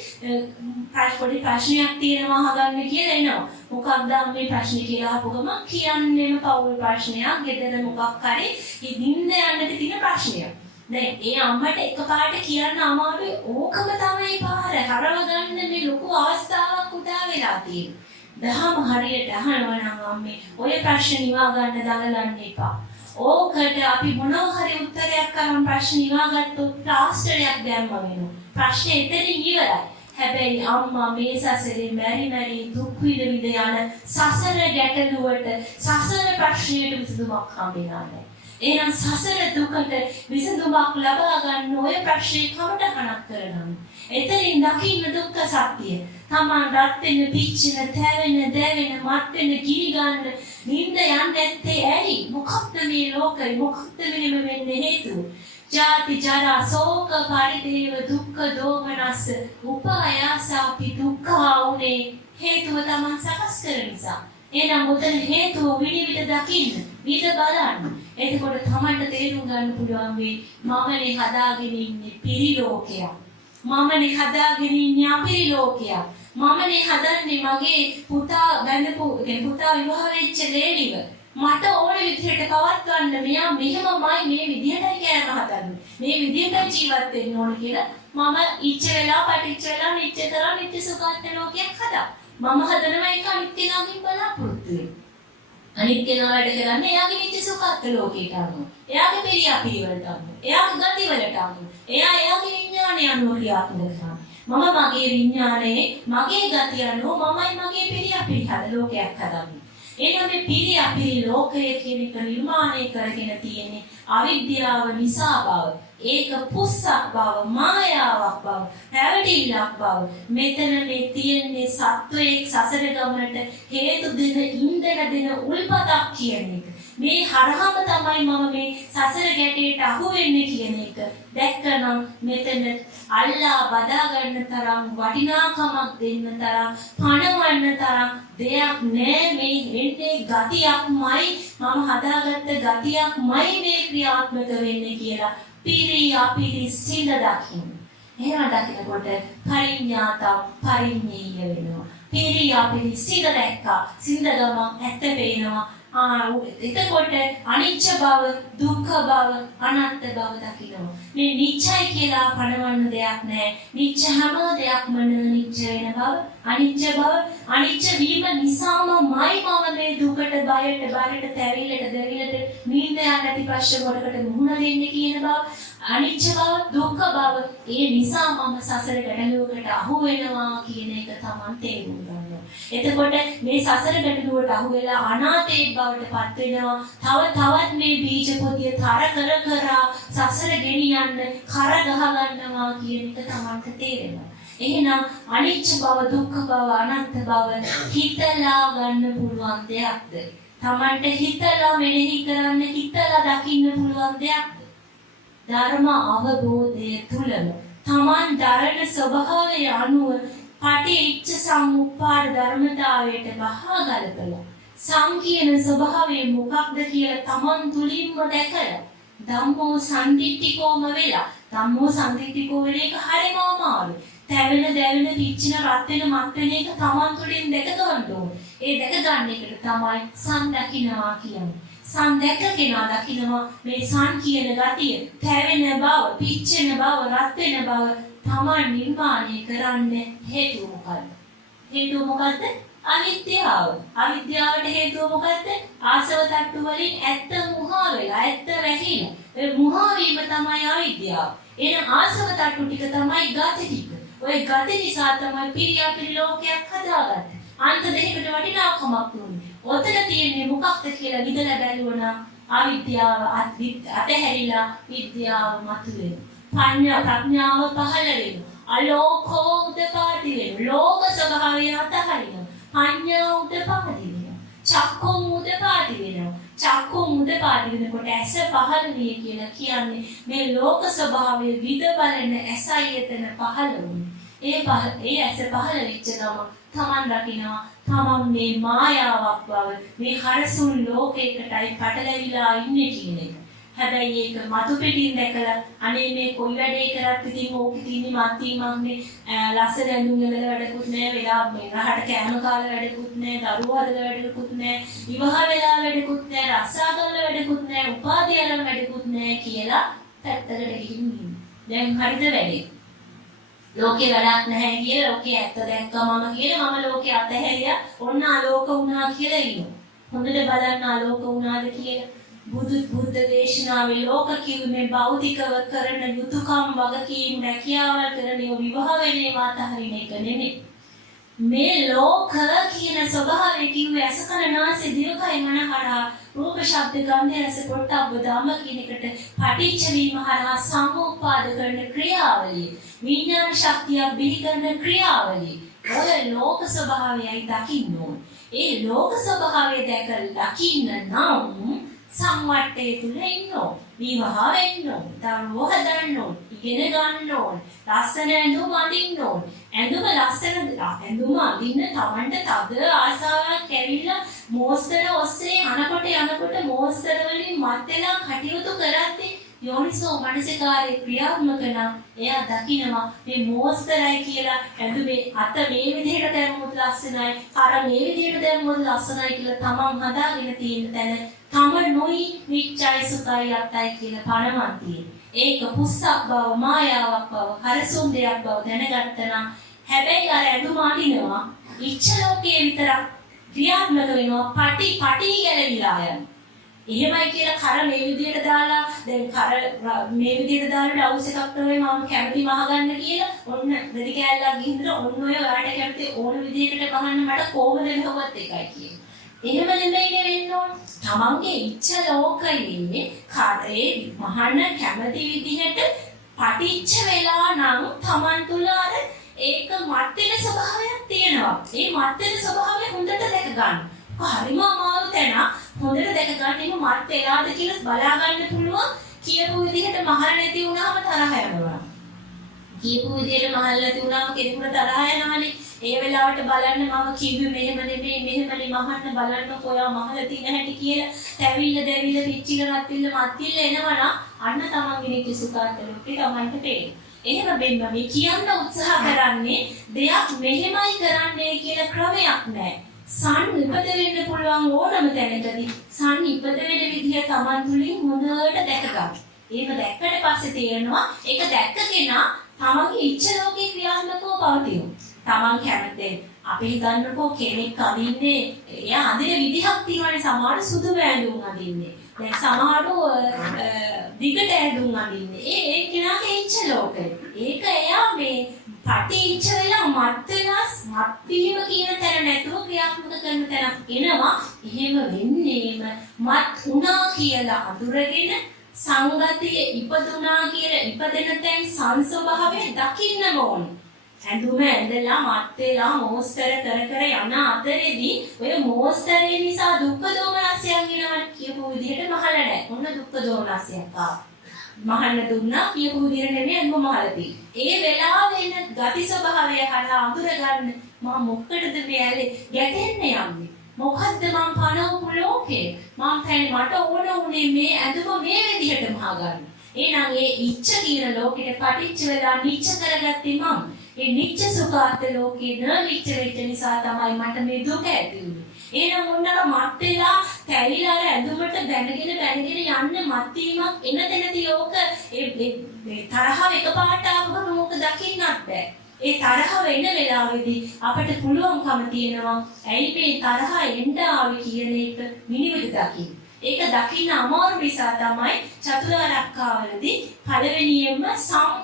පොඩි ප්‍රශ්නයක් තියෙනවා අහගන්න කියලා එනවා. මොකක්ද මේ ප්‍රශ්නේ කියලා අහපු ගමන් කියන්නේම පෞල් ප්‍රශ්නයක්, ගෙදර මොකක් හරි ඉදින්න යන්නට තියෙන ප්‍රශ්නයක්. දැන් ඒ අම්මට එකපාරට කියන්න අමාරුයි. ඕකම තමයි පාර හරව ගන්න මේ ලොකු අවස්ථාවක් උදා වෙලා තියෙන්නේ. දහම හරියට අහනවා නම් අම්මේ ඔය ප්‍රශ්න නිවා ගන්න දඟලන්න එපා. ඕකට අපි මොනවා හරි උත්තරයක් කරන් ප්‍රශ්න නිවාගත්තොත් ප්ලාස්ටරයක් දැම්ම වෙනවා. ප්‍රශ්නේ එතනින් ඉවරයි. හැබැයි අම්මා මේ සසරේ මැරි දුක් විඳ යන සසර ගැටලුවට සසර ප්‍රශ්නයට විසඳුමක් හම්බෙන්නේ නැහැ. එහෙනම් සසර දුකට විසඳුමක් ලබා ගන්න ඔය ප්‍රශ්නේ කමටහනක් කරගන්න. එතනින් දකින්න දුක්ඛ සත්‍යය. තමන් රත් වෙන, පිච්චෙන, තැවෙන, දැවෙන, මත් වෙන, ගිනි ගන්න, නිින්ද යන්නේ නැත්තේ ඇයි? මොකක්ද මේ ලෝකේ? මොකක්ද මෙහෙම වෙන්නේ හේතුව? ජාති ජරා ශෝක පරිදේව දුක්ඛ දෝමනස්ස උපායාසාපි දුක්ඛා උනේ හේතුව තමන් සකස් කරන නිසා. එහෙනම් උතන හේතුව විනිවිද දකින්න, විද බලන්න. එතකොට තමන්ට තේරුම් ගන්න පුළුවන් මේ මමනේ හදාගෙන ඉන්නේ පිරිලෝකයක්. මමනේ හදාගෙන ඉන්නේ අපිරිලෝකයක්. මමනේ හදන්නේ මගේ පුතා බැඳපු පුතා විවාහ වෙච්ච ලේලිව. මට ඕන විදිහට පවත්වන්න මෙයා මෙහෙමමයි මේ විදිහටයි කෑම හදන්නේ. මේ විදිහට ජීවත් වෙන්න ඕන කියලා මම ඉච්ච වෙලා පටිච්ච වෙලා නිච්ච කරා නිච්ච සුඛාත් ලෝකයක් හදා. මම හදනවා ඒක අනිත් කෙනාගෙන් බලාපොරොත්තු වෙන්න. අනිත් කෙනා වැඩ කරන්නේ එයාගේ නිච්ච සුඛාත් ලෝකයට අනුව. එයාගේ පෙරියා පිළිවෙලට අනුව. එයාගේ ගතිවලට අනුව. එයාගේ විඥානය අනුව ක්‍රියාත්මක කරනවා. මම මගේ විඥානයේ මගේ ගතිය අනුව මමයි මගේ පෙරියා පිළිහද ලෝකයක් හදන්නේ. එහෙනම් මේ පිරියා පිළි ලෝකය කියන එක නිර්මාණය කරගෙන තියෙන්නේ අවිද්‍යාව නිසා බව. ඒක පුස්සක් බව, මායාවක් බව, රැවටිල්ලක් බව. මෙතන මේ තියෙන්නේ සත්වයේ සසර ගමනට හේතු දෙන ඉන්ධන දෙන උල්පතක් කියන එක. මේ හරහම තමයි මම මේ සසර ගැටේට අහු වෙන්නේ කියන එක දැක්කනම් මෙතන අල්ලා බදා ගන්න තරම් වටිනාකමක් දෙන්න තරම් පණවන්න තරම් දෙයක් නෑ. මේ වෙන්නේ ගතියක්මයි, මම හදාගත්ත ගතියක්මයි මේ ක්‍රියාත්මක වෙන්නේ කියලා පිරියාපිරි සිඳ දකින්න. එහෙම දකිනකොට පරිඥාත පරිඤ්ඤය වෙනවා. පිරියාපිරි සිඳ දැක්කා, සිඳ ගම ඇත්ත පේනවා. එතකොට අනිච්ච බව, දුක්ඛ බව, අනාත්ම බව දකිනවා. මේ නිච්චයි කියලා පණවන්න දෙයක් නැහැ. නිච්ච හැම දෙයක්ම නිච්ච වෙන බව, අනිච්ච බව, අනිච්ච වීම නිසාමයි මම මේ දුකට, බයට, බරට, තැවිල්ලට, දෙවිලට, නිින්ද නැති ප්‍රශ්න වලකට මුහුණ දෙන්නේ කියන බව, අනිච්ච බව, දුක්ඛ බව, ඒ නිසා මම සසර ගැටලුවකට අහු වෙනවා කියන එක තමයි තේරුම් ගන්න. එතකොට මේ සසර ගැටලුවට අහු වෙලා අනාථයෙක් බවට පත් වෙනවා. තවත් මේ බීජ පොදිය තර කර සසර ගෙනියන්න කර ගහ ගන්නවා කියන එක තමයි තේරෙනවා. එහෙනම් අනිච්ච බව, දුක්ඛ බව, අනාත්ම බව හිතලා ගන්න පුළුවන් දෙයක්ද? Tamante හිතලා මෙනෙහි කරන්න, හිතලා දකින්න පුළුවන් දෙයක්ද? ධර්ම අවබෝධය තුලම Taman දරන ස්වභාවය අනුව පටිච්ච සමුප්පාද ධර්මතාවයට බහා ගලපලා සංකීර්ණ ස්වභාවය මොකක්ද කියලා Taman තුලින්ම දැකලා ධම්මෝ සම්දිට්ඨිකෝම වෙලා ධම්මෝ සම්දිට්ඨිකෝ වෙන එක හරිම අමාරුයි. තැවෙන දැවෙන පිච්චින රත් වෙන මත් වෙන එක Taman තුලින් දැක ගන්න ඕනේ. ඒ දැක ගන්න එකට තමයි සම් දකින්නවා කියන්නේ. සම් දැක කෙනා දකින්නවා මේ සම් කියන ගතිය, තැවෙන බව, පිච්චෙන බව, රත් වෙන බව Taman නිර්මාණය කරන්න හේතුව මොකද්ද? හේතුව මොකද්ද? අවිද්‍යාව. අවිද්‍යාවට හේතුව මොකද්ද? ආසව තට්ටු වලින් ඇත්ත මුහා වෙලා, ඇත්ත වැහිලා. ඒ මුහා වීම තමයි අවිද්‍යාව. එහෙනම් ආසව තට්ටු ටික තමයි ගති ටික. ඔය ගති නිසා තමයි පිරියාපිරි ලෝකයක් හදාගත්තේ. අන්ත දෙකකට වටිනාකමක් දුන්නේ. ඔතන තියෙන්නේ මොකක්ද කියලා විදලා බැලුවනම් අවිද්‍යාව අතහැරිලා විද්‍යාව මතුවෙනවා. ප්‍රඥාව පහළ වෙනවා. අලෝකෝ උදපාදි වෙනවා. ලෝක ස්වභාවය අතහරිනවා. පඤ්ඤා උදපාදි වෙනවා. චක්කෝ උදපාදි වෙනවා. චක්කෝ උදපාදි වෙනකොට ඇස පහළ විය කියලා කියන්නේ මේ ලෝක ස්වභාවය විද බලන ඇසයි එතන පහළ වුනේ. ඒ ඇස පහළ වෙච්ච ගම Taman දකිනවා Taman මේ මායාවක් බව, මේ හරසුන් ලෝකයකටයි පැටලවිලා ඉන්නේ කියන එක. හැබැයි ඒක මතු පිටින් දැකලා අනේ මේ කොයි වැඩේ කරත් ඉතින් ඕක තියෙන්නේ මත්ීමක්නේ, ලස්සන ඇඳුම් වල වැඩකුත් නැහැ, වෙලා මේ රහට කෑම කාලා වැඩකුත් නැහැ, දරුවෝ හදලා වැඩකුත් නැහැ, විවාහ වෙලා වැඩකුත් නැහැ, රස්සාවල වැඩකුත් නැහැ, උපාධියල වැඩකුත් නැහැ කියලා පැත්තකට ගිහින් ඉන්නේ. දැන් හරිද වැඩේ? ලෝකේ වැඩක් නැහැ කියලා ලෝකේ ඇත්ත දැක්කම මම කියලා මම ලෝකේ අතහැරියා, ඔන්න ආලෝක වුණා කියලා ඉන්නවා. හොඳට බලන්න ආලෝක වුණාද කියලා. බුද්ධ දේශනාවේ ලෝක කිව්වේ භෞතිකව කරන යුතුයකම් වගකීම් රැකියාවල් කරන විවාහ වෙනවා අතහරින එක නෙමෙයි. මේ ලෝක කියන ස්වභාවය කිව්වේ අසකන නාසය දිවකයි මනහරහා රූප ශබ්ද ගන්ධ රස පොට්ටබ්බ ධම්ම කියන එකට පටිච්ච වීම හරහා සමුප්පාද කරන ක්‍රියාවලිය, විඥාන ශක්තිය බිහි කරන ක්‍රියාවලිය. ඔය ලෝක ස්වභාවයයි දකින්න ඕන. ඒ ලෝක ස්වභාවය දැකලා දකින්න නම් සංවට්ටේ තුල ඉන්න ඕන. විවාහ වෙන්න ඕන. දරුවෝ හදන්න ඕන. ඉගෙන ගන්න ඕන. ලස්සන ඇඳුම් අඳින්න ඕන. ඇඳුම ලස්සන ඇඳුම අඳින්න Tamanට තද ආසාවක් ඇවිල්ලා මෝස්තර ඔස්සේ යනකොට මෝස්තර වලින් මත් වෙලා කටයුතු කරද්දී යෝනිසෝ මනසිකාරේ ක්‍රියාත්මක නම් එයා දකිනවා මේ මෝස්තරයි කියලා ඇඳුමේ අත මේ විදිහට දැම්මොත් ලස්සනයි, කර මේ විදිහට දැම්මොත් ලස්සනයි කියලා Taman හදාගෙන තියෙන තැන Taman නොයි විචයි සුඛයි අත්තයි කියලා පණවන් තියෙන. ඒක පුස්සක් බව, මායාවක් බව, හරසුන් දෙයක් බව දැනගත්තා. හැබැයි අර ඇඳුම අඳිනවා ඉච්ඡ ලෝකයේ විතරක් ක්‍රියාත්මක වෙනවා, පටි ගැලවිලා යනවා. එහෙමයි කියලා කර මේ විදිහට දාලා දැන් කර මේ විදිහට දාලා බ්ලවුස් එකක් තමයි මම කැමති මහගන්න කියලා ඔන්න රෙදි කෑල්ලක් ගිහින් ඔන්න ඔය ඔයාලට කැමති ඕන විදිහකට මහන්න මට කොහොමද මෙහෙවත් එකයි කියන්නේ. එහෙම නෙමෙයි වෙන්න ඕන. තමන්ගේ ඉච්ඡ ලෝකයේ කාටේ මහාන කැමති විදිහට පටිච්ච වෙලා නම් තමන් තුල අර ඒක මත් වෙන ස්වභාවයක් තියෙනවා. ඒ මත් වෙන ස්වභාවය හොඳට දැක ගන්න. හරිම අමාරු තැන හොඳට දැක ගන්න එක මත් වෙලාද කියලා බලා ගන්න පුළුවන්. කියපු විදිහට මහල නැති වුණාම තරහ යනවා. කියපු විදිහට මහල නැති වුණාම කෙනෙකුට තරහ යනවානේ. ඒ වෙලාවට බලන්න මම කිව්වේ මෙහෙම නෙමෙයි මෙහෙමනේ මහන්න බලන්න කොයා මහල තින හැටි කියලා තැවිල්ල දෙවිල්ල පිච්චිල රත්විල්ල මත්විල්ල එනවනම් අන්න තමන්ගේ නිත්‍ය සුඛාන්තලුක්කේ තමන්ට පේන. එහෙම බෙන්න මේ කියන්න උත්සාහ කරන්නේ දෙයක් මෙහෙමයි කරන්නේ කියලා ක්‍රමයක් නැහැ. සන් ඉපද වෙන්න පුළුවන් ඕනම තැනකදී සන් ඉපද වෙන විදිය තමන් තුළින් හොඳට දැක ගන්න. එහෙම දැක්කට පස්සේ තේරෙනවා ඒක දැක්ක කෙනා තමන්ගේ ඉච්ඡ ලෝකේ ක්‍රියාත්මකව පවතිනවා. තමන් කැමති අපි හිතන්නකෝ කෙනෙක් අඳින්නේ එයා අඳින විදිහක් තියෙනවානේ සමහර සුදු වැඳුම් අඳින්නේ. දැන් සමහරව දිගට ඇඳුම් අඳින්නේ. ඒ කෙනාගේ ඉච්ඡ ලෝකය. ඒක එයා මේ පටිච්ච වෙලා මත් වීම කියන තැන නැතුව ක්‍රියාත්මක කරන තැනක් එනවා. එහෙම වෙන්නේම මත් වුණා කියලා අඳුරගෙන සංගතිය ඉපදුනා කියලා ඉපදෙන තැන් සංස්වභාවය දකින්නම ඕනේ. ඇඳුම ඇඳලා මත් වෙලා මෝස්තර කර යන අතරේදී ඔය මෝස්තරේ නිසා දුක්ඛ දෝමනස්යක් වෙනවා කියපු විදිහට මහල නැහැ. මොන දුක්ඛ දෝමනස්යක් ආවා. මහන්න දුන්නා කියපු විදිහට නෙමෙයි අම්ම මහලදී. ඒ වෙලාවෙ වෙන ගති ස්වභාවය හරහා අඳුර ගන්න මම මොකටද මේ ඇලේ ගැටෙන්නේ යන්නේ. මොකද්ද මම පනවපු ලෝකේ. මම තැනේ මට ඕන උනේ මේ ඇඳුම මේ විදිහට මහා ගන්න. එහෙනම් ඒ ඉච්ඡ කියන ලෝකෙට පටිච්ච වෙලා නිච්ච කරගත්තේ මම. ඒ නිච්ච සුඛාර්ථ ලෝකේ නිච්ච වෙච්ච නිසා තමයි මට මේ දුක ඇති වුනේ. එහෙනම් මොන්නර මත් වෙලා කැවිලා ඇඳුමට බැනගෙන යන්න මත් වීමක් එන තැනදී ඕක ඒ තරහව එකපාරට ආවම ඕක දකින්නත් බෑ. ඒ තරහ වෙන වෙලාවේදී අපිට පුළුවන්කම තියෙනවා ඇයි මේ තරහ එන්න ආවේ කියන එක මිනිවිද දකින්න. ඒක දකින්න අමාරු නිසා තමයි චතුරාර්යකාවලදී පළවෙනියෙන්ම සමත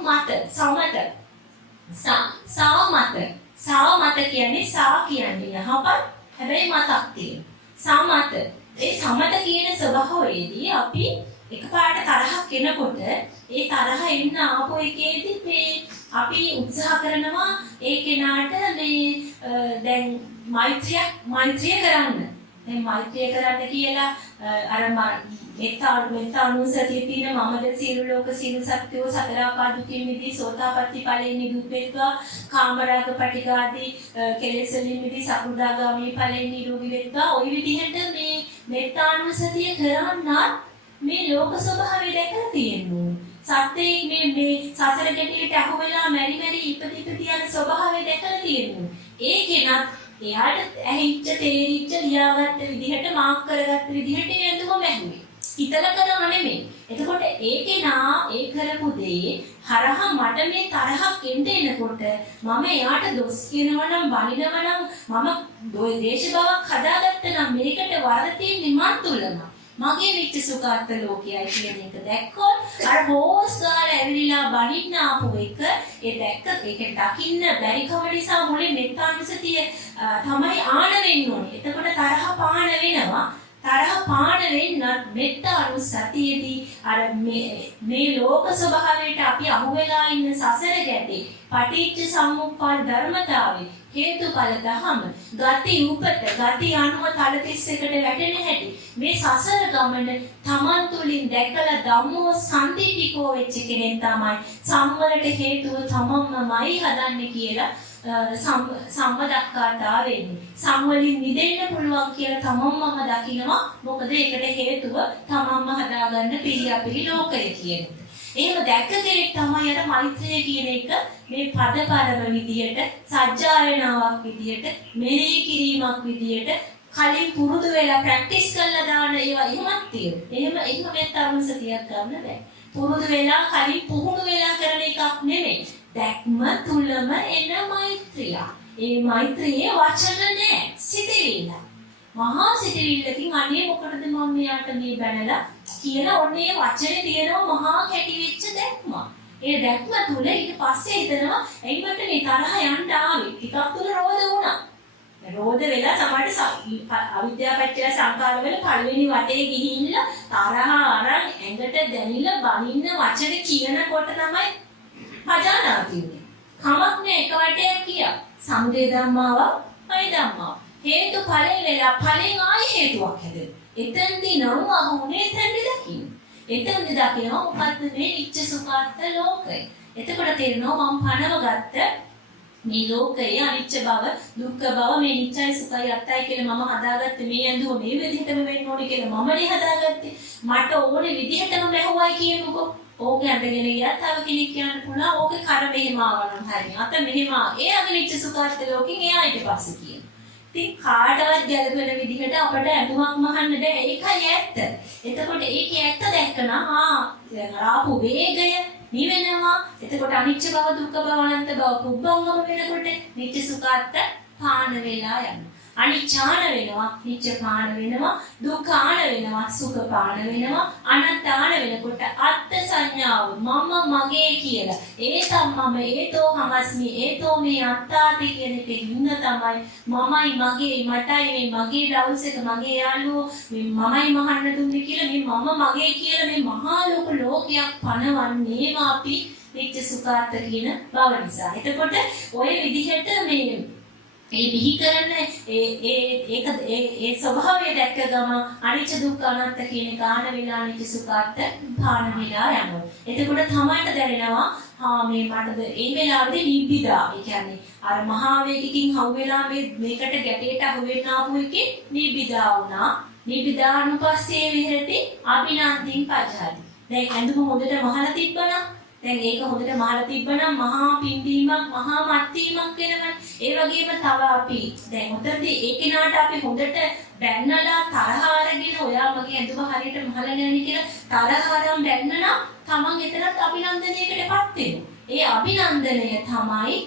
කියන්නේ සා කියන්නේ යහපත් හැබැයි මතක් තියෙන. සමත. ඒ සමත කියන ස්වභාවයේදී අපි එකපාරට තරහක් එනකොට ඒ තරහ එන්න ආපු එකේදී මේ අපි උත්සාහ කරනවා ඒ කෙනාට මේ දැන් මෛත්‍රිය කරන්න. දැන් මෛත්‍රිය කරන්න කියලා අර මෙත්තානුසතිය තියෙන මමද සියලු ලෝක සියලු සත්‍යෝ සතර ආකාර දුකින් මිදී සෝතාපට්ටි ඵලයෙන් නිදුක්වෙත්වා කාමරාග පටිඝාදී කෙලෙස් වලින් මිදී සකෘදාගාමී ඵලයෙන් නිරෝගී වෙත්වා ওই විදිහට මේ මෙත්තානුසතිය කරන්නත් මේ ලෝක ස්වභාවය දැකලා තියෙනවා. සත්‍යයේ මේ සසර ගැටියට අහු වෙලා මෙරි ඉපදි යන ස්වභාවය දැකලා තියෙනවා. ඒකේනත් එයාට ඇහිච්ච තේරිච්ච ලියාගත්ත විදිහට මාක් කරගත්ත විදිහට යඳුම මැහුවේ. හිතලා කරනව නෙමෙයි. එතකොට ඒකේනා ඒ කරපු දේ හරහා මට මේ තරහක් එනකොට මම එයාට දොස් කියනවා නම් බනිනවා නම් මම දේශභාවක් හදාගත්ත නම් මේකට වරද තියෙන්නේ මන් තුලම. මගේ නිත්‍ය සුඛාර්ථ ලෝකයයි කියන එක දැක්කොත් අර හොස් ගාලා ඇවිලිලා බනින්න ආපු එක ඒ දැක්ක ඒක දකින්න බැරි කම නිසා මුලින් මෙත්තානුසතිය තමයි ආන වෙන්න ඕනේ. එතකොට තරහ පාන වෙනවා. තරහ පාන වෙන්නත් මෙත්තානුසතියේදී අර මේ ලෝක ස්වභාවයට අපි අහු වෙලා ඉන්න සසර ගැටේ පටිච්ච සමුප්පාද ධර්මතාවේ හේතුඵල දහම ගති උපත ගති අනුව තල 31කට වැටෙන හැටි මේ සසර ගමන තමන් තුළින් දැකලා ධම්මෝ සම්පීතිකෝ වෙච්ච කෙනෙක් තමයි සම්වලට හේතුව තමන්මයි හදන්නේ කියලා සම්මදක්කාතා වෙන්නේ. සම්වලින් නිදෙන්න පුළුවන් කියලා තමන්මම දකිනවා. මොකද ඒකට හේතුව තමන්ම හදාගන්න පිළිඅපිලි ලෝකය කියන එක. එහෙම දැක්ක කෙනෙක් තමයි අර මෛත්‍රිය කියන එක මේ පදපරම විදියට සජ්ජායනාවක් විදියට මෙනෙහි කිරීමක් විදියට කලින් පුරුදු වෙලා ප්‍රැක්ටිස් කරලා දාන ඒවා එහෙමත් තියෙනවා. එහෙම මෙත්තානුසතියක් ගන්න බෑ. පුරුදු වෙලා කලින් පුහුණු වෙලා කරන එකක් නෙමෙයි. දැක්ම තුලම එන මෛත්‍රිය. ඒ මෛත්‍රියේ වචන නෑ සිතවිල්ල. මහා සිතවිල්ලකින් අනේ මොකටද මම මෙයාට මේ බැනලා කියලා ඔන්නේ වචනේ තියෙනවා මහා කැටි වෙච්ච දැක්ම. ඒ දැක්ම තුල ඊට පස්සේ හිතනවා එයි මට මේ තරහ යන්න ආවේ. ටිකක් තුල රෝද වුණා. රෝධ වෙලා සමහරට අවිද්‍යාපච්චය සංකාර වල පළවෙනි වටේ ගිහිල්ලා තරහ අරන් ඇඟට දැනිලා බනින්න වචන කියනකොට තමයි පජානාති උනේ. කමක් නෑ එක වටයක් කියා. සමුදය ධම්මාව වය ධම්මාව. හේතු ඵලෙ වෙලා ඵලෙන් ආයි හේතුවක් හැදෙනවා. එතෙන්දී නම් අහුනේ එතෙන්දී දකින්න. එතෙන්දී දකිනවා මොකද්ද මේ නිච්ච සුඛාර්ථ ලෝකය. එතකොට තේරෙනවා මම පණව ගත්ත මේ ලෝකයේ අනිච්ච බව, දුක්ඛ බව, මේ නිච්චයි සුඛයි අත්තයි කියලා මම හදාගත්තේ මේ ඇඳුම මේ විදිහටම වෙන්න ඕනේ කියලා මමනේ හදාගත්තේ. මට ඕනේ විදිහටම වැහුවයි කියමුකෝ. ඕක ඇඳගෙන ගියා තව කෙනෙක් කියන්න පුළුවන් ඕක කර මෙහෙම ආවනම් හරිය. අත මෙහෙම ඒ අනිච්ච සුඛාර්ථ ලෝකෙන් එයා ඊට පස්සේ කියන. ඉතින් කාටවත් ගැළපෙන විදිහට අපට ඇඳුමක් මහන්න බෑ. ඒකයි ඇත්ත. එතකොට ඒකේ ඇත්ත දැක්කනම් ආපු වේගය නිවෙනවා. එතකොට අනිච්ච බව, දුක්ඛ බව, අනන්ත බව පුබ්බංගම වෙනකොට නිච්ච සුඛාර්ථ පාන වෙලා යනවා. අනිච්ඡාන වෙනවා, නිච්ච පාන වෙනවා, දුක්ඛාන වෙනවා, සුඛ පාන වෙනවා, අනත්තාන වෙනකොට අත්ත් සංඥාව මම මගේ කියලා. ඒතම්මම ඒතෝ හමස්මි ඒතෝ මේ අත්තාති කියන එකේ ඉන්න තමයි මමයි මගේ මටයි මේ මගේ දවස් එක මගේ යාළුවෝ මේ මමයි මහන්න දුන්නේ කියලා මේ මම මගේ කියලා මේ මහා ලෝක ලෝකයක් පනවන්නේම අපි නිච්ච සුඛාර්ථ කියන බව නිසා. එතකොට ওই විදිහට මේ බිහි කරන ඒ ස්වභාවය දැක්ක ගම අනිච්ච දුක්ඛ අනාත්ත කියන කාණ වෙලා අනිච්ච සුඛාර්ථ භාන වෙලා යනවා. එතකොට තමයි දැනෙනවා මේ මටද ඒ වෙලාවේදී නිබ්බිදා. ඒ කියන්නේ අර මහා වේගකින් හවු වෙලා මේකට ගැටේට අහු වෙන්න ආපු එකේ නිබ්බිදා වුණා. නිබ්බිදානුපස්සේ විහෙරති අභිනන්දින් පජහති. දැන් ඇඳුම හොඳට මහලා තිබ්බනම් දැන් ඒක හොඳට මහලා තිබ්බනම් මහා පිම්බීමක් මහා මත්වීමක් වෙනවා. ඒ වගේම තව අපි දැන් උතන්දී ඒ කෙනාට අපි හොඳට බැන්නලා තරහ අරගෙන ඔයා මගේ ඇඳුම හරියට මහලා නැණි කියලා තරහ අරන් බැන්නනම් තමන් එතනත් අභිනන්දනයකටපත් වෙනවා. ඒ අභිනන්දනය තමයි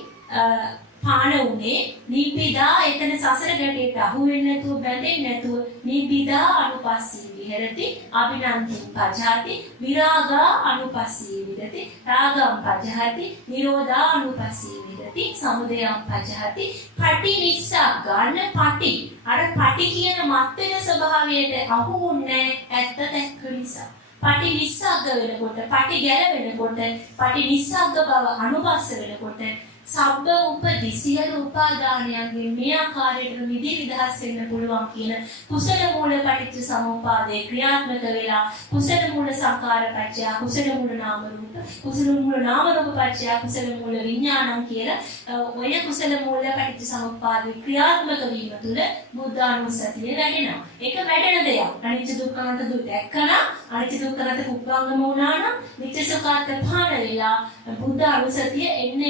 පාන උනේ නිබ්බිදා එතන සසර ගැටේට අහු වෙන්නේ නැතුව බැඳෙන්නේ නැතුව නිබ්බිදා අනුපස්සී විහෙරති අභිනන්දින් පජාති විරාගා අනුපස්සී විහෙරති රාගම් පජාති නිරෝධා අනුපස්සී විහෙරති සමුදයම් පජාති පටි නිස්සා ගන්න පටි අර පටි කියන මත් වෙන ස්වභාවයට අහු වුන්නේ ඇත්ත දැක්ක නිසා පටි නිස්සග්ග වෙනකොට පටි ගැලවෙනකොට පටි නිස්සග්ග බව අනුපස්ස වෙනකොට සබ්බ උපදි සියලු උපාදානයන්ගෙන් මේ ආකාරයට නිදහස් වෙන්න පුළුවන් කියන කුසල මූල පටිච්ච සමුප්පාදේ ක්‍රියාත්මක වෙලා කුසල මූල සංකාර පත්‍ය කුසල මූල නාම රූප කුසල මූල නාම රූප පත්‍ය කුසල මූල විඥානං කියලා ඔය කුසල මූල පටිච්ච සමුප්පාදේ ක්‍රියාත්මක වීම තුළ බුද්ධානුස්සතිය වැඩෙනවා. ඒක වැඩෙන දෙයක්. අනිච්ච දුක්ඛ අනාත්ම දුක් දැක්කම අනිච්ච දුක්ඛ අනාත්ම පුබ්බංගම වුණා නම් නිච්ච සුඛාර්ථ භාන වෙලා බුද්ධානුස්සතිය එන්න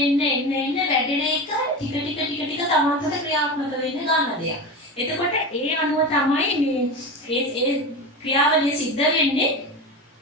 වැඩෙන එක ටික ටික තමන් තුළ ක්‍රියාත්මක වෙන්න ගන්න දෙයක්. එතකොට ඒ අනුව තමයි මේ ඒ ක්‍රියාවලිය සිද්ධ වෙන්නේ.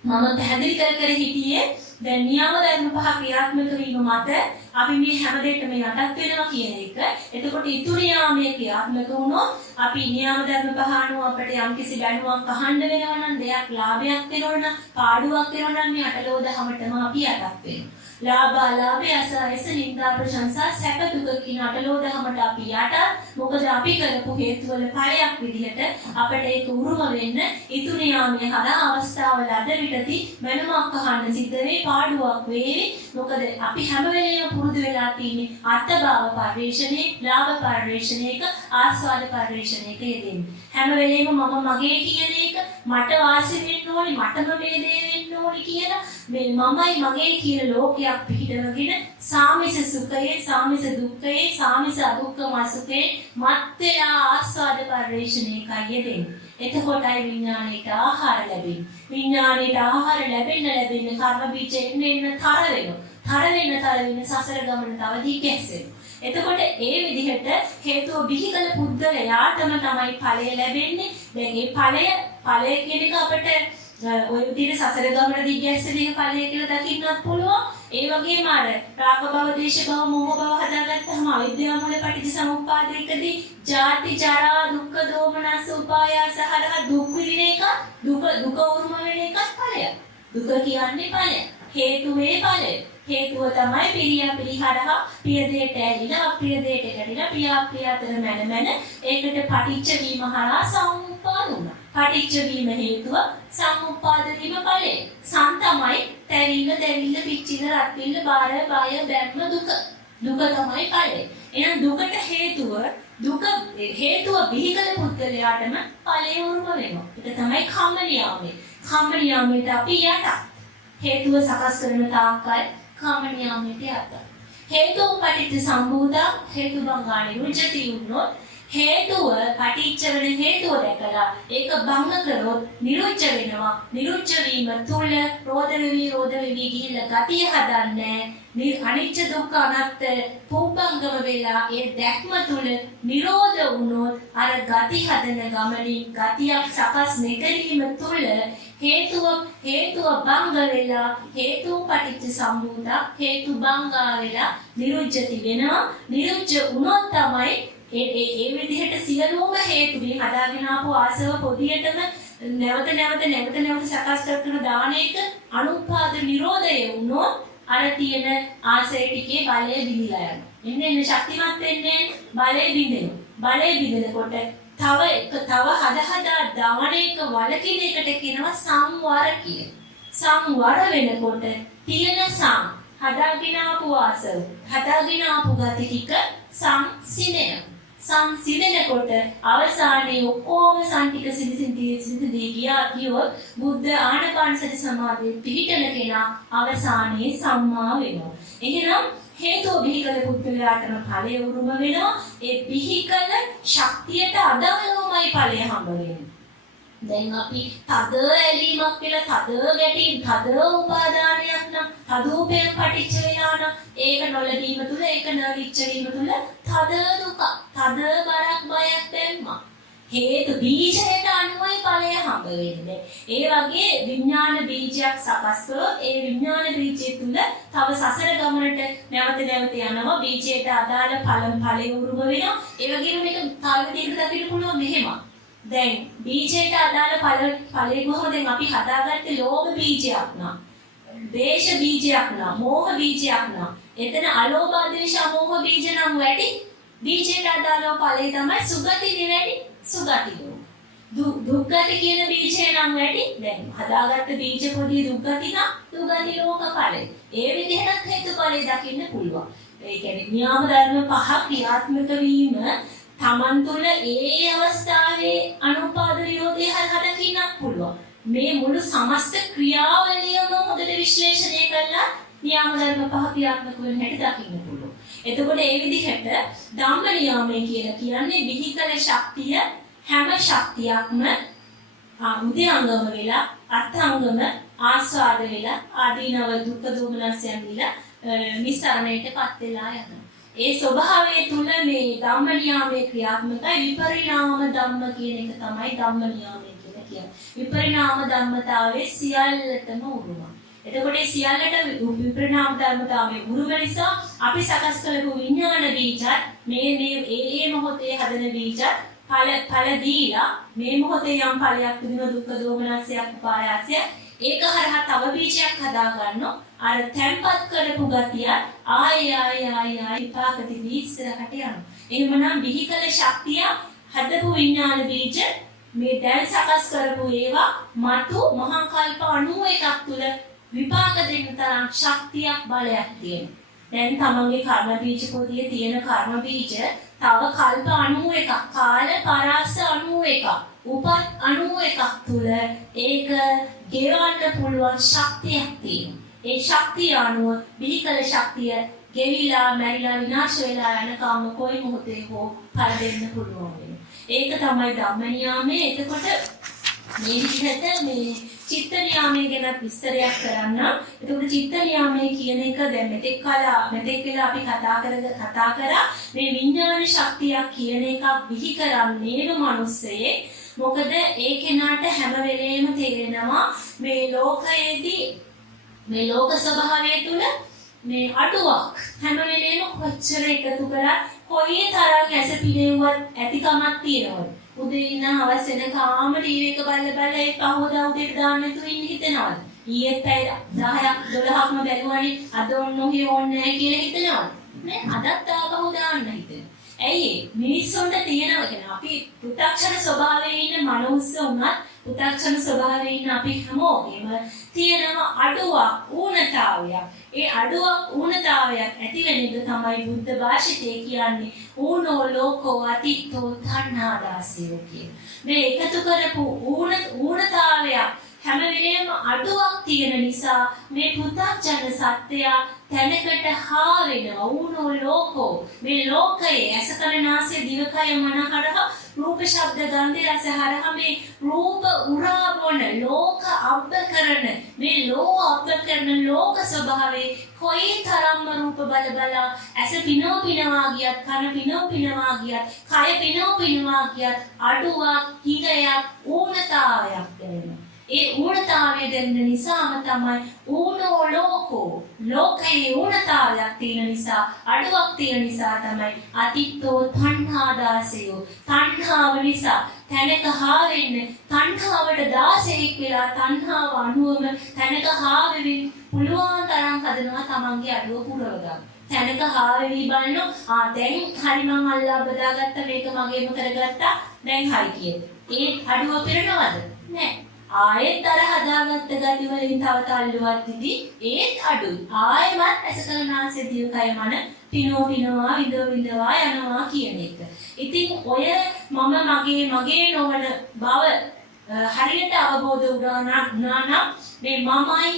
මම පැහැදිලි කර හිටියේ දැන් නියම ධර්ම පහ ක්‍රියාත්මක වීම මත අපි මේ හැම දෙයකම යටත් වෙනවා කියන එක. එතකොට ඊතුරු යාමයේ ක්‍රියාත්මක වුණොත් අපි නියම ධර්ම පහ අනුව අපිට යම්කිසි බැනුමක් අහන්න වෙනවා නම් දෙයක් ලාභයක් වෙනවා නම් පාඩුවක් වෙනවා නම් මේ අටලෝදහමටම අපි යටත් වෙනවා. ලාභ අලාභය අසයස නින්දා ප්‍රශංසා සැප දුක කියන අටලෝදහමට අපි යට මොකද අපි කරපු හේතු වල ඵලයක් විදිහට අපිට ඒක උරුම වෙන්න ඊතුරු යාමයේ හදා අවස්ථාව ලැබ විටදී මනමක් අහන්න සිද්ධ වෙයි පාඩුවක් වේවි. මොකද අපි හැම වෙලේම පුරුදු වෙලා තියෙන්නේ අත්භව පරිශ්‍රණේ ලාභ පරිශ්‍රණේක ආස්වාද පරිශ්‍රණේක යෙදෙන්නේ. හැම වෙලේම මම මගේ කියන එක මට වාසි වෙන්න ඕනි මටම මේ දේ වෙන්න ඕනි කියලා මේ මමයි මගේ කියන ලෝකයක් පිළිදවගෙන සාමිස සුඛයේ සාමිස දුක්ඛයේ සාමිස අදුක්ඛම සුඛේ මත්ත්‍යා ආස්වාද පරිශ්‍රණේකයි යෙදෙන්නේ. එතකොටයි විඥාණයට ආහාර ලැබෙන්නේ. විඥාණයට ආහාර ලැබෙන්න කර්ම බීජ එන්න තර වෙනවා. තර වෙන සසර ගමන තව දිගැස්සෙනවා. එතකොට ඒ විදිහට හේතුව බිහි කළ පුද්ගලයාටම තමයි ඵලය ලැබෙන්නේ. දැන් මේ ඵලය කියන එක අපිට ඔය විදිහට සසර ගමන දිගැස්සෙන එක ඵලය කියලා දකින්නත් පුළුවන්. ඒ වගේම අර රාග භව, දේශ භව, මෝහ භව හදාගත්තාම අවිද්‍යාව මූල පටිච්ච සමුප්පාදයකදී ජාති, ජරා, දුක්ඛ, දෝමනස්, උපායාස හරහා දුක් විඳින එක දුක උරුම වෙන එකත් ඵලයක්. දුක කියන්නේ ඵලය. හේතුවේ ඵලය. හේතුව තමයි පිරියා පිරිහරහා ප්‍රිය දෙයට ඇලිලා අප්‍රිය දෙයට ගැටිලා ප්‍රිය අප්‍රිය අතර මැන ඒකට පටිච්ච වීම හරහා සමුප්පාද වුණා. පටිච්ච වීම හේතුව සමුප්පාද වීම ඵලය. සම් තමයි තැවිල්ල දැවිල්ල පිච්චිල රත් විල්ල බාර බය බැම්ම දුක. දුක තමයි ඵලය. එහෙනම් දුකට හේතුව බිහිකල පුද්ගලයාටම ඵලය උරුම වෙනවා. ඒක තමයි කම්ම නියාමය. කම්ම නියාමයට අපි යට. හේතුව සකස් කරන තාක්කල් කම්ම නියාමයට යට. හේතුව පටිච්ච සම්භූතා හේතු බංගා නිරුච්ඡති වුණොත් හේතුව පටිච්ච වෙන හේතුව දැකලා ඒක භංග කරොත් නිරුච්ඡ වෙනවා. නිරුච්ඡ වීම තුල රෝධ වෙවි ගිහිල්ලා ගතිය හදන්නේ. අනිච්ච දුක්ඛ අනාත්ම පුබ්බංගම වෙලා ඒ දැක්ම තුල නිරෝධ වුණොත් අර ගති හදන ගමනින් ගතියක් සකස් නොකිරීම තුල හේතුව භංග වෙලා හේතු පටිච්ච සම්භූතා හේතු භංගා වෙලා නිරුච්ඡති වෙනවා. නිරුච්ඡ වුණොත් තමයි ඒ විදිහට සියලුම හේතුන් හදාගෙන ආපු ආසව පොදියටම නැවත සකස් කරන දාන එක අනුපාද නිරෝධය වුණොත් අර තියෙන ආසය ටිකේ බලය බිඳිලා යනවා. එන්න ශක්තිමත් වෙන්නේ බලය බිඳිනවා. බලය බිඳිනකොට තව හදා දාන එක වලකින එකට කියනවා සංවර කිය. සංවර වෙනකොට තියෙන හදාගෙන ආපු ආසව හදාගෙන ආපු ගති ටික සංසිඳෙනවා. සංසිඳනකොට අවසානයේ ඔක්කොම සංටික සිඳී ගියොත් බුද්ධ ආනාපාන සති සමාධිය පිහිටන කෙනා අවසානයේ සම්මා වෙනවා. එහෙනම් හේතුව බිහිකල පුද්ගලයාටම ඵලය උරුම වෙනවා. ඒ බිහිකල ශක්තියට අදාළවමයි ඵලය හම්බ වෙන්නේ. දැන් අපි තද ඇලීමක් කියලා තද ගැටීම් තද උපාදානයක් නම් තදූපයෙන් පටිච්ච වෙලා නම් ඒක නොලැබීම තුල ඒක නොවිච්ච වීම තුල තද දුක තද බරක් බයක් දැම්මා. හේතු බීජයට අනුවයි ඵලය හම්බ වෙන්නේ. ඒ වගේ විඥාන බීජයක් සකස් කරොත් ඒ විඥාන බීජය තුල තව සසර ගමනට නැවත යනවා. බීජයට අදාළ ඵලය උරුම වෙනවා. ඒ වගේම මේක තව විදිහකට දකින්න පුළුවන් මෙහෙම. දැන් බීජයට අදාළ ඵලෙ කොහොමද අපි හදාගත්තේ ලෝභ බීජයක් නා දේශ බීජයක් නා මෝහ බීජයක් නා එතන අලෝභ දේශ මෝහ බීජ නම් වැඩි බීජයට අදාළ ඵලෙ තමයි සුගති නිවැරදි සුගති දුක්ගති කියන බීජය නම් වැඩි දැන් හදාගත්ත බීජ පොඩි දුක්ගති නා දුගති ලෝක ඵලෙ ඒ විදිහට හේතුඵලෙ දකින්න පුළුවන් ඒ කියන්නේ න්‍යාම ධර්ම පහ ක්‍රියාත්මක වීම තමන් තුළ ඒ අවස්ථාවේ අනුපාද නිරෝධය හරහා දකින්නත් පුළුවන්. මේ මුළු සමස්ත ක්‍රියාවලියම හොඳට විශ්ලේෂණය කරලා න්‍යාම ධර්ම පහ ක්‍රියාත්මක වෙන හැටි දකින්න පුළුවන්. එතකොට ඒ විදිහට ධම්ම නියාමය කියලා කියන්නේ විහිකල ශක්තිය හැම ශක්තියක්ම උදයංගම වෙලා අර්ථංගම ආස්වාද වෙලා ආදීනව දුක්ඛ දෝමනස්යන් විලා නිස්සාරණයටපත් වෙලා යනවා. ඒ ස්වභාවය තුල මේ ධම්ම නියාමයේ ක්‍රියාත්මකයි විපරිණාම ධම්ම කියන එක තමයි ධම්ම නියාමය කියලා කියන්නේ. විපරිණාම ධම්මතාවයේ සියල්ලටම උරුමයි. එතකොට මේ සියල්ලට විපරිණාම ධර්මතාවයේ උරුම නිසා අපි සකස් කරපු විඥාන බීජත් මේ මොහොතේ හදන බීජත් ඵල දීලා මේ මොහොතේ යම් ඵලයක් විදින දුක්ඛ දෝමනස්යක් උපායාසය ඒක හරහා තව බීජයක් හදා ගන්නවා. අර තැම්පත් කරපු ගතිය ආය විපාකති ඉස්සරහට යනවා. එහෙමනම් බිහිකල ශක්තිය හදපු විඥාන බීජ මේ දැන් සකස් කරපු ඒවා මතු මහා කල්ප 91ක් තුල විපාක දෙන්න තරම් ශක්තියක් බලයක් තියෙනවා. දැන් තමන්ගේ කර්ම බීජ පොදියේ තියෙන කර්ම බීජ තව කල්ප 91ක් කාල පරාස 91ක් උපත් 91ක් තුල ඒක ගෙවන්න පුළුවන් ශක්තියක් තියෙනවා. ඒ ශක්තිය අනුව බිහිකල ශක්තිය ගෙවිලා මැරිලා විනාශ වෙලා යන කම කොයි මොහොතේ හෝ පළ දෙන්න පුළුවන් වෙනවා. ඒක තමයි ධම්ම නියාමය. එතකොට මේ විදිහට මේ චිත්ත නියාමය ගැන විස්තරයක් කරන්න. එතකොට චිත්ත නියාමය කියන එක දැන් මෙතෙක් වෙලා අපි කතා කරා මේ විඥාන ශක්තියක් කියන එකක් බිහි කරන්නේම මිනිස්සේ. මොකද ඒ කෙනාට හැම වෙලේම තේරෙනවා මේ ලෝකයේදී මේ ලෝක ස්වභාවය තුල මේ අඩුවක් හැම වෙලේම කොච්චර එකතු කරලා කොයි තරම් ඇසපිනෙව්වත් ඇතිකමක් තියෙනවා. උදේ ඉඳන් හවස වෙනකම් ටීවී එක බලලා ඒ පහවදා උදේට දාන්න නැතුව ඉන්න හිතෙනවද? ඊයේත් පැය 10ක් 12ක්ම බැලුවානේ අද ඔන්නෝහි ඕනේ නැහැ කියලා හිතනවා. නේ අදත් ආපහු දාන්න හිතෙනවා. ඇයි මිනිස්සුන්ට තියෙනවා කියන්නේ අපි පු탁ෂණ ස්වභාවයේ ඉන්න මනුස්ස උනත් පු탁ෂණ ස්වභාවයේ ඉන්න අපි හැමෝගෙම තියෙනවා අඩුවක් ඌනතාවයක්. ඒ අඩුවක් ඌනතාවයක් ඇති වෙන එක තමයි බුද්ධ භාෂිතේ කියන්නේ ඌනෝ ලෝකෝ අතිත්තෝ තණ්හාදාසයෝ කියන. මේ එකතු කරපු ඌනතාවයක් හැම වෙලේම අඩුවක් තියෙන නිසා මේ පු탁ෂණ සත්‍යය තැනකට හා වෙනවා ඌනෝ ලෝකෝ මේ ලෝකයේ අසකරනාසය දිවකය මනහරහ රූප ශබ්ද ගන්ධ රස හරහා මේ රූප උරාබොන ලෝක අබ්බ කරන මේ ලෝක ස්වභාවයේ කොයි තරම්ම රූප බල ඇස පිනෝ පිනවා ගියත් කන පිනෝ පිනවා ගියත් කය පිනෝ පිනවා ගියත් අඩුවක් හිගයක් ඌනතාවයක් දැනෙනවා. ඒ ඌනතාවය දෙන්න නිසාම තමයි ඌනෝ ලෝකෝ ලෝකයේ ඌනතාවයක් තියෙන නිසා අඩුවක් තියෙන නිසා තමයි අතිත්තෝ තණ්හාදාසයෝ තණ්හාව නිසා තැනක හා වෙන්නේ තණ්හාවට දාසයෙක් වෙලා තණ්හාව අනුවම තැනක හා වෙමින් පුළුවන් තරම් හදනවා තමන්ගේ අඩුව පුරව ගන්න. තැනක හා වෙවි බලනවා දැන් හරි මම අල්ලා බදාගත්ත මේක මගේම කරගත්තා දැන් හරි කියද. ඒ අඩුව පිරනවද? නෑ. ආයෙත් අර හදාගත්ත ගති වලින් තව තල්ලුවක් ඉදි ඒත් අඩුයි. ආයෙමත් ඇසකරනාසය දිවකය මන පිනවා විඳවා යනවා කියන එක. ඉතින් ඔය මම මගේ නොවන බව හරියට අවබෝධ වුණා නම් මේ මමයි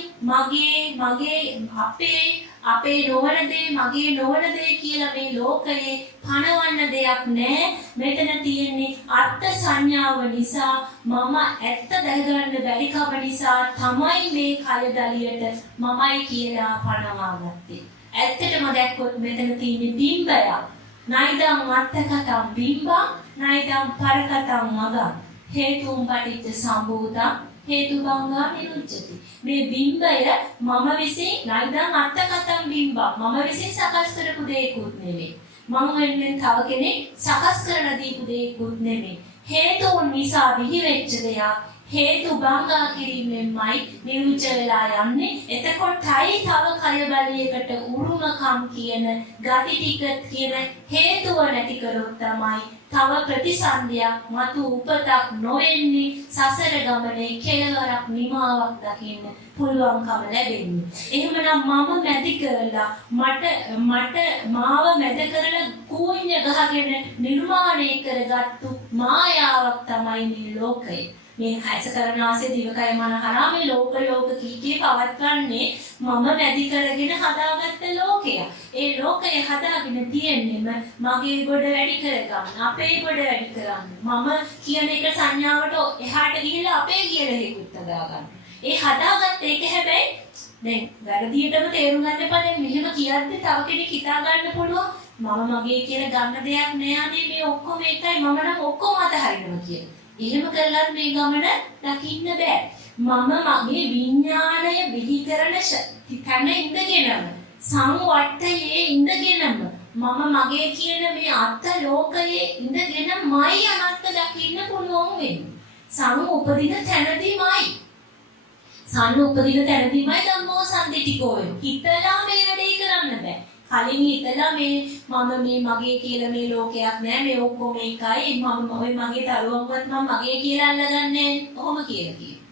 අපේ නොවන දේ මගේ නොවන දේ කියලා මේ ලෝකයේ පණවන්න දෙයක් නැහැ. මෙතන තියෙන්නේ අර්ථ සංඥාව නිසා මම ඇත්ත දැනගන්න බැරි කම නිසා තමයි මේ කය දලියට මමයි කියලා පණවාගත්තේ. ඇත්තටම දැක්කොත් මෙතන තියෙන්නේ බිම්බයක්. නයිදම් අත්තකතම් බිම්බං නයිදම් පරකතම් මගං හේතුම් පටිච්ච සම්භූතං හේතුබංගා නිරුච්ඡති. මේ බිම්බය මම විසින් නයිදම් අත්තකතම් බිම්බං මම විසින් සකස් කරපු දෙයක්ුත් නෙමෙයි. මම වෙනුවෙන් තව කෙනෙක් සකස් කරන දීපු දෙයක්ුත් නෙමෙයි. හේතුන් නිසා බිහි වෙච්ච දෙයක්. හේතු බංගා කිරීමෙන්මයි නිරුච්ච වෙලා යන්නේ. එතකොටයි තව කය බලයකට උරුමකම් කියන ගති ටික කියන හේතුව නැති කරොත් තමයි තව ප්‍රතිසන්දියක් මතු උපතක් නොවෙන්නේ සසර ගමනේ කෙලවරක් නිමාවක් දකින්න පුළුවන්කම ලැබෙන්නේ. එහෙමනම් මම මැදි කරලා මට මාව මැද කරලා කූඤ්ඤ ගහගෙන නිර්මාණය කරගත්තු මායාවක් තමයි මේ ලෝකය. මේ ඇසකරනාසය දිවකය මන හරහා මේ ලෝක කීකේ පවත්වන්නේ මම මැදි කරගෙන හදාගත්ත ලෝකය. ඒ ලෝකය හදාගෙන තියෙන්නේම මගේ ගොඩ වැඩි කරගන්න, අපේ ගොඩ වැඩි කරන්න. මම කියන එක සංඥාවට එහාට ගිහිල්ලා අපේ කියලා හේකුත් හදාගන්න. ඒ හදාගත්ත එක හැබැයි දැන් වැරදියටම තේරුම් ගන්න බලන්න මෙහෙම කියද්දි තව කෙනෙක් හිතා ගන්න පුළුවන් මම මගේ කියලා ගන්න දෙයක් නෑ අනේ මේ ඔක්කොම එකයි මම නම් ඔක්කොම අතහරිනවා කියලා. එහෙම කරලත් මේ ගමන දකින්න බෑ. මම මගේ විඥාණය බිහි කරන තැන ඉඳගෙනම සංවට්ටයේ ඉඳගෙනම මම මගේ කියන මේ අත්ත ලෝකයේ ඉඳගෙනමයි අනත්ත දකින්න පුළුවන් වෙන්නේ. උපදින තැනදීමයි ධම්මෝ සම්දිටිකෝ වෙන්නේ. හිතලා මේ වැඩේ කරන්න බෑ. කලින් හිතලා මම මගේ කියලා මේ ලෝකයක් නෑ මේ ඔක්කොම එකයි මම ඔය මගේ දරුවන්වත් මම මගේ කියලා අල්ලගන්නේ කොහොම කියලා කියනවා.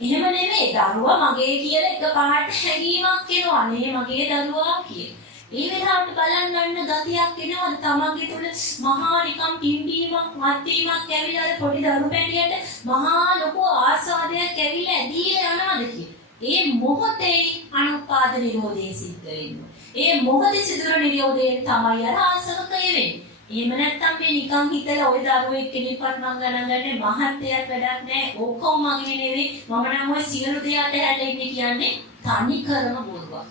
එහෙම නෙමෙයි දරුවා මගේ කියලා එකපාරට හැඟීමක් එනවා නේ මගේ දරුවා කියලා. ඒ වෙලාවට බලන්න ගන්න ගතියක් එනවද තමන්ගේ තුල මහා නිකම් පිම්බීමක් මත්වීමක් ඇවිල්ලා අර පොඩි දරු පැණියට මහා ලොකු ආස්වාදයක් ඇවිල්ලා ඇදීලා යනවද කියලා. ඒ මොහොතේ අනුපාද නිරෝධය සිද්ධ වෙනවා. ඒ මොහොතේ සිදුවන නිරෝධයෙන් තමයි අර ආසවකය වෙන්නේ. එහෙම නැත්නම් මේ නිකන් හිතලා ওই දරුවෙක් කෙනෙක්වත් මං ගණන් ගන්නේ මහත්යක් වැඩක් නැහැ. ඔක්කොම මගේ නෙවෙයි. මම නම් ওই සියලු දේ අතහැරලා ඉන්නේ කියන්නේ තනි කරම බොරුවක්.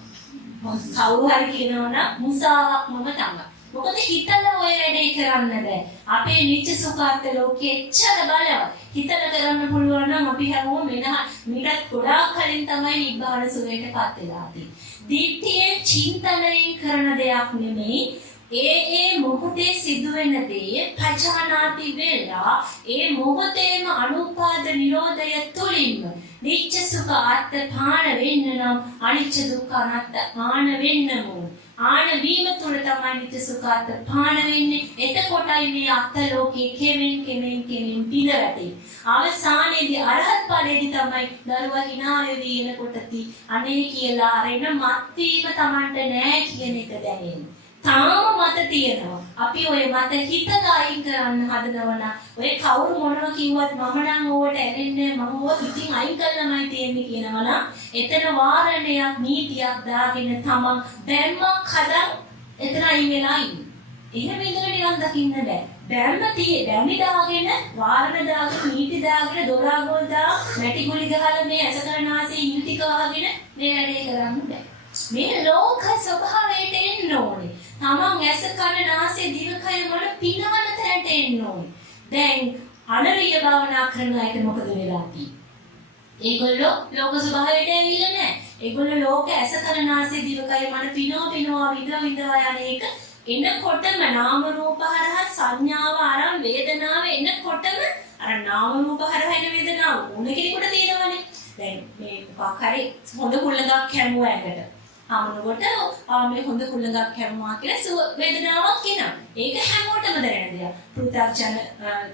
කවුරු හරි කියනවනම් මුසාවක් මම තමයි. මොකද හිතලා ඔය වැඩේ කරන්න බෑ. අපේ නිච්ච සුඛාර්ථ ලෝකෙ එච්චර බලවත්. හිතලා කරන්න පුළුවන් නම් අපි හැමෝම මීටත් ගොඩාක් කලින් තමයි නිබ්බාන සුවයටපත් වෙලා තියෙන්නේ. දිට්ඨියෙන් චින්තනයෙන් කරන දෙයක් නෙමෙයි. ඒ මොහොතේ සිදුවෙන දේ පජානාති වෙලා ඒ මොහොතේම අනුපාද නිරෝධය තුලින්ම නිච්ච සුඛ අත්ථ පාන වෙන්න නම් අනිච්ච දුක්ඛ අනාත්ම ආන වෙන්න ඕන. ආන වීම තුල තමයි නිච්ච සුඛ අත්ථ පාන වෙන්නේ. එතකොටයි මේ අත්ථ ලෝකේ කෙමෙන් පිළ වැටෙන්නේ. අවසානයේදී අරහත් ඵලයේදී තමයි දරුවා hina වෙවි එනකොටදී අනේ කියලා අරෙන මත් වීම Tamanට නෑ කියන එක දැනෙන්නේ. තාම මත තියෙනවා. අපි ඔය මත හිතලා අයින් කරන්න හදනවා. ඔය කවුරු මොනවා කිව්වත් මම නම් ඕවට ඇලෙන්නේ මම ඕක ඉතින් අයින් කරන්නමයි තියෙන්නේ කියනවා නම් එතන වාරණයක් නීතියක් දාගෙන තමන් බැම්මක් හදන් එතන අයින් වෙලා ඉන්නේ. එහෙම ඉඳලා නිවන් දකින්න බෑ. බැම්මි දාගෙන වාරණ දාගෙන නීති දාගෙන දොරාගොල් දා මැටි ගුලි ගහලා මේ ඇස කරනාසේ ඉල්ටි කවගෙන මේ වැඩේ කරන්න බෑ. මේ ලෝක ස්වභාවයට එන්න ඕනේ. තමන් ඇස කන නාසය දිවකය වල පිනවන තැනට එන්න ඕනේ. දැන් අනරිය භාවනා කරන අයට මොකද වෙලා තියෙන්නේ? ඒගොල්ලෝ ලෝක ස්වභාවයට ඇවිල්ලා නැහැ. ඒගොල්ලෝ ලෝක ඇස කන නාසය දිවකය මන පිනවා විඳවා යන එක එනකොටම නාම රූප හරහා සංඥාව ආරම් වේදනාව එනකොටම අර නාම රූප හරහා එන වේදනාව ඕන කෙනෙකුට තියෙනවනේ. දැන් මේ මොකක් හරි හොඳ කුල්ලඟක් කැමුවා ඇඟට. ආමනකොට මේ හොඳ කුල්ලඟක් කැමුවා කියලා සුව වේදනාවක් එනවා. ඒක හැමෝටම දැනෙන දෙයක්. පෘථග්ජන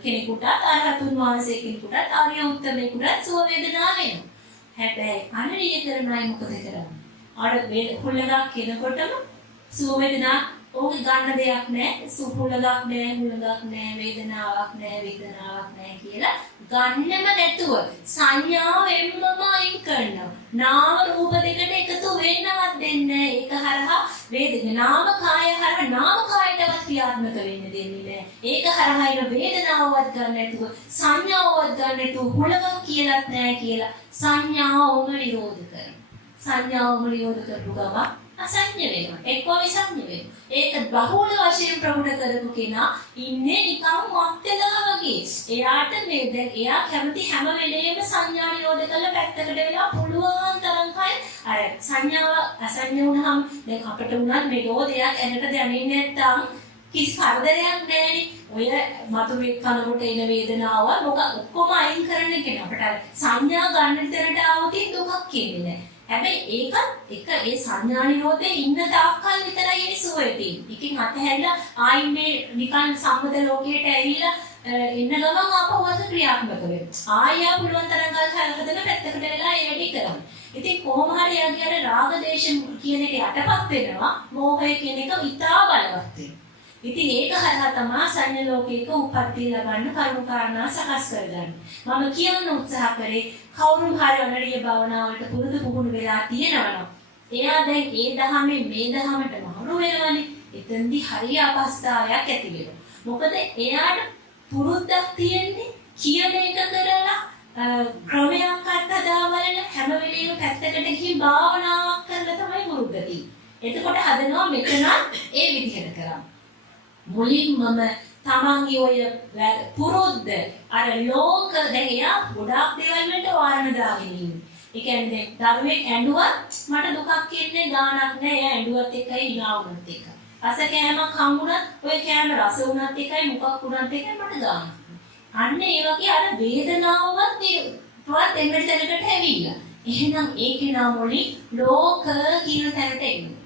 කෙනෙකුට අරහතුන් වහන්සේ කෙනෙකුට ආර්ය උත්තමයෙකුට සුව වේදනාව එනවා. හැබැයි අනරිය කරන අය මොකද කරන්නේ? අර කුල්ලඟක් කෙනකොටම සුව වේදනාවක් ඕක ගන්න දෙයක් නැහැ. සුහුලඟක් නැහැ, වේදනාවක් නැහැ කියලා ගන්නෙම නැතුව සංඥාවෙන්ම අයින් කරනවා. නාම රූප දෙකට එකතු වෙන්නවත් දෙන්නේ නැහැ. ඒක හරහා වේදනා නාම කාය හරහා නාම කායයටවත් ක්‍රියාත්මක වෙන්න දෙන්නේ නැහැ. ඒක හරහා ඉර වේදනාවවත් ගන්න නැතුව සංඥාවවත් ගන්න නැතුව හුලඟක් කියලාත් නැහැ කියලා සංඥාවම නිරෝධ කරනවා. සංඥාවම නිරෝධ කරපු ගම අසඤ්ඤ වෙනවා. එක්කෝ විසඤ්ඤ වෙනවා. ඒක බහුල වශයෙන් ප්‍රගුණ කරපු කෙනා ඉන්නේ නිකම් මත්දලා වගේ. එයාට මේ දැන් එයා කැමති හැම වෙලේම සංඥා නිරෝධ කරලා පැත්තකට වෙලා පුළුවන් තරම් කයි අර සංඥාව අසඤ්ඤ වුණාම දැන් අපිට උනත් මේ රෝදයක් ඇනට දැනෙන්නේ නැත්තම් කිසි කරදරයක් නැහැනේ. ඔය මතුවේ කනකොට එන වේදනාව මොක ඔක්කොම අයින් කරන්න කියන අපිට සංඥා ගන්න තරට આવුත් දුකක් කියන්නේ නැහැ. හැබැයි ඒකත් එක ඒ සංඥා නිරෝධයේ ඉන්න තාක්කල් විතරයි ඒ සුවය තියෙන්නේ. ඉතින් අතහැරලා ආයි මේ නිකන් සම්මත ලෝකයට ඇවිල්ලා එන්න ගමන් ආපහුවත් ක්‍රියාත්මක වෙනවා. ආයෙ පුළුවන් තරම් ගල් හරකදක පැත්තකට වෙලා ඒ වැඩේ කරනවා. ඉතින් කොහොම හරි යගේ අර රාග දේශ කියන එක යටපත් වෙනවා. මෝහය කියන එක ඉතා බලවත් වෙනවා. ඉතින් ඒක හරහා තමයි සංඥා ලෝකයක උප්පත්ති ලබන්න කරුණු කාරණා සකස් කරගන්නේ. මම කියන්න උත්සාහ කරේ කවුරුන් හරි අනරිය භාවනාවට පුරුදු පුහුණු වෙලා තියෙනවනම් එයා දැන් ඒ දහමේ මේ දහමට මහුරු වෙනවනේ. එතෙන්දී හරිය අපස්ථාවයක් ඇති වෙනවා. මොකද එයාට පුරුද්දක් තියෙන්නේ කියන එක කරලා ක්‍රමයක් අත්දැකවල හැම වෙලේම පැත්තකට ගිහින් භාවනාවක් කරලා තමයි පුරුද්ද තියෙන්නේ. එතකොට හදනවා මෙතන ඒ විදිහට කරා. මුලින්මම තමන්ගේ ඔය පුරුද්ද අර ලෝක දෙහියා ගොඩාක් දේවල් වලට වාරණ දාගෙන ඉන්නේ. ඒ කියන්නේ දරුවෙක් ඇඬුවත් මට දුකක් එන්නේ ගානක් නෑ. එයා ඇඬුවත් එකයි hina වුණත් එකයි. රස කෑමක් හම්බුණත් ඔය කෑම රස වුණත් එකයි මොකක් වුණත් එකයි මට ගානක්. අන්න ඒ වගේ අර වේදනාවවත් පුරත් එන්න තැනකට ඇවිල්ලා. එහෙනම් ඒකේ නාම වලින් ලෝක කියන තැනට එන්නේ.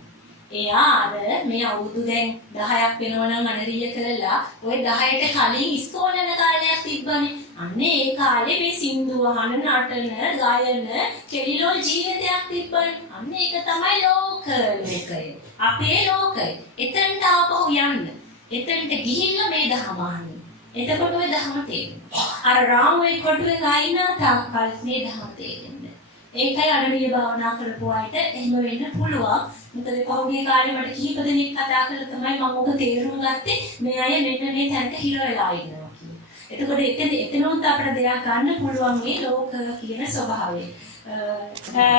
එයා අර මේ අවුරුදු දැන් 10ක් වෙනවා නම් අනරිය කරලා ওই 10ට කලින් ඉස්කෝලේ යන කාලයක් තිබ්බනේ. අන්න ඒ කාලේ මේ සින්දු වහන නටන ගායන කෙලිලෝ ජීවිතයක් තිබ්බනේ. අන්න ඒක තමයි ලෝකය. අපේ ලෝකය. එතනට ආපහු යන්න. එතනට ගිහිල්ලා මේ දහම අහන්න. එතකොට ওই දහම තේරෙනවා. අර රාමුවේ කොටුවේ ගායින තාක්කල් මේ දහම තේරෙන්නේ. ඒකයි අනරිය භාවනා කරපු අයට එහෙම වෙන්න පුළුවන්. මොකද පහුගිය කාලේ මට කිහිප දෙනෙක් කතා කළා තමයි මම ඔක තේරුම් ගත්තේ මේ අය මෙන්න මේ තැනක හිර වෙලා ඉන්නවා කියලා. එතකොට එතනොත් අපිට දෙයක් ගන්න පුළුවන් මේ ලෝක කියන ස්වභාවය.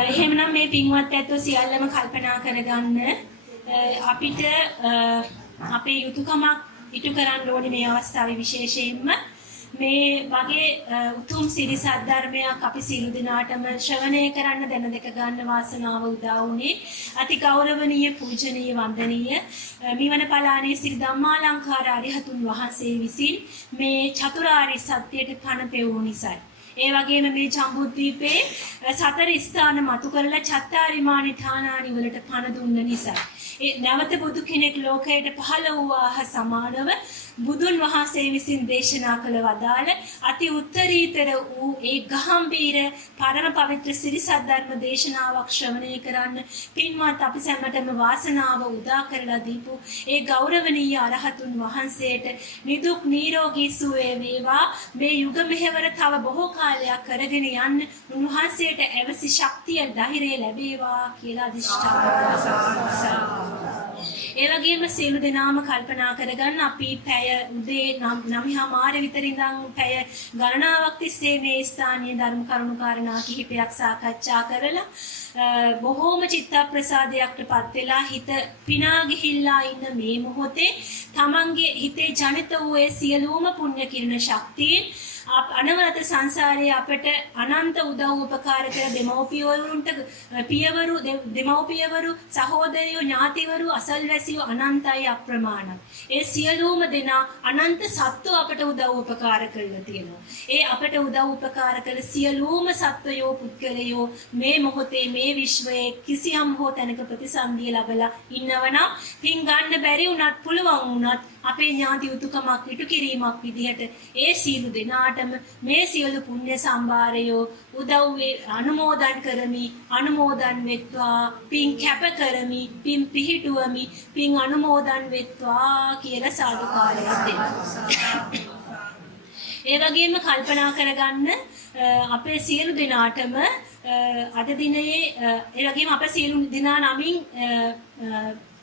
එහෙමනම් මේ පින්වත් ඇත්තෝ සියල්ලම කල්පනා කරගන්න අපිට අපේ යුතුයකමක් ඉටු කරන්න ඕනේ මේ අවස්ථාවේ විශේෂයෙන්ම මේ වගේ උතුම් සිරි සද්ධර්මයක් අපි සියලු දෙනාටම ශ්‍රවණය කරන්න දැන දෙක ගන්න වාසනාව උදා වුණේ. අති ගෞරවනීය පූජනීය වන්දනීය මිවන පලානේ සිරි ධම්මාලංකාර අරිහතුන් වහන්සේ විසින් මේ චතුරාර්ය සත්‍යයට පණ පෙවූ නිසායි. ඒ වගේම මේ ජම්බුද්වීපේ සතර ස්ථාන මතු කරලා චත්තාරිමානි ඨානානි වලට පණ දුන්න නිසා ඒ නැවත බුදු කෙනෙක් ලෝකයට පහළ වූ සමානව බුදුන් වහන්සේ විසින් දේශනා කළ වදාළ අති උත්තරීතර වූ ඒ ගාම්භීර පරම පවිත්‍ර සිරි සද්ධර්ම දේශනාවක් ශ්‍රවණය කරන්න පින්වත් අපි සැමටම වාසනාව උදා කරලා දීපු ඒ ගෞරවනීය අරහතුන් වහන්සේට නිදුක් නිරෝගී සුවය වේවා. මේ යුග මෙහෙවර තව බොහෝ කාලයක් කරගෙන යන්න උන්වහන්සේට අවසි ශක්තිය ධෛර්යය ලැබේවා කියලා අධිෂ්ඨාන. ඒ වගේම සියලු දෙනාම කල්පනා කරගන්න අපි පැය උදේ 9:00 විතර ඉඳන් පැය ගණනාවක් තිස්සේ මේ ස්ථානීය ධර්ම කරුණු කාරණා කිහිපයක් සාකච්ඡා කරලා බොහෝම චිත්ත ප්‍රසාදයකටපත් වෙලා හිත පිනා ගිහිල්ලා ඉන්න මේ මොහොතේ තමන්ගේ හිතේ ජනිත වූ ඒ සියලුම පුණ්‍ය කිරණ ශක්තියින් අනවරත සංසාරයේ අපට අනන්ත උදව් උපකාර කර දෙමව්පියවරුන්ට පියවරු දෙමව්පියවරු සහෝදරයෝ ඥාතිවරු අසල්වැසියෝ අනන්තයි අප්‍රමාණයි. ඒ සියලුම දෙනා අනන්ත සත්ව අපට උදව් උපකාර කරලා තියෙනවා. ඒ අපට උදව් උපකාර කළ සියලුම සත්වයෝ පුද්ගලයෝ මේ මොහොතේ මේ විශ්වයේ කිසියම් හෝ තැනක ප්‍රතිසන්දිය ලැබලා ඉන්නවනම් පින් ගන්න බැරි වුණත් පුළුවන් වුණත් අපේ ඥාති උතුකමක් ඉටු කිරීමක් විදිහට ඒ සියලු දෙනාටම මේ සියලු පුණ්‍ය සම්භාරයෝ උදව් අනුමෝදන් කරමි අනුමෝදන් වෙත්වා පින් කැප කරමි පින් පිහිටුවමි පින් අනුමෝදන් වෙත්වා කියලා සාදුකාරයක් දෙනවා. ඒ වගේම කල්පනා කරගන්න අපේ සියලු දෙනාටම අද දිනේ ඒ වගේම අපේ සියලු දෙනා නමින්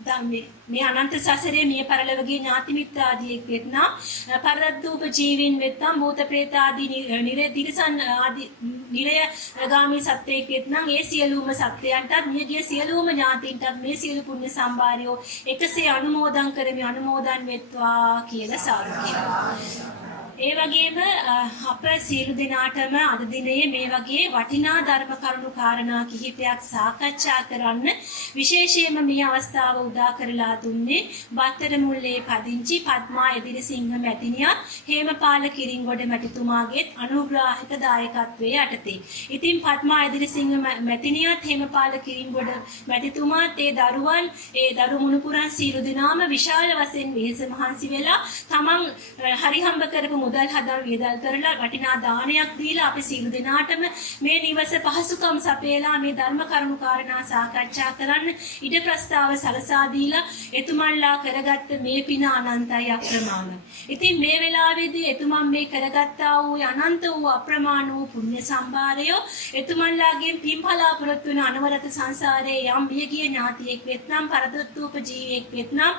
මේ අනන්ත සසරේ මිය පරලොවගේ ඥාති මිත්‍ර ආදී වෙත්නම් පරද්දූප ජීවින් වෙත්නම් භූත ප්‍රේත ආදී නිරදිරිසන් ආදී නිරයගාමී සත්‍යයක් වෙත්නම් ඒ සියලුම සත්‍යයන්ටත් මියගිය සියලුම ඥාතීන්ටත් මේ සියලු පුණ්‍ය සම්භාරයෝ එකසේ අනුමෝදන් කරමි අනුමෝදන් වෙත්වා කියලා සාදු කියනවා. ඒ වගේම අප සියලු දෙනාටම අද දිනේ මේ වගේ වටිනා ධර්ම කරුණු කාරණා කිහිපයක් සාකච්ඡා කරන්න විශේෂයෙන්ම මේ අවස්ථාව උදා කරලා දුන්නේ බත්තර මුල්ලේ පදිංචි පద్මා එදිරිසිංහ මැතිණියත් හේමපාල කිරින්ගොඩ මැතිතුමාගේ අනුග්‍රාහක දායකත්වයේ යටතේ. ඉතින් පద్මා එදිරිසිංහ මැතිණියත් හේමපාල කිරින්ගොඩ මැතිතුමාත් ඒ දරුවන් ඒ දරු මුණුපුරන් සියලු දෙනාම විශාල වශයෙන් වෙහෙස මහන්සි වෙලා තමන් හරිහම්බ කරපු මුදල් හදා වියදල් කරලා වටිනා දානයක් දීලා අපි සියලු දෙනාටම මේ නිවස පහසුකම් සපයලා මේ ධර්ම කරුණු කාරණා සාකච්ඡා කරන්න ඉඩ ප්‍රස්තාව සලසා දීලා එතුමන්ලා කරගත්ත මේ පින අනන්තයි අප්‍රමාණයි. ඉතින් මේ වෙලාවේදී එතුමන් මේ කරගත්තා වූ අනන්ත වූ අප්‍රමාණ වූ පුණ්‍ය සම්භාරය එතුමන්ලාගෙන් පින් බලාපොරොත්තු වෙන අනවරත සංසාරයේ යම් බියගිය ඥාතියෙක් වෙත්නම් පරදත්තූප ජීවියෙක් වෙත්නම්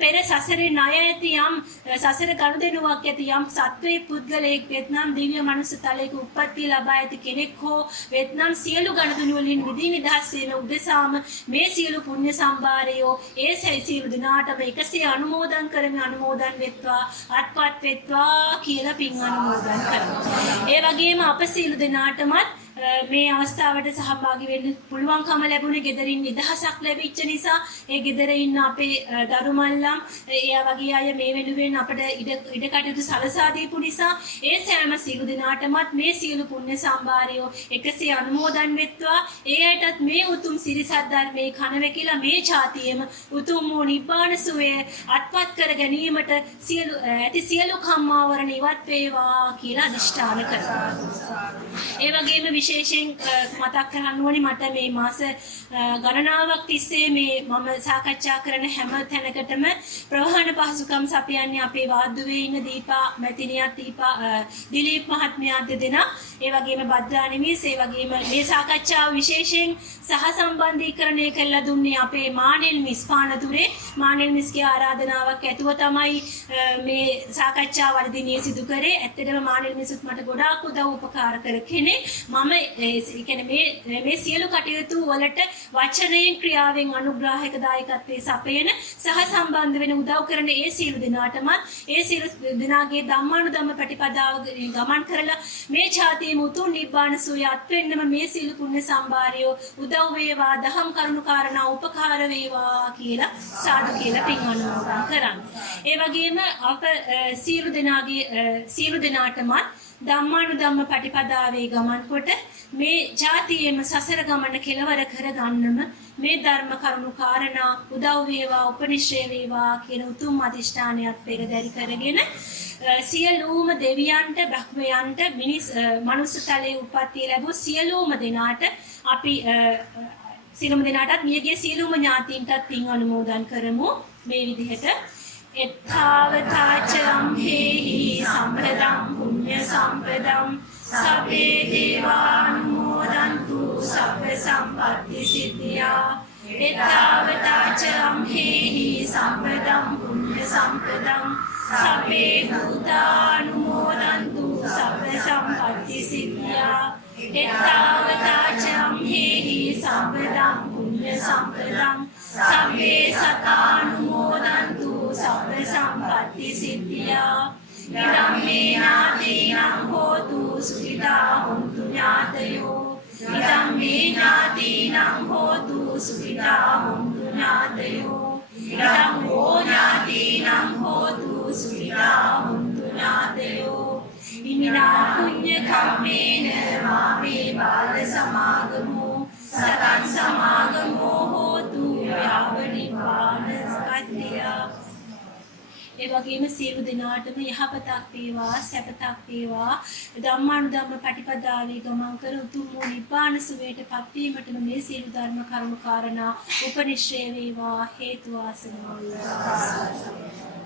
පෙර සසරේ ණය ඇති යම් සසර ගනුදෙනුවක් ඇති යම් සත්වයේ පුද්ගලයෙක් වෙත්නම් දිව්‍ය මනුස්ස තලයක උප්පත්තිය ලබා ඇති කෙනෙක් හෝ වෙත්නම් සියලු ගනුදෙනු වලින් විදි නිදහස් වෙන උදෙසාම මේ සියලු පුණ්‍ය සම්භාරයෝ ඒ සියලු දිනාටම එකසේ අනුමෝදන් කරමි අනුමෝදන් වෙත්වා අත්පත් වෙත්වා කියලා පින් අනුමෝදන් කරනවා. ඒ වගේම අප සියලු දිනාටමත් මේ අවස්ථාවට සහභාගී වෙන්න පුළුවන්කම ලැබුණේ ගෙදරින් නිදහසක් ලැබිච්ච නිසා ඒ ගෙදර ඉන්න අපේ දරුමල්ලම් එයා වගේ අය මේ වෙනුවෙන් අපිට ඉඩ කටයුතු සලසා දීපු නිසා ඒ සෑම සියලු දෙනාටමත් මේ සියලු පුණ්‍ය සම්භාරයෝ එකසේ අනුමෝදන් වෙත්වා ඒ අයටත් මේ උතුම් සිරි සද්ධර්මයේ කන වෙකිලා මේ ඡාතියෙම උතුම් වූ නිබ්බාන සුවය අත්පත් කර ගැනීමට සියලු කම්මාවරණ ඉවත් වේවා කියලා අදිෂ්ඨාන කරනවා. ඒ වගේම විශේෂයෙන් මතක් කරන්න ඕනේ මට මේ මාස ගණනාවක් තිස්සේ මේ මම සාකච්ඡා කරන හැම තැනකටම ප්‍රවාහන පහසුකම් සපයන්නේ අපේ වාද්දුවේ ඉන්න දීපා මැතිණියත් දිලීප් මහත්මයා දෙදෙනා ඒ වගේම භද්‍රානි මිස් ඒ වගේම මේ සාකච්ඡාව විශේෂයෙන් සහසම්බන්ධීකරණය කළා දුන්නේ අපේ මානෙල් මිස් පානතුරේ මානෙල් මිස්ගේ ආරාධනාවක් ඇතුව තමයි මේ සාකච්ඡාව වලදී සිදු කරේ. ඇත්තටම මානෙල් මිස්ත් මට ගොඩාක් උදව් උපකාර කර කෙනෙක්. මම මේ සියලු කටයුතු වලට වචනයෙන් ක්‍රියාවෙන් අනුග්‍රාහක දායකත්වයේ සපයන සහ සම්බන්ධ වෙන උදව් කරන ඒ සියලු දෙනාටමත් ඒ සියලු දෙනාගේ ධම්මානුධම්ම ප්‍රතිපදාව ගමන් කරලා මේ ඡාතියේ මුතුන් නිබ්බාන සෝය අත්වෙන්නම මේ සියලු පුණ්‍ය සම්භාරය උදව් වේවා දහම් කරුණු කාරණා උපකාර වේවා කියලා සාදු කියලා පින් අනුමෝදන් කරන්න. ඒ වගේම අප සියලු දෙනාටමත් ධම්මානුධම්ම ප්‍රතිපදාවේ ගමන් කොට මේ ජාතියේම සසර ගමන කෙලවර කර ගන්නම මේ ධර්ම කරුණු කාරණා උදව් වේවා උපනිශ්‍රේ වේවා කියන උතුම් අධිෂ්ඨානයත් පෙරදරි කරගෙන සියලුම දෙවියන්ට බ්‍රහ්මයන්ට මනුස්ස තලයේ උප්පත්තිය ලැබූ සියලුම දෙනාට අපි සියලුම දෙනාටත් මියගිය සියලුම ඥාතීන්ටත් පින් අනුමෝදන් කරමු මේ විදිහට එත්තාවතාච අම්හෙහි සම්පදම් පුඤ්ඤ සම්පදම් සබ්බේ දේවානුමෝදන්තු සබ්බ සම්පත්ති සිද්ධියා එත්තාවතාච අම්හෙහි සම්පදම් පුඤ්ඤ සම්පදම් සබ්බේ භූතානුමෝදන්තු සබ්බ සම්පත්ති සිද්ධියා එත්තාවතාච අම්හෙහි සම්පදම් පුඤ්ඤ සම්පදම් සබ්බේ සතානුමෝදන්තු සබ්බ සම්පත්ති සිද්ධියා ඉදම් මේ ඥාතීනං හෝතු සුඛිතා හොන්තු ඥාතයෝ ඉදම් මේ ඥාතීනං හෝතු සුඛිතා හොන්තු ඥාතයෝ ඉදම් හෝ ඥාතීනං හෝතු සුඛිතා හොන්තු ඥාතයෝ ඉමිනා පුඤ්ඤ කම්මේන මාමේ බාල සමාගමෝ සතං සමාගමෝ හෝතු යාව නිපාන සත්‍යය. ඒ වගේම සියලු දෙනාටම යහපතක් වේවා සැපතක් වේවා ධම්මානුධම්ම ප්‍රතිපදාවේ ගමන් කර උතුම් වූ නිපාන සුවයට පත්වීමටම මේ සියලු ධර්ම කරුණු කාරණා උපනිශ්‍රේ වේවා හේතු වාසනා වේවා.